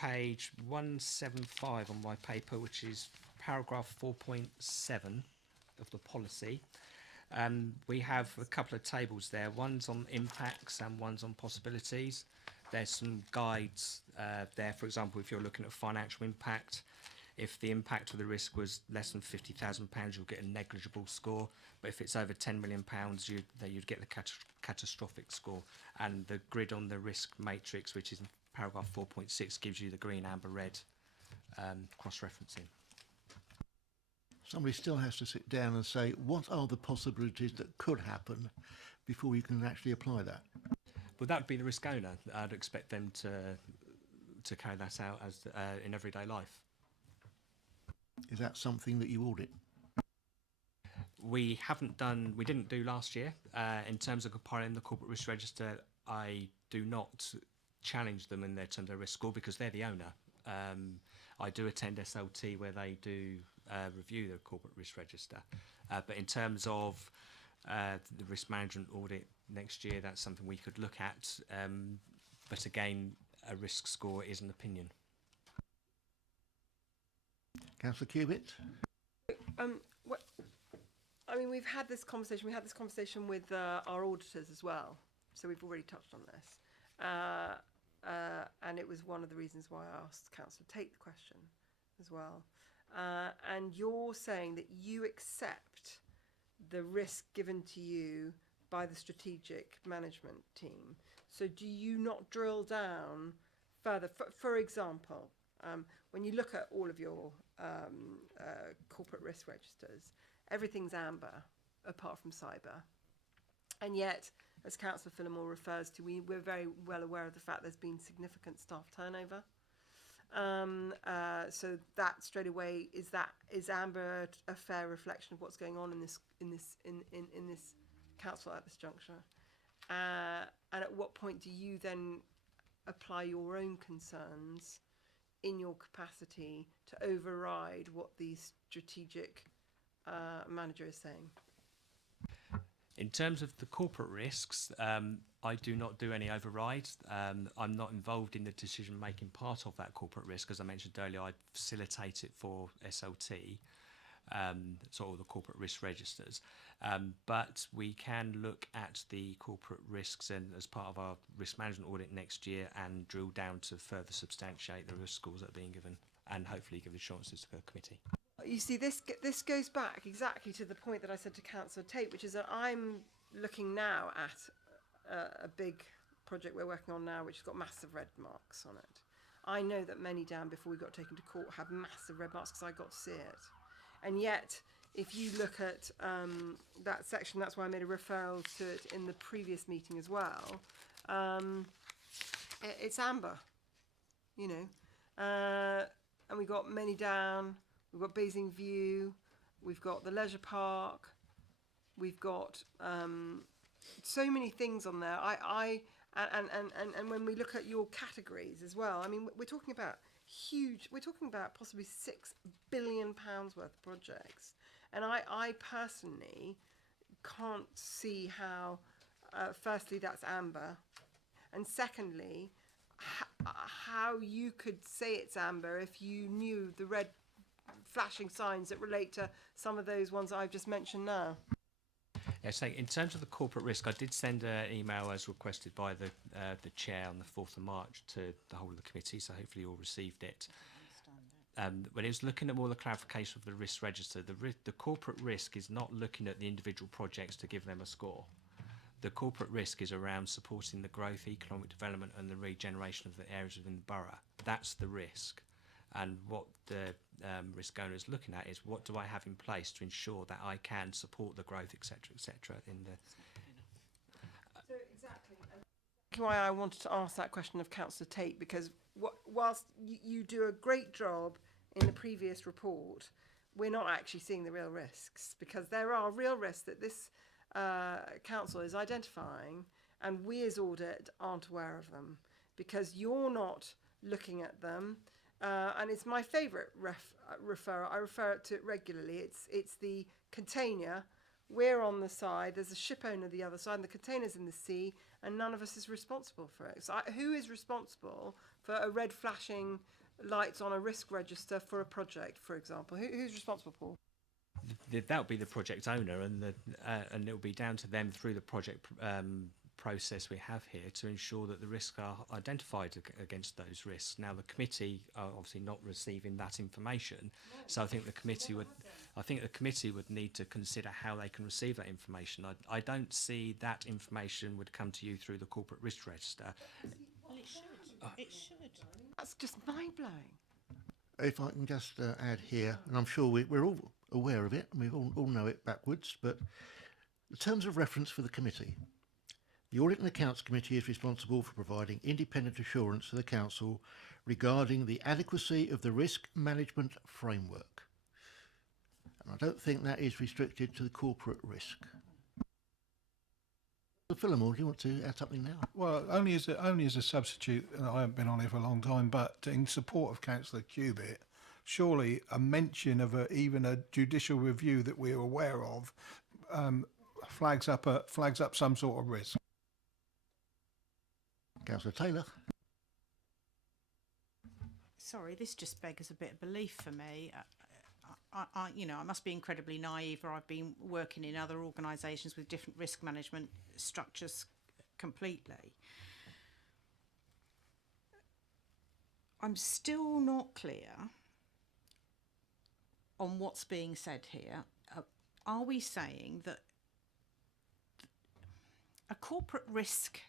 page 175 on my paper, which is paragraph 4.7 of the policy. We have a couple of tables there. One's on impacts and one's on possibilities. There's some guides there. For example, if you're looking at financial impact, if the impact of the risk was less than £50,000, you'll get a negligible score. But if it's over £10 million, you'd get the catastrophic score. And the grid on the risk matrix, which is in paragraph 4.6, gives you the green, amber, red cross-referencing. Somebody still has to sit down and say, what are the possibilities that could happen before you can actually apply that? Well, that would be the risk owner. I'd expect them to carry that out as in everyday life. Is that something that you audit? We didn't do last year. In terms of compiling the corporate risk register, I do not challenge them in their terms of risk score because they're the owner. I do attend SLT where they do review the corporate risk register. But in terms of the risk management audit next year, that's something we could look at. But again, a risk score is an opinion. Councillor Cubitt? I mean, we've had this conversation. We had this conversation with our auditors as well. So we've already touched on this. And it was one of the reasons why I asked Councillor Tate the question as well. And you're saying that you accept the risk given to you by the strategic management team. So do you not drill down further? For example, when you look at all of your corporate risk registers, everything's amber apart from cyber. And yet as Councillor Phillimore refers to, we're very well aware of the fact there's been significant staff turnover. So that straight away, is Amber a fair reflection of what's going on in this council at this juncture? And at what point do you then apply your own concerns in your capacity to override what the strategic manager is saying? In terms of the corporate risks, I do not do any override. I'm not involved in the decision-making part of that corporate risk. As I mentioned earlier, I facilitate it for SLT, sort of the corporate risk registers. But we can look at the corporate risks and as part of our risk management audit next year and drill down to further substantiate the risk scores that are being given and hopefully give assurances to the committee. You see, this goes back exactly to the point that I said to Councillor Tate, which is that I'm looking now at a big project we're working on now, which has got massive red marks on it. I know that many down before we got taken to court had massive red marks because I got to see it. And yet, if you look at that section, that's why I made a referral to it in the previous meeting as well. It's amber, you know, and we got many down. We've got Basing View, we've got the leisure park, we've got so many things on there. And when we look at your categories as well, I mean, we're talking about huge. We're talking about possibly £6 billion worth of projects, and I personally can't see how. Firstly, that's amber, and secondly, how you could say it's amber if you knew the red flashing signs that relate to some of those ones I've just mentioned now. Yeah, so in terms of the corporate risk, I did send an email as requested by the chair on the 4th of March to the whole of the committee, so hopefully you all received it. When it was looking at more the clarification of the risk register, the corporate risk is not looking at the individual projects to give them a score. The corporate risk is around supporting the growth, economic development and the regeneration of the areas within the borough. That's the risk. And what the risk owner is looking at is what do I have in place to ensure that I can support the growth, etc., in the... So exactly why I wanted to ask that question of Councillor Tate, because whilst you do a great job in the previous report, we're not actually seeing the real risks, because there are real risks that this council is identifying and we as audit aren't aware of them because you're not looking at them. And it's my favourite referral. I refer to it regularly. It's the container. We're on the side. There's a ship owner the other side, and the container's in the sea, and none of us is responsible for it. So who is responsible for a red flashing lights on a risk register for a project, for example? Who's responsible, Paul? That would be the project owner, and it will be down to them through the project process we have here to ensure that the risks are identified against those risks. Now, the committee are obviously not receiving that information, so I think the committee would need to consider how they can receive that information. I don't see that information would come to you through the corporate risk register. Well, it should. It should. That's just mind-blowing. If I can just add here, and I'm sure we're all aware of it, and we all know it backwards, but the terms of reference for the committee. The Audit and Accounts Committee is responsible for providing independent assurance to the Council regarding the adequacy of the risk management framework. And I don't think that is restricted to the corporate risk. Phillimore, do you want to add something now? Well, only as a substitute, and I haven't been on here for a long time, but in support of Councillor Cubitt, surely a mention of even a judicial review that we're aware of flags up some sort of risk. Councillor Taylor. Sorry, this just beggars a bit of belief for me. I must be incredibly naive, or I've been working in other organisations with different risk management structures completely. I'm still not clear on what's being said here. Are we saying that a corporate risk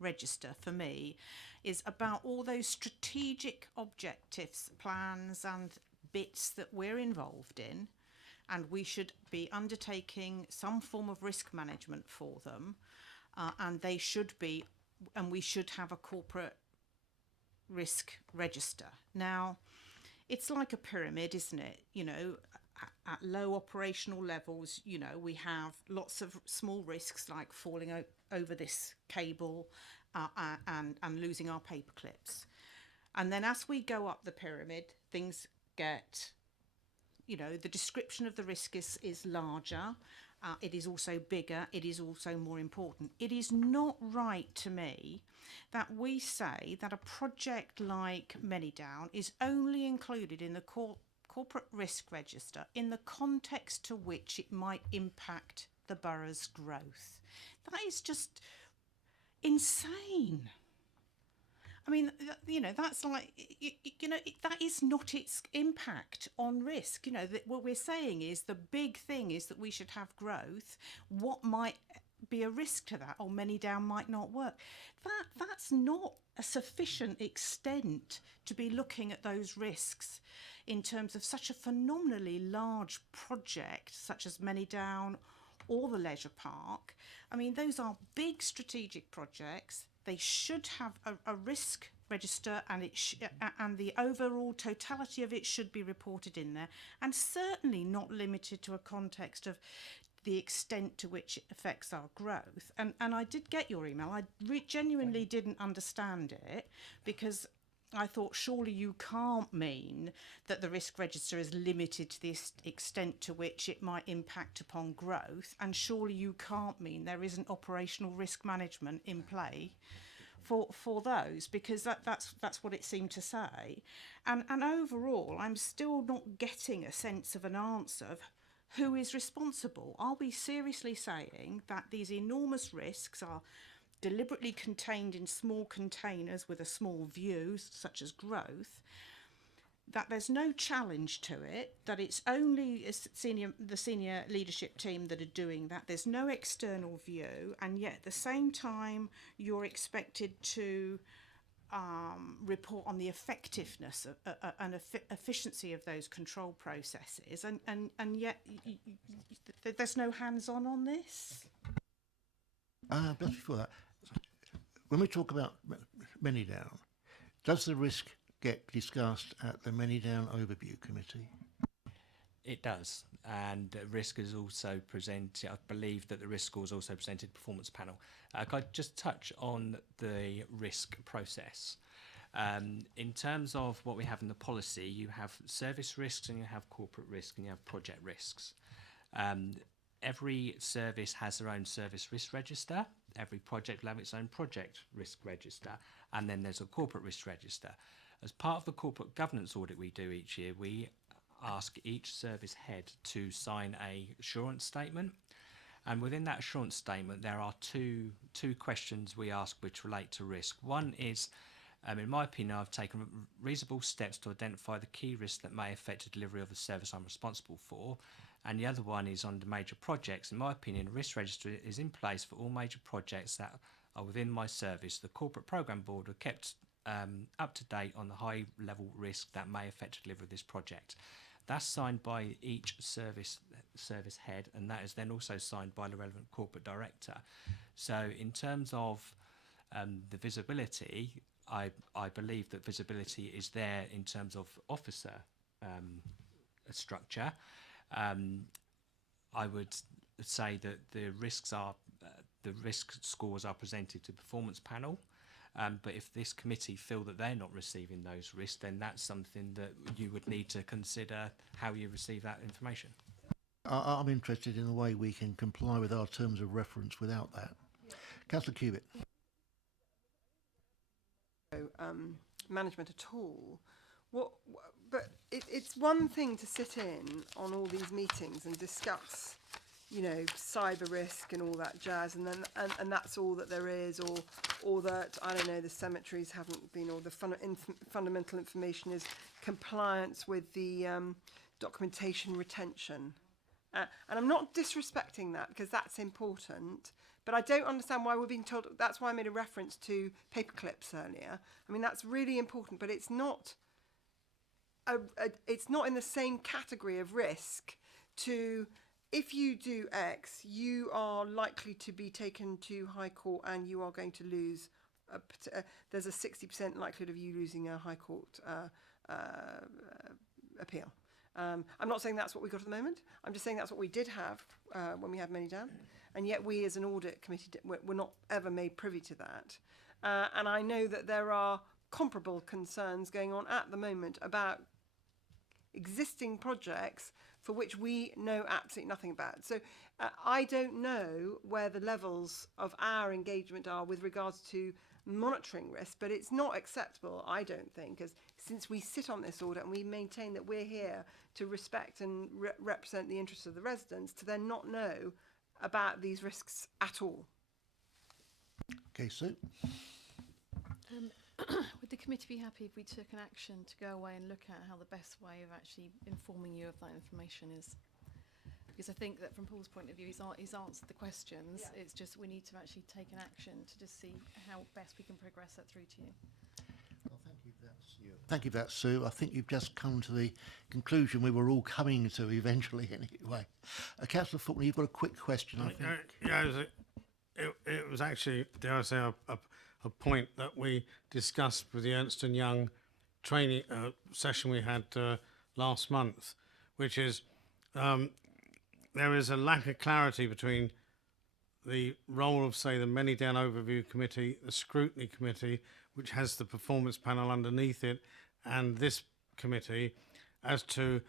register for me is about all those strategic objectives, plans and bits that we're involved in, and we should be undertaking some form of risk management for them, and they should be, and we should have a corporate risk register. Now, it's like a pyramid, isn't it? You know, at low operational levels, you know, we have lots of small risks like falling over this cable and losing our paper clips. And then as we go up the pyramid, things get, you know, the description of the risk is larger. It is also bigger. It is also more important. It is not right to me that we say that a project like Manydown is only included in the corporate risk register in the context to which it might impact the borough's growth. That is just insane. I mean, you know, that's like, you know, that is not its impact on risk. You know, what we're saying is the big thing is that we should have growth. What might be a risk to that, or Manydown might not work? That's not a sufficient extent to be looking at those risks in terms of such a phenomenally large project such as Manydown or the leisure park. I mean, those are big strategic projects. They should have a risk register, and and the overall totality of it should be reported in there, and certainly not limited to a context of the extent to which it affects our growth. And I did get your email. I genuinely didn't understand it, because I thought surely you can't mean that the risk register is limited to the extent to which it might impact upon growth, and surely you can't mean there isn't operational risk management in play for those, because that's what it seemed to say. And overall, I'm still not getting a sense of an answer of who is responsible. Are we seriously saying that these enormous risks are deliberately contained in small containers with a small view, such as growth, that there's no challenge to it, that it's only the senior leadership team that are doing that, there's no external view, and yet at the same time you're expected to report on the effectiveness and efficiency of those control processes, and yet there's no hands-on on this? Just before that, when we talk about Manydown, does the risk get discussed at the Manydown Overview Committee? It does, and risk is also presented. I believe that the risk score is also presented performance panel. Can I just touch on the risk process? In terms of what we have in the policy, you have service risks and you have corporate risk and you have project risks. Every service has their own service risk register. Every project will have its own project risk register, and then there's a corporate risk register. As part of the corporate governance audit we do each year, we ask each service head to sign a assurance statement, and within that assurance statement there are two questions we ask which relate to risk. One is, in my opinion, I've taken reasonable steps to identify the key risks that may affect the delivery of the service I'm responsible for. And the other one is on the major projects. In my opinion, a risk register is in place for all major projects that are within my service. The corporate programme board are kept up to date on the high level risk that may affect the delivery of this project. That's signed by each service head, and that is then also signed by the relevant corporate director. So in terms of the visibility, I believe that visibility is there in terms of officer structure. I would say that the risk scores are presented to performance panel, but if this committee feel that they're not receiving those risks, then that's something that you would need to consider how you receive that information. I'm interested in the way we can comply with our terms of reference without that. Councillor Cubitt. Management at all. But it's one thing to sit in on all these meetings and discuss, you know, cyber risk and all that jazz, and then and that's all that there is, or that, I don't know, the cemeteries haven't been, or the fundamental information is compliance with the documentation retention. And I'm not disrespecting that, because that's important, but I don't understand why we're being told. That's why I made a reference to paper clips earlier. I mean, that's really important, but it's not it's not in the same category of risk to if you do X, you are likely to be taken to High Court and you are going to lose. There's a 60% likelihood of you losing a High Court appeal. I'm not saying that's what we got at the moment. I'm just saying that's what we did have when we had many down. And yet we as an audit committee, we're not ever made privy to that. And I know that there are comparable concerns going on at the moment about existing projects for which we know absolutely nothing about. So I don't know where the levels of our engagement are with regards to monitoring risk, but it's not acceptable, I don't think, as since we sit on this audit and we maintain that we're here to respect and represent the interests of the residents, to then not know about these risks at all. Okay, Sue. Would the committee be happy if we took an action to go away and look at how the best way of actually informing you of that information is? Because I think that from Paul's point of view, he's answered the questions. Yeah. It's just we need to actually take an action to just see how best we can progress that through to you. Well, thank you for that, Sue. Thank you for that, Sue. I think you've just come to the conclusion we were all coming to eventually anyway. Councillor Faulkner, you've got a quick question, I think. Yeah, it was actually, dare I say, a point that we discussed with the Ernst & Young training session we had last month, which is there is a lack of clarity between the role of, say, the Many Down Overview Committee, the Scrutiny Committee, which has the performance panel underneath it, and this committee as to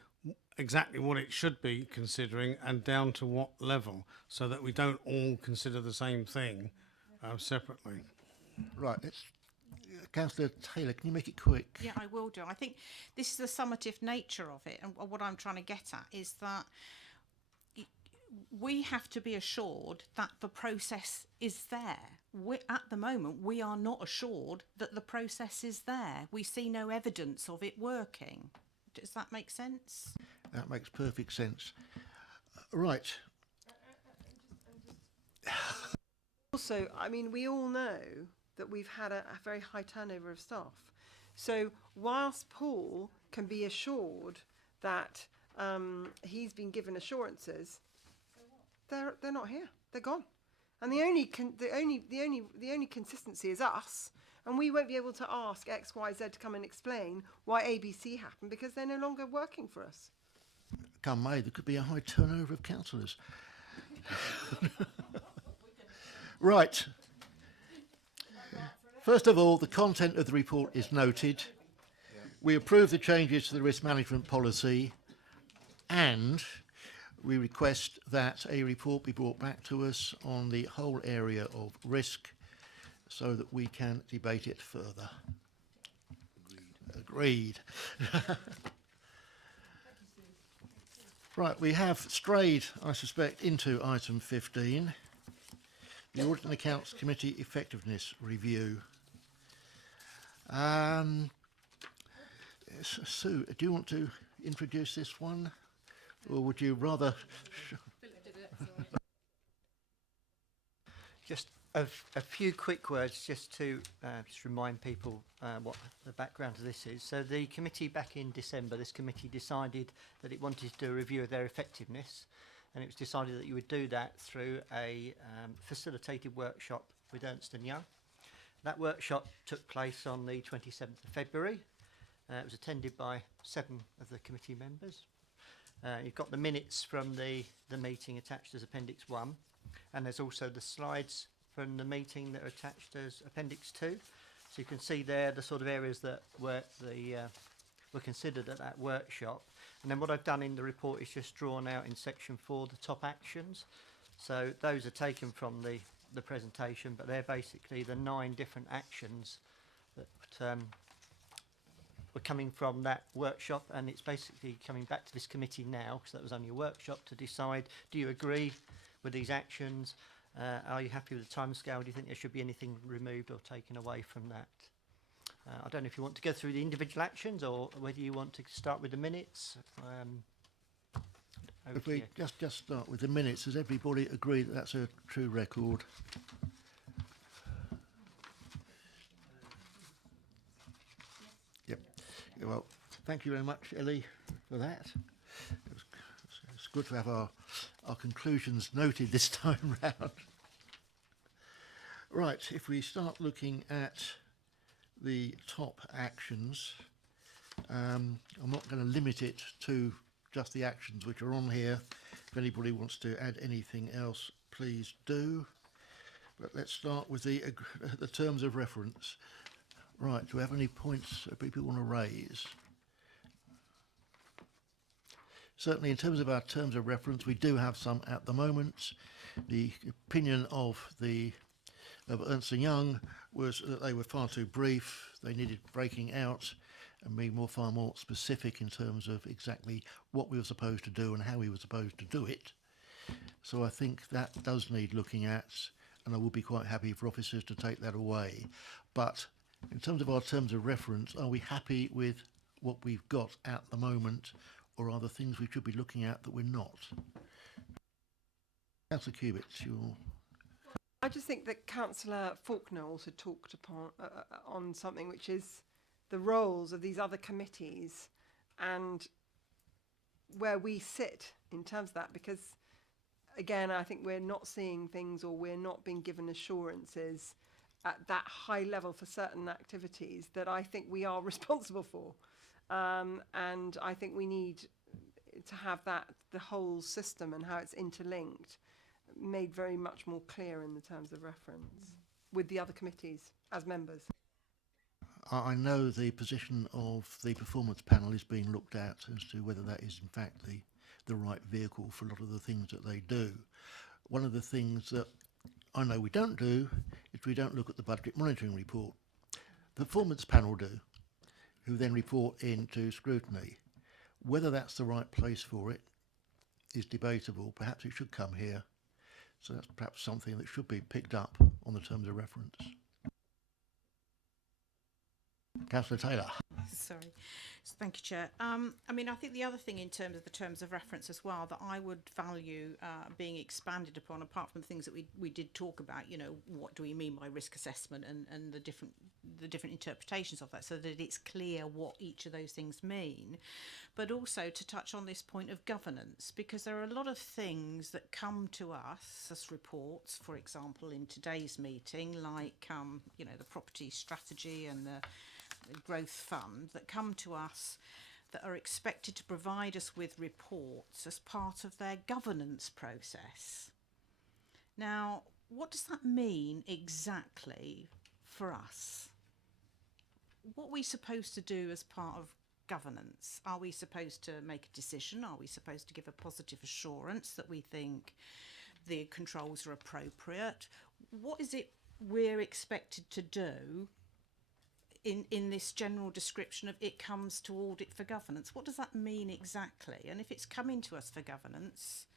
exactly what it should be considering and down to what level, so that we don't all consider the same thing separately. Right, Councillor Taylor, can you make it quick? Yeah, I will do. I think this is the summative nature of it, and what I'm trying to get at is that we have to be assured that the process is there. At the moment, we are not assured that the process is there. We see no evidence of it working. Does that make sense? That makes perfect sense. Right. Also, I mean, we all know that we've had a very high turnover of staff. So whilst Paul can be assured that he's been given assurances, they're not here. They're gone. And the only consistency is us, and we won't be able to ask X, Y, Z to come and explain why ABC happened because they're no longer working for us. Come May, there could be a high turnover of councillors. Right. First of all, the content of the report is noted. We approve the changes to the risk management policy, and we request that a report be brought back to us on the whole area of risk so that we can debate it further. Agreed. Right, we have strayed, I suspect, into item 15, the Audit and Accounts Committee Effectiveness Review. Sue, do you want to introduce this one? Or would you rather... Just a few quick words just to just remind people what the background of this is. So the committee back in December, this committee decided that it wanted to do a review of their effectiveness, and it was decided that you would do that through a facilitated workshop with Ernst & Young. That workshop took place on the 27th of February. It was attended by 7 of the committee members. You've got the minutes from the meeting attached as Appendix 1, and there's also the slides from the meeting that are attached as Appendix 2. So you can see there the sort of areas that were considered at that workshop. And then what I've done in the report is just drawn out in Section 4 the top actions. So those are taken from the presentation, but they're basically the 9 different actions that were coming from that workshop, and it's basically coming back to this committee now, because that was only a workshop, to decide, do you agree with these actions? Are you happy with the timescale? Do you think there should be anything removed or taken away from that? I don't know if you want to go through the individual actions or whether you want to start with the minutes. If we just start with the minutes, does everybody agree that that's a true record? Yep. Well, thank you very much, Ellie, for that. It's good to have our conclusions noted this time round. Right, if we start looking at the top actions, I'm not going to limit it to just the actions which are on here. If anybody wants to add anything else, please do. But let's start with the terms of reference. Right, do we have any points that people want to raise? Certainly in terms of our terms of reference, we do have some at the moment. The opinion of Ernst & Young was that they were far too brief. They needed breaking out and being far more specific in terms of exactly what we were supposed to do and how we were supposed to do it. So I think that does need looking at, and I would be quite happy for officers to take that away. But in terms of our terms of reference, are we happy with what we've got at the moment, or are there things we should be looking at that we're not? Councillor Cubitt, you're... I just think that Councillor Faulkner also talked upon on something which is the roles of these other committees and where we sit in terms of that, because again, I think we're not seeing things, or we're not being given assurances at that high level for certain activities that I think we are responsible for. And I think we need to have that, the whole system and how it's interlinked, made very much more clear in the terms of reference with the other committees as members. I know the position of the performance panel is being looked at as to whether that is in fact the right vehicle for a lot of the things that they do. One of the things that I know we don't do is we don't look at the budget monitoring report. The performance panel do, who then report into scrutiny. Whether that's the right place for it is debatable. Perhaps it should come here. So that's perhaps something that should be picked up on the terms of reference. Councillor Taylor. Sorry. Thank you, Chair. I mean, I think the other thing in terms of the terms of reference as well that I would value being expanded upon, apart from the things that we did talk about, you know, what do we mean by risk assessment and the different interpretations of that, so that it's clear what each of those things mean, but also to touch on this point of governance, because there are a lot of things that come to us as reports, for example, in today's meeting, like, you know, the property strategy and the growth fund that come to us that are expected to provide us with reports as part of their governance process. Now, what does that mean exactly for us? What are we supposed to do as part of governance? Are we supposed to make a decision? Are we supposed to give a positive assurance that we think the controls are appropriate? What is it we're expected to do in this general description of it comes to audit for governance? What does that mean exactly? And if it's coming to us for governance,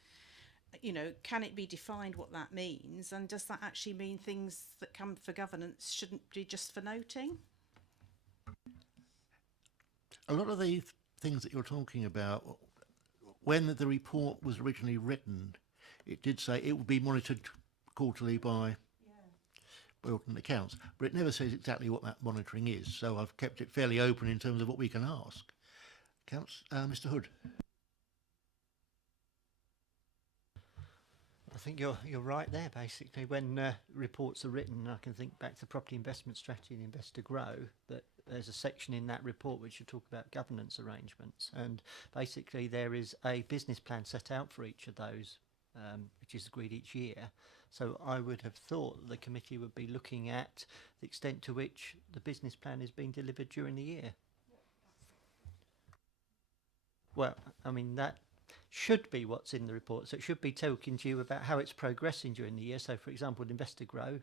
you know, can it be defined what that means? And does that actually mean things that come for governance shouldn't be just for noting? A lot of the things that you're talking about, when the report was originally written, it did say it would be monitored quarterly by Auditing accounts, but it never says exactly what that monitoring is, so I've kept it fairly open in terms of what we can ask. Mr. Hood. I think you're right there. Basically, when reports are written, I can think back to Property Investment Strategy and Invest to Grow, that there's a section in that report which will talk about governance arrangements, and basically there is a business plan set out for each of those, which is agreed each year. So I would have thought that the committee would be looking at the extent to which the business plan is being delivered during the year. Well, I mean, that should be what's in the report. So it should be talking to you about how it's progressing during the year. So, for example, with Invest to Grow,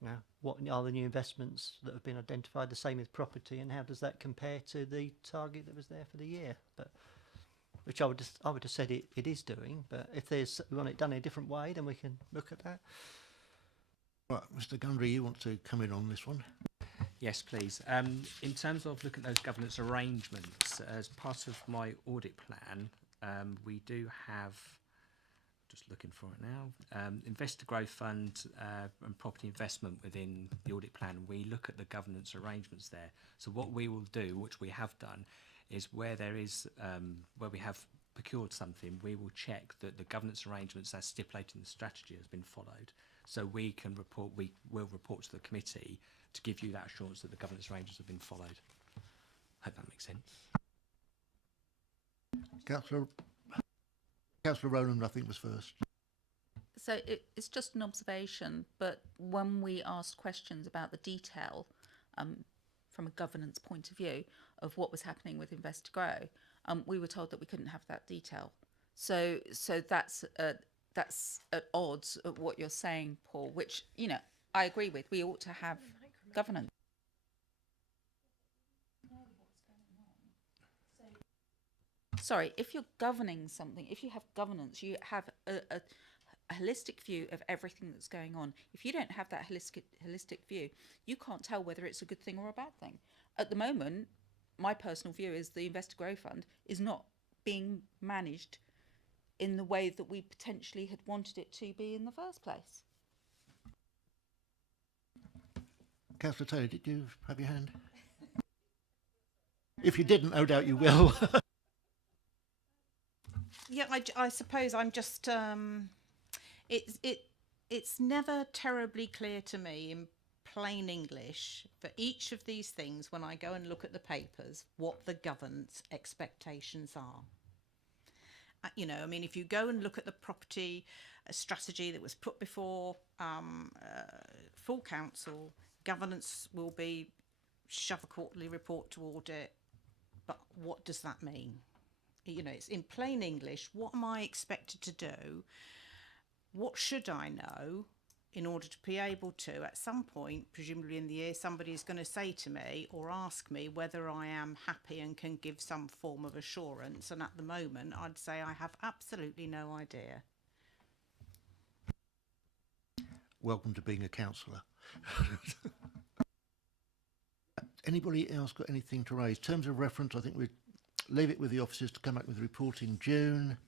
you know, what are the new investments that have been identified, the same with property, and how does that compare to the target that was there for the year? But which I would have said it is doing, but if we want it done in a different way, then we can look at that. Right, Mr. Gundry, you want to come in on this one? Yes, please. In terms of looking at those governance arrangements, as part of my audit plan, we do have, just looking for it now, Investor Growth Fund and property investment within the audit plan. We look at the governance arrangements there. So what we will do, which we have done, is where there is where we have procured something, we will check that the governance arrangements as stipulated in the strategy has been followed. So we will report to the committee to give you that assurance that the governance arrangements have been followed. Hope that makes sense. Councillor Rowland, I think, was first. So it's just an observation, but when we asked questions about the detail from a governance point of view of what was happening with Invest to Grow, we were told that we couldn't have that detail. So that's at odds of what you're saying, Paul, which, you know, I agree with. We ought to have governance. Sorry, if you're governing something, if you have governance, you have a holistic view of everything that's going on. If you don't have that holistic view, you can't tell whether it's a good thing or a bad thing. At the moment, my personal view is the Invest to Grow Fund is not being managed in the way that we potentially had wanted it to be in the first place. Councillor Taylor, did you have your hand? If you didn't, no doubt you will. Yeah, I suppose I'm just it's never terribly clear to me in plain English for each of these things when I go and look at the papers what the governance expectations are. You know, I mean, if you go and look at the property strategy that was put before full council, governance will be shove a quarterly report to audit. But what does that mean? You know, it's in plain English. What am I expected to do? What should I know in order to be able to, at some point, presumably in the year, somebody is going to say to me or ask me whether I am happy and can give some form of assurance. And at the moment, I'd say I have absolutely no idea. Welcome to being a councillor. Anybody else got anything to raise? Terms of reference, I think we'd leave it with the officers to come back with a report in June,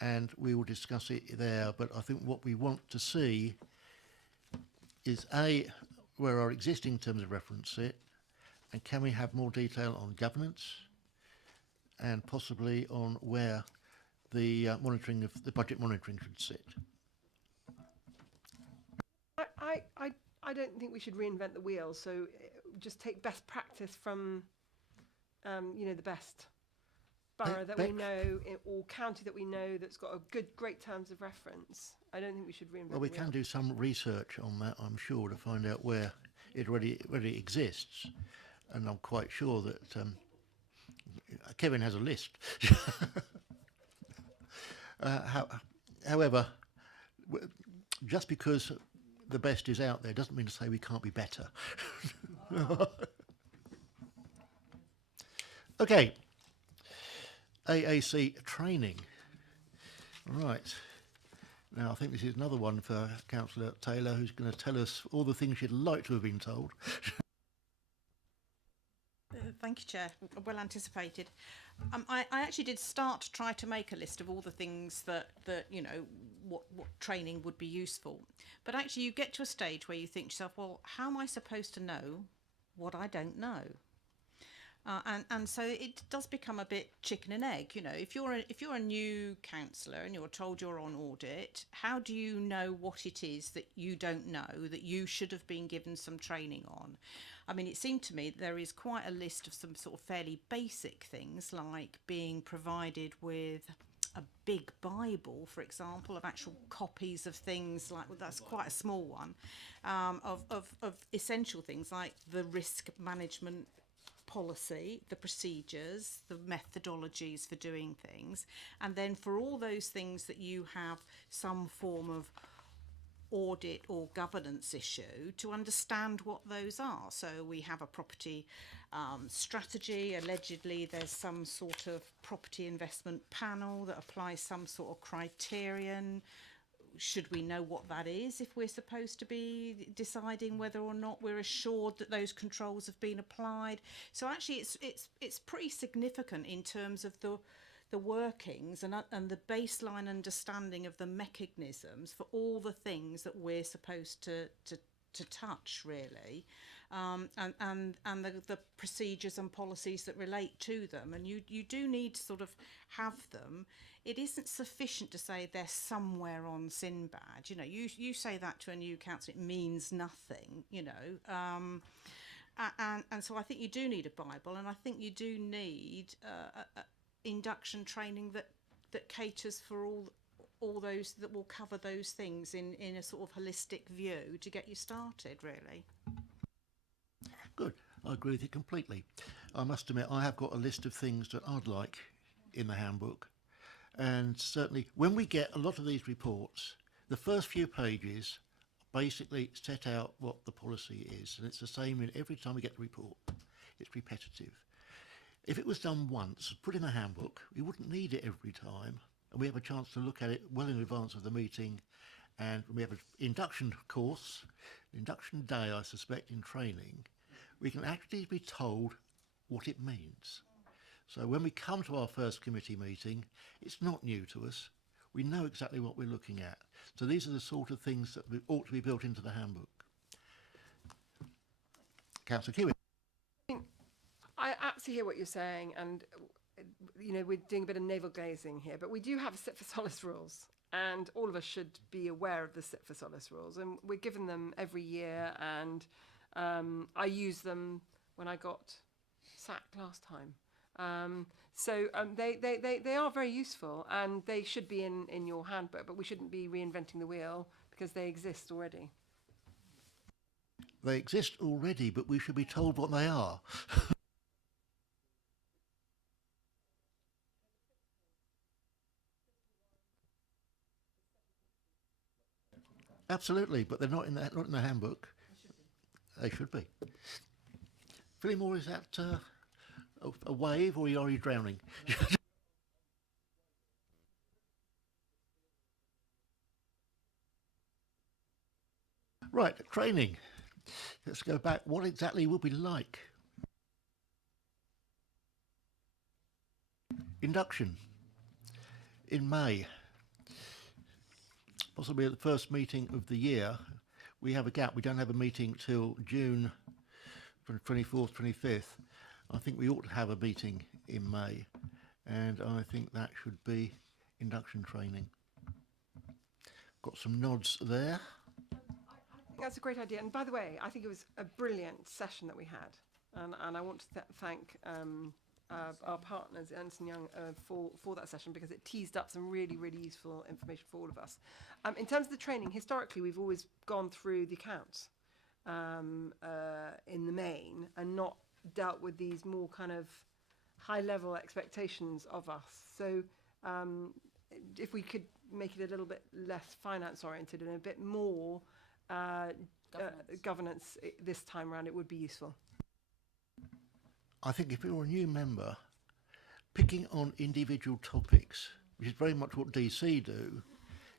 and we will discuss it there. But I think what we want to see is where our existing terms of reference sit, and can we have more detail on governance, and possibly on where the monitoring of the budget monitoring should sit. I don't think we should reinvent the wheel. So just take best practice from, you know, the best borough that we know, or county that we know that's got a great terms of reference. I don't think we should reinvent. Well, we the can wheel. do some research on that, I'm sure, to find out where it already exists, and I'm quite sure that Kevin has a list. However, just because the best is out there doesn't mean to say we can't be better. Okay. AAC training. Right. Now, I think this is another one for Councillor Taylor, who's going to tell us all the things she'd like to have been told. Thank you, Chair. Well anticipated. I actually did start to try to make a list of all the things that you know, what training would be useful. But actually you get to a stage where you think to yourself, well, how am I supposed to know what I don't know? And so it does become a bit chicken and egg. You know, if you're a new councillor and you're told you're on audit, how do you know what it is that you don't know that you should have been given some training on? I mean, it seemed to me there is quite a list of some sort of fairly basic things, like being provided with a big Bible, for example, of actual copies of things like, well, that's quite a small one, of essential things like the risk management policy, the procedures, the methodologies for doing things, and then for all those things that you have some form of audit or governance issue, to understand what those are. So we have a property strategy. Allegedly there's some sort of property investment panel that applies some sort of criterion. Should we know what that is if we're supposed to be deciding whether or not we're assured that those controls have been applied? So actually it's pretty significant in terms of the workings and the baseline understanding of the mechanisms for all the things that we're supposed to touch, really. and the procedures and policies that relate to them. And you do need to sort of have them. It isn't sufficient to say they're somewhere on Sinbad. You know, you say that to a new council, it means nothing, you know. And so I think you do need a Bible, and I think you do need induction training that caters for all those, that will cover those things in a sort of holistic view to get you started, really. Good. I agree with you completely. I must admit, I have got a list of things that I'd like in the handbook. And certainly, when we get a lot of these reports, the first few pages basically set out what the policy is. And it's the same in every time we get the report. It's repetitive. If it was done once, put in the handbook, we wouldn't need it every time. And we have a chance to look at it well in advance of the meeting. And when we have an induction course, induction day, I suspect, in training, we can actually be told what it means. So when we come to our first committee meeting, it's not new to us. We know exactly what we're looking at. So these are the sort of things that ought to be built into the handbook. Councillor Kiwi. I absolutely hear what you're saying, and you know, we're doing a bit of navel gazing here, but we do have sit for solace rules, and all of us should be aware of the sit for solace rules, and we're given them every year, and I used them when I got sacked last time. They are very useful, and they should be in your handbook, but we shouldn't be reinventing the wheel because they exist already. They exist already, but we should be told what they are. Absolutely, but they're not in the handbook. They should be. Philly, is that a wave, or are you drowning? Right, training. Let's go back. What exactly will be like? Induction in May. Possibly at the first meeting of the year. We have a gap. We don't have a meeting till June 24th, 25th. I think we ought to have a meeting in May, and I think that should be induction training. Got some nods there. I think that's a great idea. And by the way, I think it was a brilliant session that we had, and I want to thank our partners, Ernst & Young, for that session, because it teased up some really, really useful information for all of us. In terms of the training, historically, we've always gone through the accounts in the main and not dealt with these more kind of high-level expectations of us. So if we could make it a little bit less finance-oriented and a bit more governance this time around, it would be useful. I think if you're a new member, picking on individual topics, which is very much what DC do,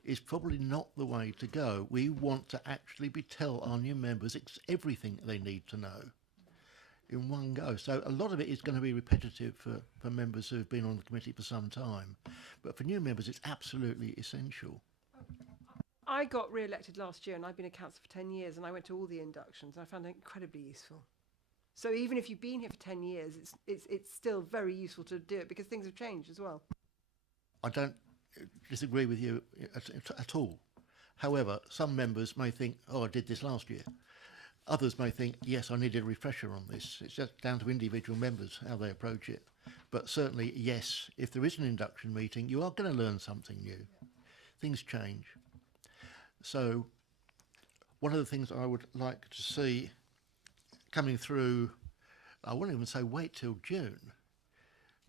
is probably not the way to go. We want to actually tell our new members everything they need to know in one go. So a lot of it is going to be repetitive for members who have been on the committee for some time. But for new members, it's absolutely essential. I got re-elected last year, and I've been a councillor for 10 years, and I went to all the inductions, and I found it incredibly useful. So even if you've been here for 10 years, it's still very useful to do it, because things have changed as well. I don't disagree with you at all. However, some members may think, oh, I did this last year. Others may think, yes, I needed a refresher on this. It's just down to individual members how they approach it. But certainly, yes, if there is an induction meeting, you are going to learn something new. Yeah. Things change. So one of the things I would like to see coming through, I won't even say wait till June.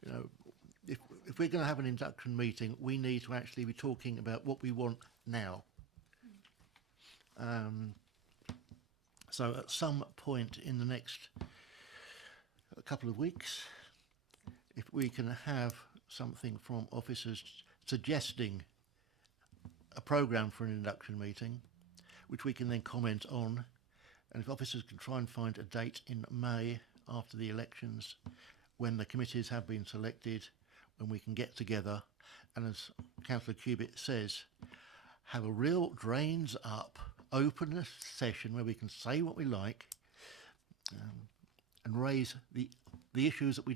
You know, if we're going to have an induction meeting, we need to actually be talking about what we want now. So at some point in the next couple of weeks, if we can have something from officers suggesting a programme for an induction meeting, which we can then comment on, and if officers can try and find a date in May after the elections when the committees have been selected, when we can get together and, as Councillor Cubitt says, have a real drains up openness session where we can say what we like, and raise the issues that we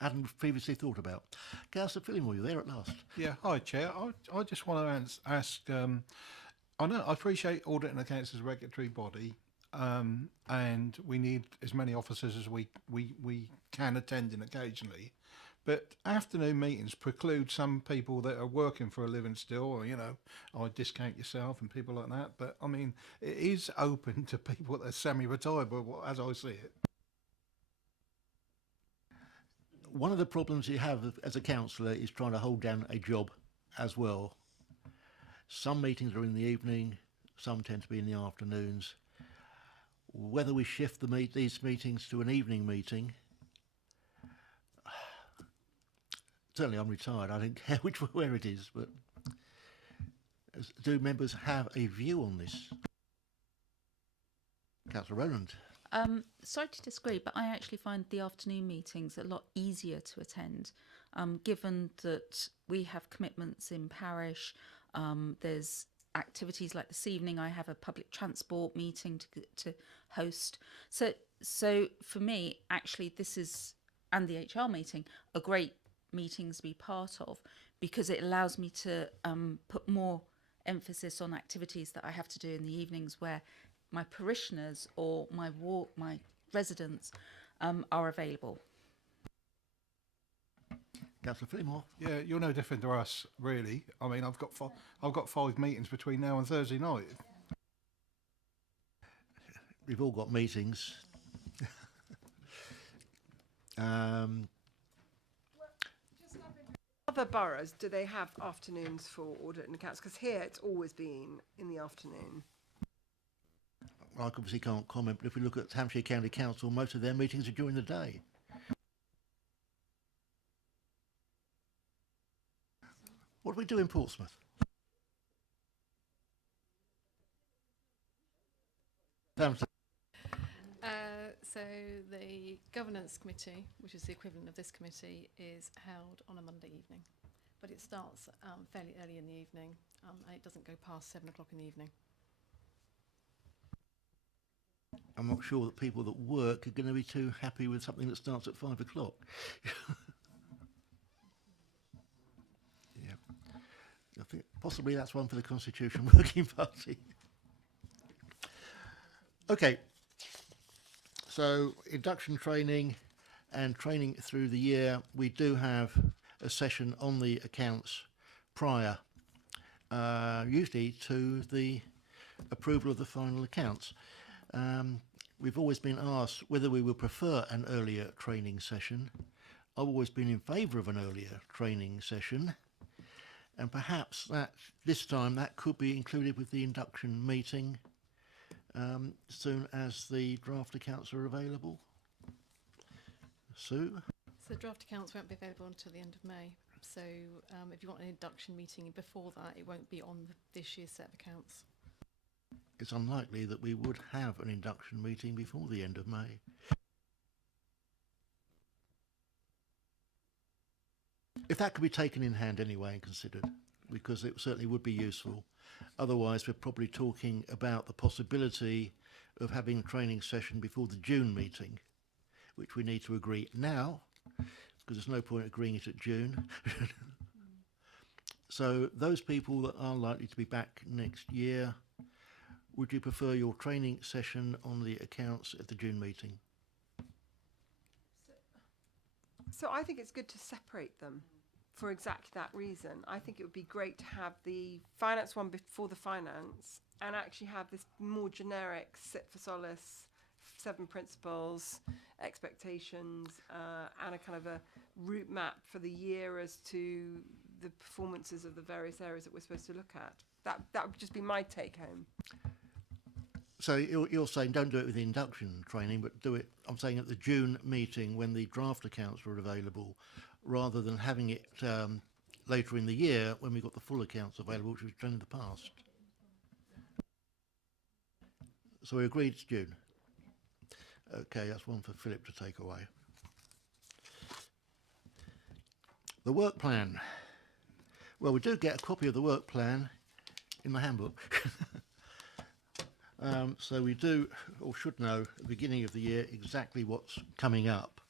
hadn't previously thought about. Councillor Fillimore, you're there at last. Yeah, hi Chair. I just want to ask. I appreciate Audit and Accounts as a regulatory body, and we need as many officers as we can attend in occasionally. But afternoon meetings preclude some people that are working for a living still, or, you know, I discount yourself and people like that. But I mean, it is open to people that are semi-retired, but as I see it. One of the problems you have as a councillor is trying to hold down a job as well. Some meetings are in the evening, some tend to be in the afternoons. Whether we shift these meetings to an evening meeting, certainly I'm retired, I don't care where it is, but do members have a view on this? Councillor Rowland. Sorry to disagree, but I actually find the afternoon meetings a lot easier to attend, given that we have commitments in parish. There's activities like this evening. I have a public transport meeting to host. So for me, actually, this is, and the HR meeting, are great meetings to be part of, because it allows me to put more emphasis on activities that I have to do in the evenings where my parishioners or my residents are available. Councillor Fillimore. Yeah, you're no different to us, really. I mean, I've got 5 meetings between now and Thursday night. We've all got meetings. Other boroughs, do they have afternoons for audit and accounts? Because here it's always been in the afternoon. I obviously can't comment, but if we look at Hampshire County Council, most of their meetings are during the day. What do we do in Portsmouth? So the governance committee, which is the equivalent of this committee, is held on a Monday evening, but it starts fairly early in the evening, and it doesn't go past 7 o'clock in the evening. I'm not sure that people that work are going to be too happy with something that starts at 5 o'clock. Yeah, I think possibly that's one for the Constitution Working Party. Okay, so induction training and training through the year. We do have a session on the accounts prior, usually to the approval of the final accounts. We've always been asked whether we would prefer an earlier training session. I've always been in favour of an earlier training session, and perhaps that this time that could be included with the induction meeting soon as the draft accounts are available. Sue? So the draft accounts won't be available until the end of May. So if you want an induction meeting before that, it won't be on this year's set of accounts. It's unlikely that we would have an induction meeting before the end of May. If that could be taken in hand anyway and considered, because it certainly would be useful. Otherwise, we're probably talking about the possibility of having a training session before the June meeting, which we need to agree now, because there's no point agreeing it at June. So those people that are likely to be back next year, would you prefer your training session on the accounts at the June meeting? So I think it's good to separate them for exactly that reason. I think it would be great to have the finance one before the finance and actually have this more generic sit for solace, 7 principles, expectations, and a kind of a route map for the year as to the performances of the various areas that we're supposed to look at. That would just be my take home. So you're saying don't do it with the induction training, but do it, I'm saying, at the June meeting when the draft accounts are available, rather than having it later in the year when we've got the full accounts available, which we've done in the past. So we agreed it's June. Okay, that's one for Philip to take away. The work plan. Well, we do get a copy of the work plan in the handbook. So we do, or should know, at the beginning of the year exactly what's coming up.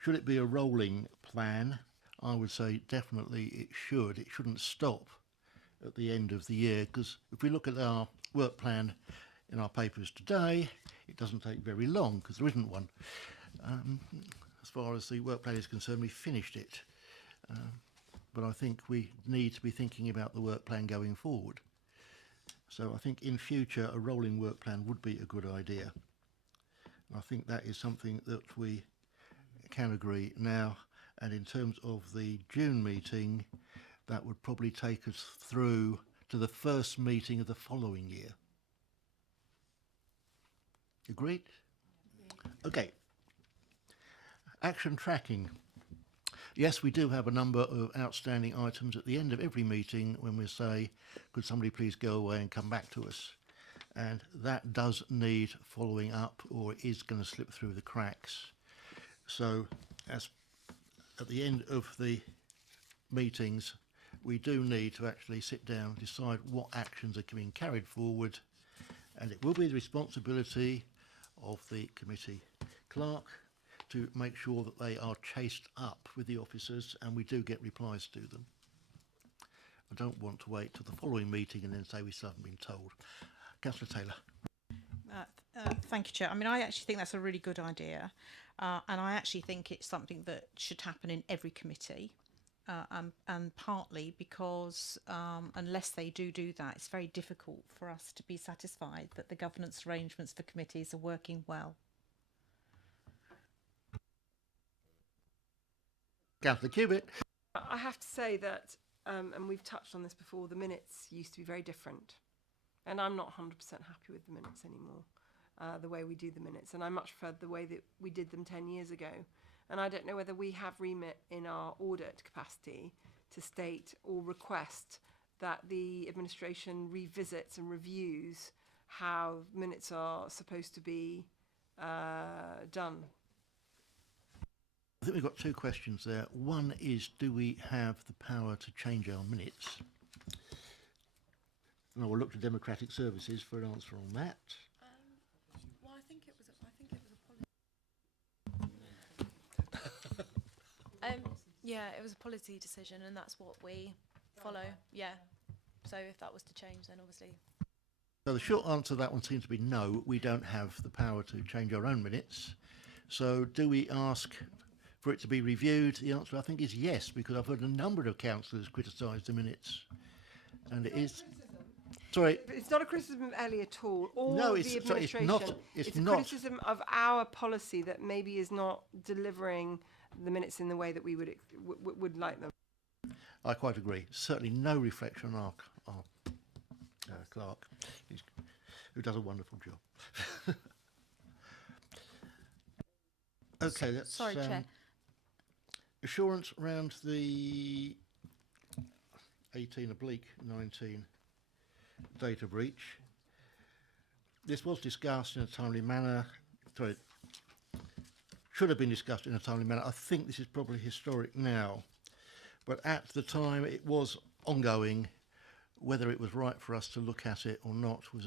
Should it be a rolling plan? I would say definitely it should. It shouldn't stop at the end of the year, because if we look at our work plan in our papers today, it doesn't take very long because there isn't one. As far as the work plan is concerned, we finished it. But I think we need to be thinking about the work plan going forward. So I think in future a rolling work plan would be a good idea. I think that is something that we can agree now. And in terms of the June meeting, that would probably take us through to the first meeting of the following year. Agreed? Okay. Action tracking. Yes, we do have a number of outstanding items at the end of every meeting when we say, could somebody please go away and come back to us? And that does need following up, or is going to slip through the cracks. So as at the end of the meetings, we do need to actually sit down and decide what actions are being carried forward, and it will be the responsibility of the committee clerk to make sure that they are chased up with the officers and we do get replies to them. I don't want to wait till the following meeting and then say we still haven't been told. Councillor Taylor. Thank you, Chair. I mean, I actually think that's a really good idea, and I actually think it's something that should happen in every committee, and partly because unless they do that, it's very difficult for us to be satisfied that the governance arrangements for committees are working well. Councillor Cubitt. I have to say that, and we've touched on this before, the minutes used to be very different. And I'm not 100% happy with the minutes anymore, the way we do the minutes. And I much preferred the way that we did them 10 years ago. And I don't know whether we have remit in our audit capacity to state or request that the administration revisits and reviews how minutes are supposed to be done. I think we've got two questions there. One is, do we have the power to change our minutes? And I will look to Democratic Services for an answer on that. Well, I think it was a policy. Yeah, it was a policy decision, and that's what we follow. Yeah. So if that was to change, then obviously. So the short answer to that one seems to be no, we don't have the power to change our own minutes. So do we ask for it to be reviewed? The answer, I think, is yes, because I've heard a number of councillors criticise the minutes. And it is... Sorry. It's not a criticism of Ellie at all, or No, the it's administration. not. It's a not. criticism of our policy that maybe is not delivering the minutes in the way that we would like them. I quite agree. Certainly no reflection on our clerk, who does a wonderful job. Okay, that's... Sorry, Chair. Assurance around the 18/19 data breach. This was discussed in a timely manner. Sorry, should have been discussed in a timely manner. I think this is probably historic now, but at the time it was ongoing. Whether it was right for us to look at it or not was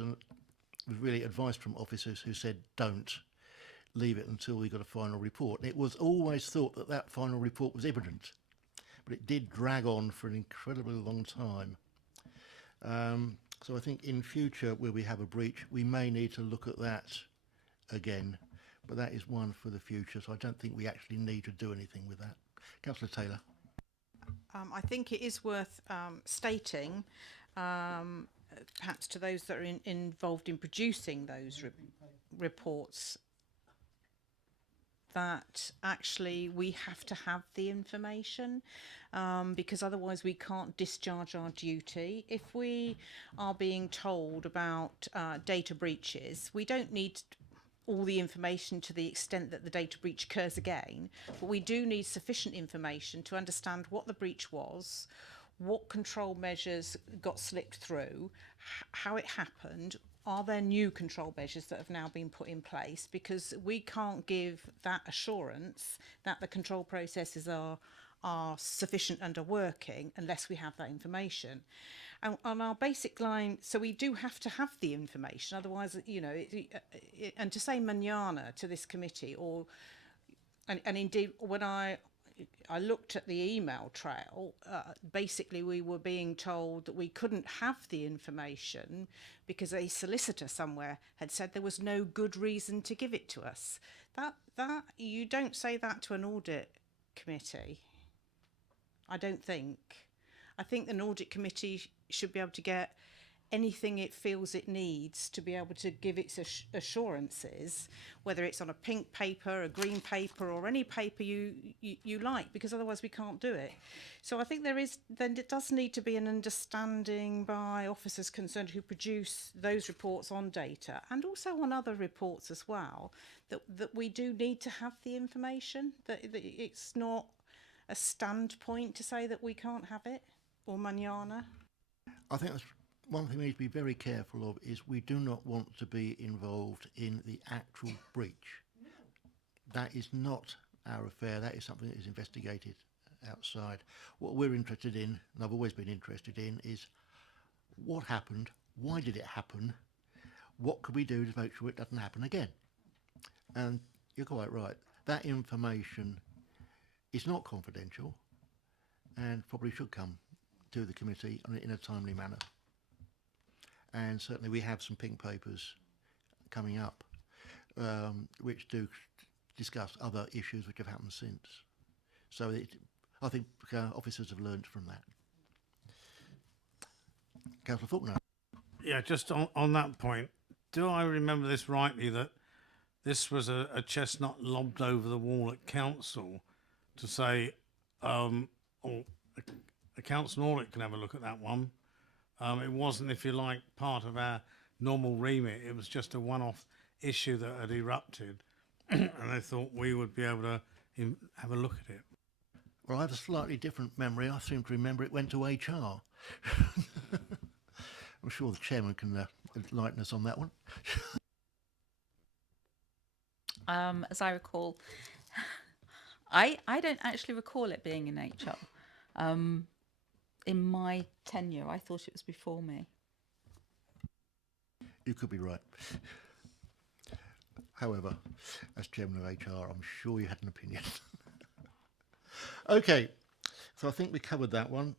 really advice from officers who said don't leave it until we got a final report. And it was always thought that that final report was imminent, but it did drag on for an incredibly long time. So I think in future, where we have a breach, we may need to look at that again, but that is one for the future. So I don't think we actually need to do anything with that. Councillor Taylor. I think it is worth stating, perhaps to those that are involved in producing those reports, that actually we have to have the information, because otherwise we can't discharge our duty. If we are being told about data breaches, we don't need all the information to the extent that the data breach occurs again, but we do need sufficient information to understand what the breach was, what control measures got slipped through, how it happened. Are there new control measures that have now been put in place? Because we can't give that assurance that the control processes are are sufficient and are working unless we have that information. And on our basic line, so we do have to have the information, otherwise, you know, and to say manana to this committee, or and indeed when I looked at the email trail, basically we were being told that we couldn't have the information because a solicitor somewhere had said there was no good reason to give it to us. That you don't say that to an audit committee. I don't think. I think an audit committee should be able to get anything it feels it needs to be able to give its assurances, whether it's on a pink paper, a green paper, or any paper you like, because otherwise we can't do it. So I think then it does need to be an understanding by officers concerned who produce those reports on data, and also on other reports as well, that we do need to have the information, that it's not a standpoint to say that we can't have it, or manana. I think that's one thing we need to be very careful of, is we do not want to be involved in the actual breach. That is not our affair. That is something that is investigated outside. What we're interested in, and I've always been interested in, is what happened, why did it happen, what could we do to make sure it doesn't happen again. And you're quite right, that information is not confidential and probably should come to the committee in a timely manner. And certainly we have some pink papers coming up which do discuss other issues which have happened since. So I think officers have learned from that. Councillor Faulkner. Yeah, just on that point, do I remember this rightly, that this was a chestnut lobbed over the wall at council to say, a council audit can have a look at that one? It wasn't, if you like, part of our normal remit. It was just a one-off issue that had erupted, and I thought we would be able to have a look at it. Well, I have a slightly different memory. I seem to remember it went to HR. I'm sure the chairman can enlighten us on that one. As I recall, I don't actually recall it being in HR. In my tenure, I thought it was before me. You could be right. However, as chairman of HR, I'm sure you had an opinion. Okay, so I think we covered that one.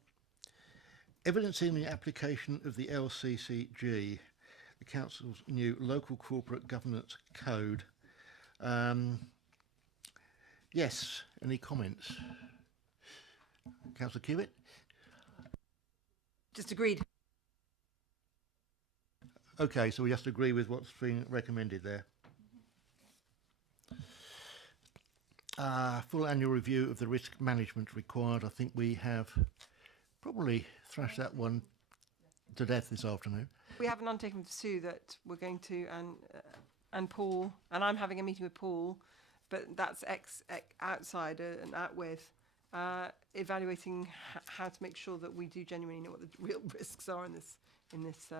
Evidencing the application of the LCCG, the council's new local corporate governance code. Yes, any comments? Councillor Cubitt? Just agreed. Okay, so we just agree with what's being recommended there. Full annual review of the risk management required. I think we have probably thrashed that one to death this afternoon. We have an undertaking with Sue that we're going to, and Paul, and I'm having a meeting with Paul, but that's outside and out with, evaluating how to make sure that we do genuinely know what the real risks are in this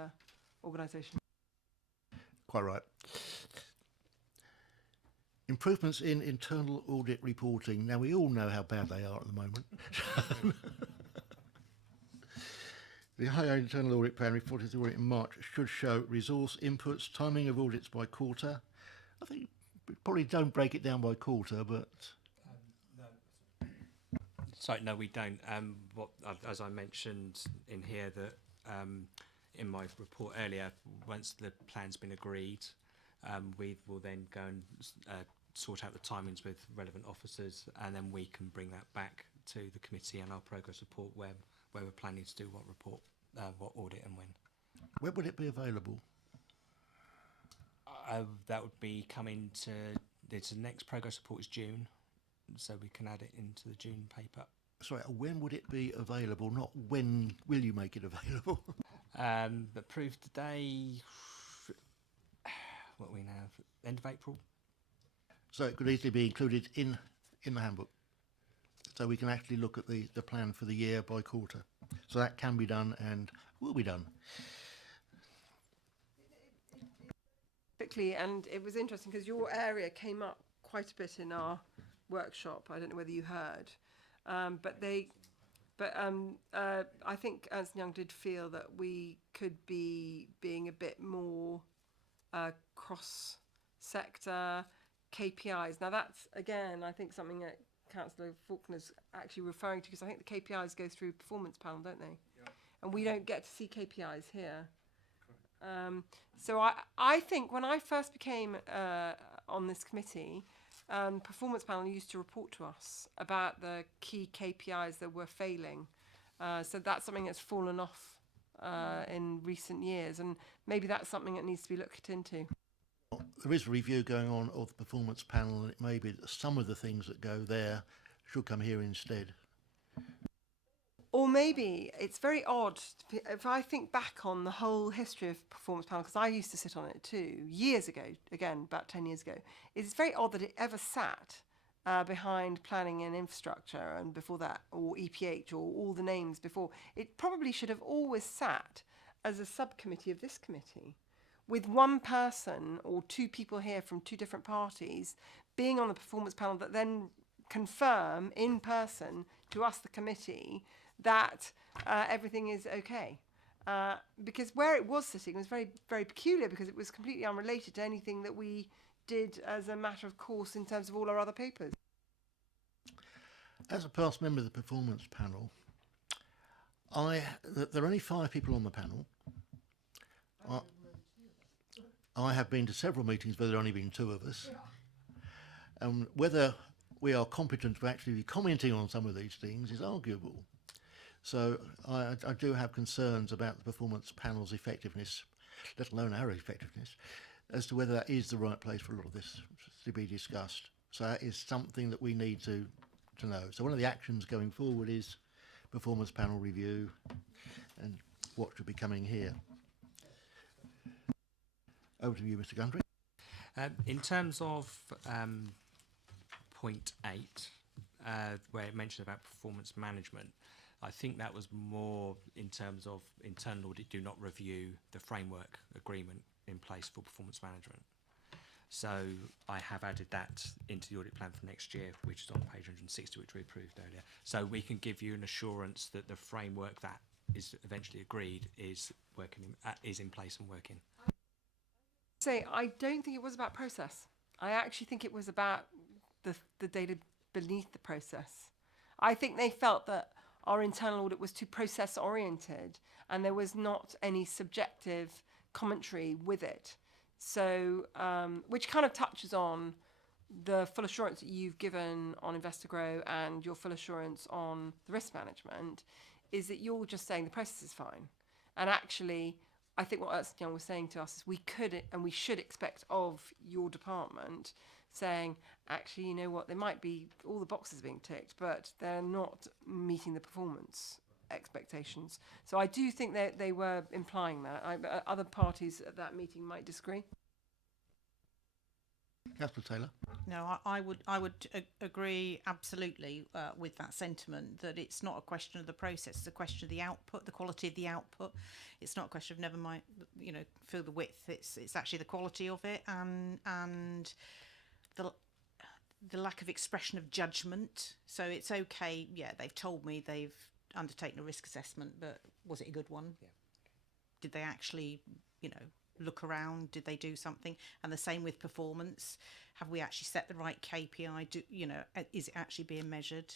organisation. Quite right. Improvements in internal audit reporting. Now, we all know how bad they are at the moment. The higher internal audit plan reported to audit in March should show resource inputs, timing of audits by quarter. I think we probably don't break it down by quarter, but... So no, we don't. As I mentioned in here, that in my report earlier, once the plan's been agreed, we will then go and sort out the timings with relevant officers, and then we can bring that back to the committee and our progress report where we're planning to do what report, what audit, and when. When would it be available? That would be coming to the next progress report is June, so we can add it into the June paper. Sorry, when would it be available? Not when will you make it available? Approved today. What are we now? End of April. So it could easily be included in the handbook. So we can actually look at the plan for the year by quarter. So that can be done and will be done. Quickly, and it was interesting because your area came up quite a bit in our workshop. I don't know whether you heard. I think Ernst & Young did feel that we could be being a bit more cross-sector KPIs. Now that's, again, I think something that Councillor Faulkner's actually referring to, because I think the KPIs go through performance panel, don't they? Yeah. And we don't get to see KPIs here. So I think when I first became on this committee, performance panel used to report to us about the key KPIs that were failing. So that's something that's fallen off in recent years, and maybe that's something that needs to be looked into. There is a review going on of the performance panel, and it may be that some of the things that go there should come here instead. Or maybe it's very odd, if I think back on the whole history of performance panel, because I used to sit on it too, years ago, again, about 10 years ago, it's very odd that it ever sat behind planning and infrastructure, and before that, or EPH, or all the names before. It probably should have always sat as a subcommittee of this committee, with one person or two people here from two different parties being on the performance panel that then confirm in person to us, the committee, that everything is okay. Because where it was sitting was very, very peculiar, because it was completely unrelated to anything that we did as a matter of course in terms of all our other papers. As a past member of the performance panel, there are only 5 people on the panel. I have been to several meetings where there have only been 2 of us. Whether we are competent to actually be commenting on some of these things is arguable. So I do have concerns about the performance panel's effectiveness, let alone our effectiveness, as to whether that is the right place for a lot of this to be discussed. So that is something that we need to know. So one of the actions going forward is performance panel review and what should be coming here. Over to you, Mr. Gundry. In terms of point 8, where it mentioned about performance management, I think that was more in terms of internal audit do not review the framework agreement in place for performance management. So I have added that into the audit plan for next year, which is on page 160, which we approved earlier. So we can give you an assurance that the framework that is eventually agreed is working, is in place and working. I don't think it was about process. I actually think it was about the data beneath the process. I think they felt that our internal audit was too process oriented and there was not any subjective commentary with it. So, which kind of touches on the full assurance that you've given on InvestorGrow and your full assurance on the risk management, is that you're just saying the process is fine. And actually, I think what Ernst & Young was saying to us is we could and we should expect of your department saying, actually, you know what, there might be all the boxes being ticked, but they're not meeting the performance expectations. So I do think that they were implying that. Other parties at that meeting might disagree. Councillor Taylor. No, I would agree absolutely with that sentiment, that it's not a question of the process, it's a question of the output, the quality of the output. It's not a question of never mind, you know, fill the width. It's actually the quality of it and the lack of expression of judgment. So it's okay. Yeah, they've told me they've undertaken a risk assessment, but was it a good one? Yeah. Did they actually, you know, look around? Did they do something? And the same with performance. Have we actually set the right KPI? You know, is it actually being measured?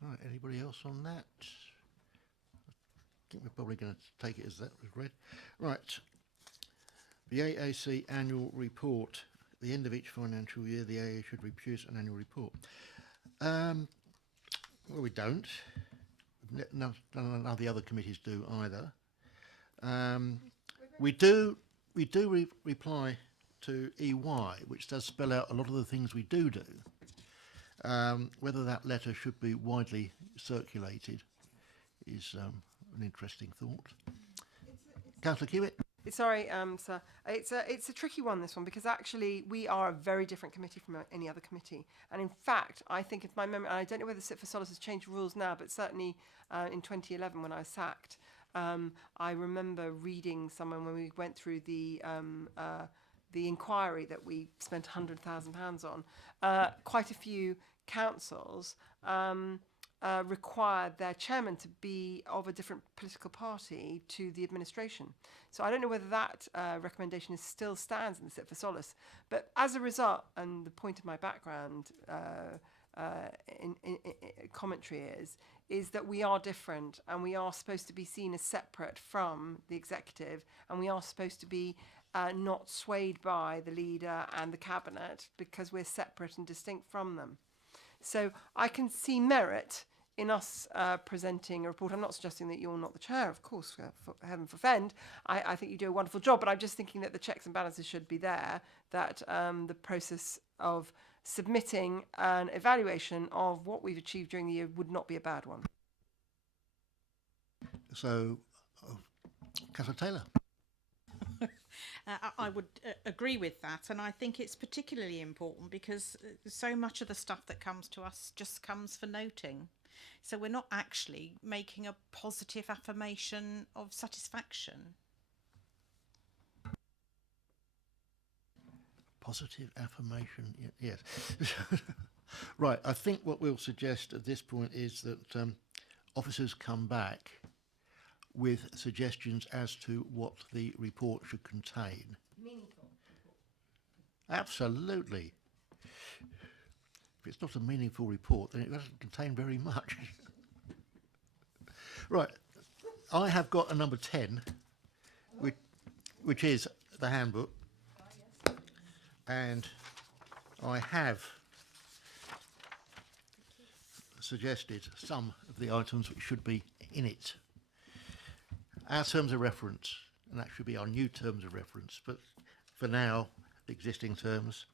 Right, anybody else on that? I think we're probably going to take it as that was read. Right. The AAC annual report. At the end of each financial year, the AA should produce an annual report. Well, we don't. None of the other committees do either. We do reply to EY, which does spell out a lot of the things we do. Whether that letter should be widely circulated is an interesting thought. Councillor Kiewit. Sorry, sir. It's a tricky one, this one, because actually we are a very different committee from any other committee. And in fact, I think if my memory, I don't know whether Sit for Solace has changed rules now, but certainly in 2011 when I was sacked, I remember reading someone when we went through the the inquiry that we spent £100,000 on, quite a few councils required their chairman to be of a different political party to the administration. So I don't know whether that recommendation still stands in the Sit for Solace. But as a result, and the point of my background in commentary is that we are different, and we are supposed to be seen as separate from the executive, and we are supposed to be not swayed by the leader and the cabinet, because we're separate and distinct from them. So I can see merit in us presenting a report. I'm not suggesting that you're not the chair, of course, for heaven forfend. I think you do a wonderful job, but I'm just thinking that the checks and balances should be there, that the process of submitting an evaluation of what we've achieved during the year would not be a bad one. So, Councillor Taylor. I would agree with that, and I think it's particularly important because so much of the stuff that comes to us just comes for noting. So we're not actually making a positive affirmation of satisfaction. Positive affirmation, yes. Right, I think what we'll suggest at this point is that officers come back with suggestions as to what the report should contain. Meaningful. Absolutely. If it's not a meaningful report, then it doesn't contain very much. Right, I have got a number 10, which is the handbook, and I have suggested some of the items which should be in it. Our terms of reference, and that should be our new terms of reference, but for now, the existing terms.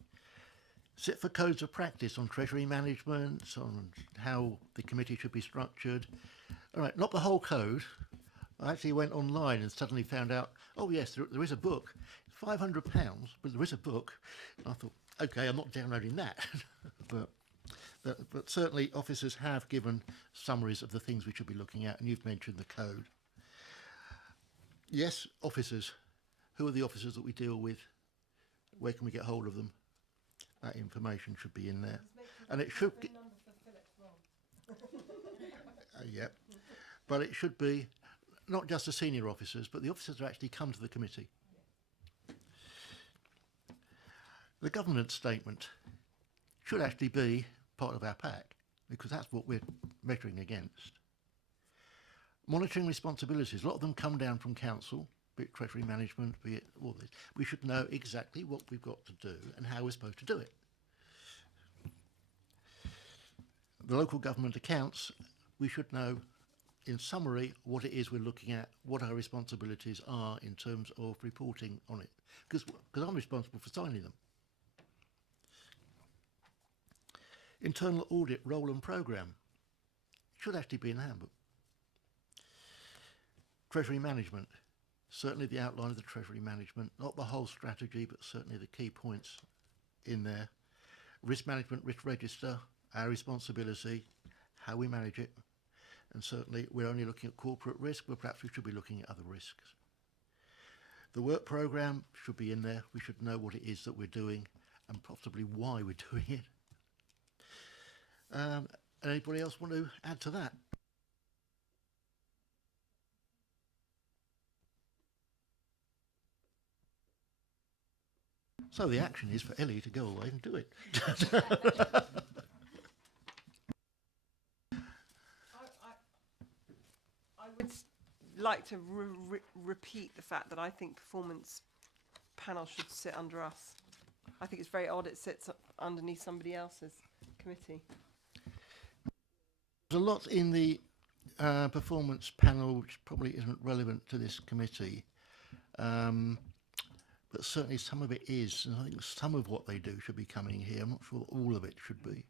Sit for codes of practice on treasury management, on how the committee should be structured. All right, not the whole code. I actually went online and suddenly found out, oh yes, there is a book. It's £500, but there is a book. And I thought, okay, I'm not downloading that. but certainly officers have given summaries of the things we should be looking at, and you've mentioned the code. Yes, officers. Who are the officers that we deal with? Where can we get hold of them? That information should be in there. And it should... Yep. But it should be not just the senior officers, but the officers that actually come to the committee. The governance statement should actually be part of our pack, because that's what we're measuring against. Monitoring responsibilities, a lot of them come down from council, be it treasury management, be it all this. We should know exactly what we've got to do and how we're supposed to do it. The local government accounts, we should know in summary what it is we're looking at, what our responsibilities are in terms of reporting on it, because I'm responsible for signing them. Internal audit role and programme should actually be in the handbook. Treasury management, certainly the outline of the treasury management, not the whole strategy, but certainly the key points in there. Risk management, risk register, our responsibility, how we manage it, and certainly we're only looking at corporate risk, but perhaps we should be looking at other risks. The work programme should be in there. We should know what it is that we're doing and possibly why we're doing it. Anybody else want to add to that? So the action is for Ellie to go away and do it. I would like to repeat the fact that I think performance panel should sit under us. I think it's very odd it sits underneath somebody else's committee. There's a lot in the performance panel which probably isn't relevant to this committee. But certainly some of it is, and I think some of what they do should be coming here. I'm not sure all of it should be.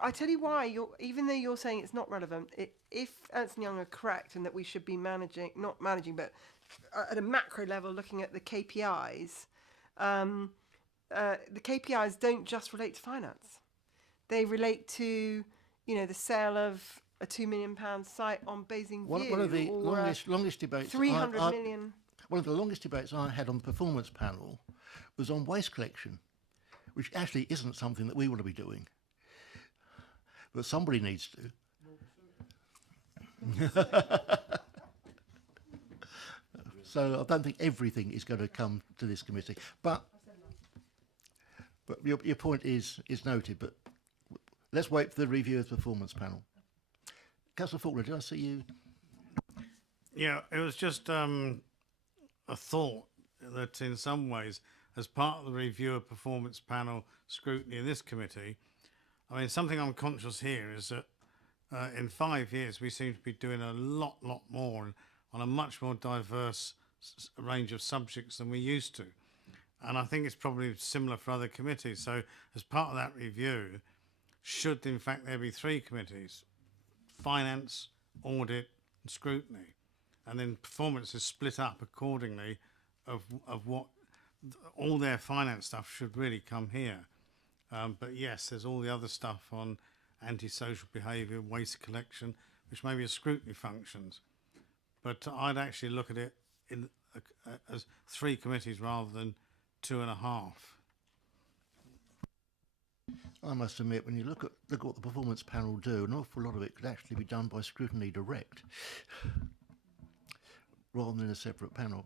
I tell you why, even though you're saying it's not relevant, if Ernst & Young are correct and that we should be managing, not managing, but at a macro level looking at the KPIs, the KPIs don't just relate to finance. They relate to, the sale of a £2 million site on Basing View. One of the longest debates... 300 million... one of the longest debates I had on the performance panel was on waste collection, which actually isn't something that we want to be doing, but somebody needs to. So I don't think everything is going to come to this committee, but your point is noted. But let's wait for the review of the performance panel. Councillor Faulkner, did I see you? Yeah, it was just a thought that in some ways, as part of the review of performance panel scrutiny in this committee, I mean, something I'm conscious here is that in 5 years we seem to be doing a lot more on a much more diverse range of subjects than we used to. And I think it's probably similar for other committees. So as part of that review, should in fact there be 3 committees, finance, audit and scrutiny, and then performance is split up accordingly of what all their finance stuff should really come here. But yes, there's all the other stuff on antisocial behaviour, waste collection, which maybe are scrutiny functions. But I'd actually look at it in as 3 committees rather than 2.5. I must admit, when you look at what the performance panel do, an awful lot of it could actually be done by scrutiny direct, rather than in a separate panel.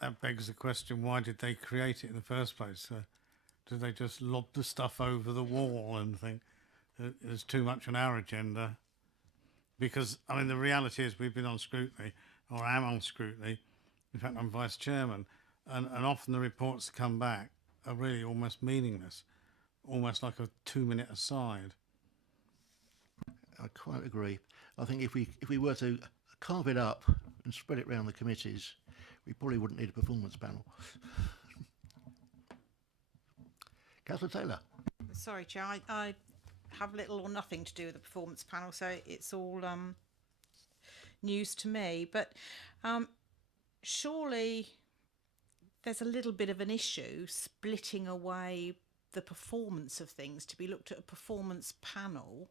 That begs the question, why did they create it in the first place? Did they just lob the stuff over the wall and think there's too much on our agenda? Because, I mean, the reality is we've been on scrutiny, or am on scrutiny. In fact, I'm vice chairman, and often the reports that come back are really almost meaningless, almost like a 2-minute aside. I quite agree. I think if we were to carve it up and spread it around the committees, we probably wouldn't need a performance panel. Councillor Taylor. Sorry, Chair, I have little or nothing to do with the performance panel, so it's all news to me. But surely there's a little bit of an issue splitting away the performance of things to be looked at a performance panel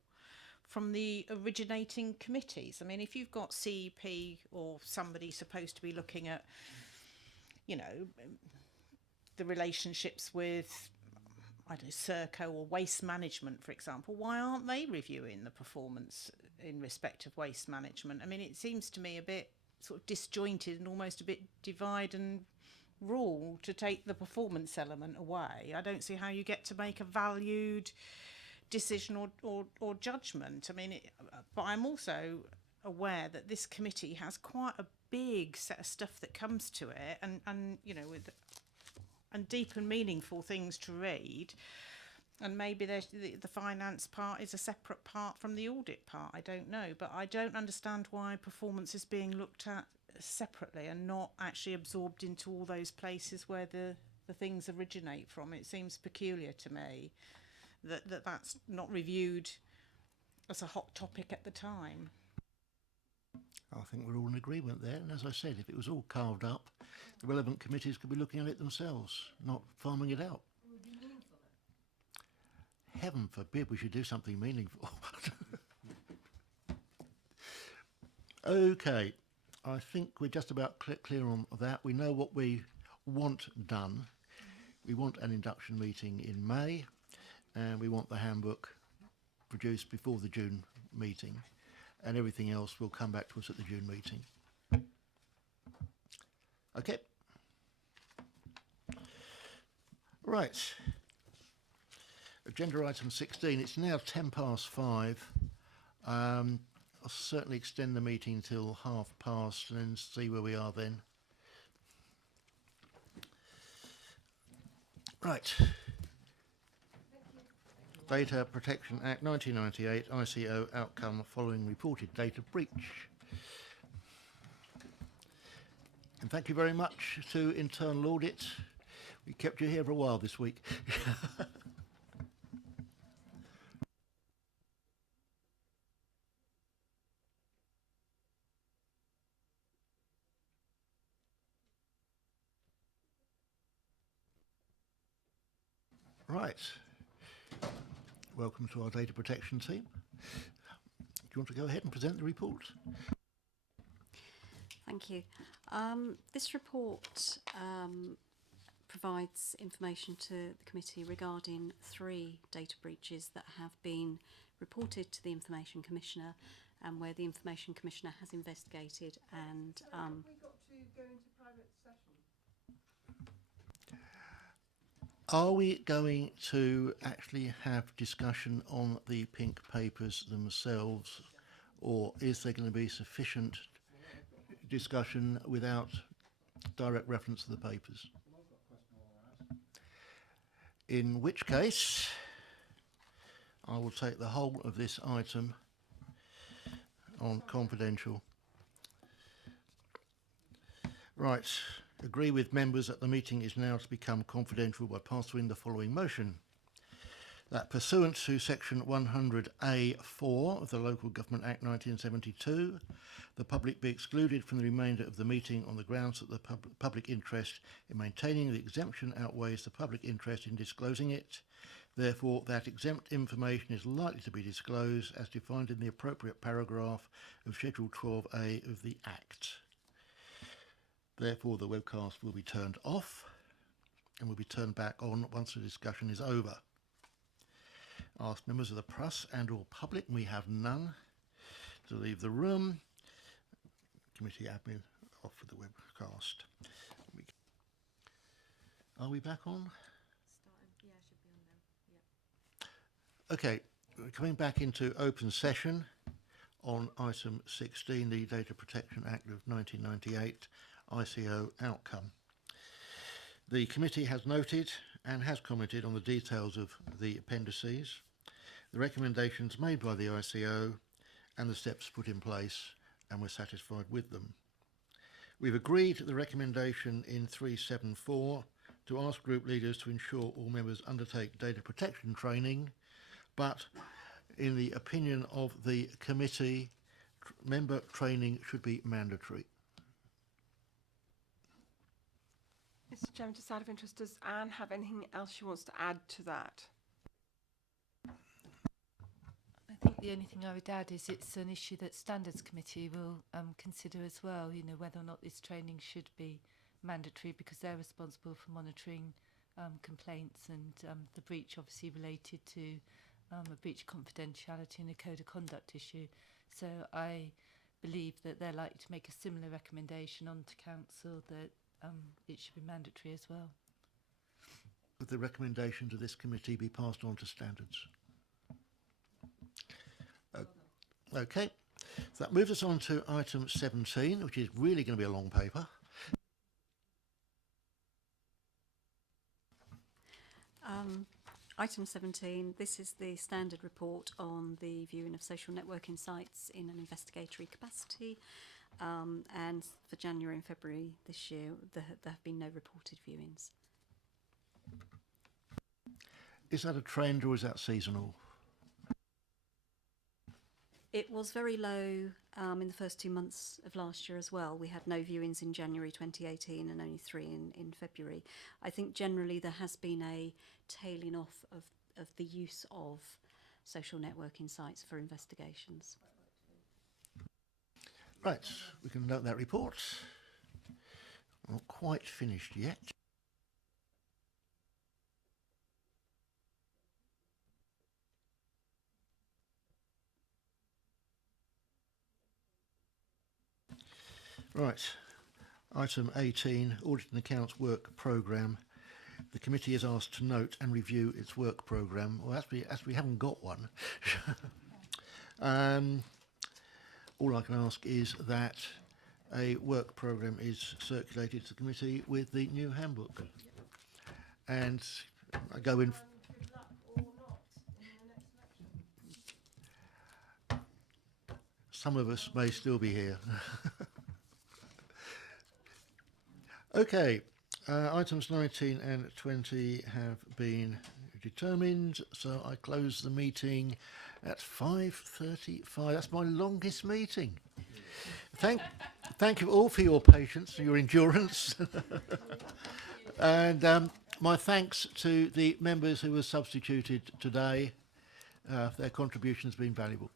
from the originating committees. I mean, if you've got CEP or somebody supposed to be looking at, you know, the relationships with, I don't know, Serco or waste management, for example, why aren't they reviewing the performance in respect of waste management? I mean, it seems to me a bit sort of disjointed and almost a bit divide and rule to take the performance element away. I don't see how you get to make a valued decision or judgment. I mean, but I'm also aware that this committee has quite a big set of stuff that comes to it, and you know, and deep and meaningful things to read. And maybe the finance part is a separate part from the audit part. I don't know, but I don't understand why performance is being looked at separately and not actually absorbed into all those places where the things originate from. It seems peculiar to me that's not reviewed as a hot topic at the time. I think we're all in agreement there, and as I said, if it was all carved up, the relevant committees could be looking at it themselves, not farming it out. Heaven forbid we should do something meaningful. Okay, I think we're just about clear on that. We know what we want done. We want an induction meeting in May, and we want the handbook produced before the June meeting, and everything else will come back to us at the June meeting. Okay. Right. Agenda item 16. It's now 5:10. I'll certainly extend the meeting till past and then see where we are then. Right. Data Protection Act 1998, ICO outcome following reported data breach. And thank you very much to Internal Audit. We kept you here for a while this week. Right. Welcome to our data protection team. Do you want to go ahead and present the report? Thank you. This report provides information to the committee regarding 3 data breaches that have been reported to the Information Commissioner, and where the Information Commissioner has investigated and have we got to go into private session? Are we going to actually have discussion on the pink papers themselves, or is there going to be sufficient discussion without direct reference to the papers? In which case, I will take the whole of this item on confidential. Right. Agree with members that the meeting is now to become confidential by passing the following motion. That pursuant to section 100A(4) of the Local Government Act 1972, the public be excluded from the remainder of the meeting on the grounds that the public interest in maintaining the exemption outweighs the public interest in disclosing it. Therefore, that exempt information is likely to be disclosed as defined in the appropriate paragraph of Schedule 12A of the Act. Therefore, the webcast will be turned off and will be turned back on once the discussion is over. Ask members of the press and or public, we have none, to leave the room. Committee admin off for the webcast. Are we back on? Yeah, should be on now. Yeah. Okay, we're coming back into open session on item 16, the Data Protection Act of 1998 ICO outcome. The committee has noted and has commented on the details of the appendices, the recommendations made by the ICO and the steps put in place, and we're satisfied with them. We've agreed the recommendation in 374 to ask group leaders to ensure all members undertake data protection training, but in the opinion of the committee, member training should be mandatory. Mr. Chairman, just out of interest, does Anne have anything else she wants to add to that? I think the only thing I would add is it's an issue that Standards Committee will consider as well, you know, whether or not this training should be mandatory, because they're responsible for monitoring complaints, and the breach obviously related to a breach of confidentiality and a code of conduct issue. So I believe that they're likely to make a similar recommendation on to Council that it should be mandatory as well. Would the recommendation to this committee be passed on to Standards? Okay, so that moves us on to item 17, which is really going to be a long paper. Item 17, this is the standard report on the viewing of social networking sites in an investigatory capacity. And for January and February this year, there have been no reported viewings. Is that a trend or is that seasonal? It was very low in the first 2 months of last year as well. We had no viewings in January 2018 and only 3 in February. I think generally there has been a tailing off of the use of social networking sites for investigations. Right, we can note that report. Not quite finished yet. Right, item 18, Audit and Accounts Work Programme. The committee is asked to note and review its work programme. Well, as we haven't got one. All I can ask is that a work programme is circulated to the committee with the new handbook. And I go in... Some of us may still be here. Okay, items 19 and 20 have been determined, so I close the meeting at 5:35. That's my longest meeting. Thank you all for your patience and your endurance. And my thanks to the members who were substituted today. Their contribution has been valuable.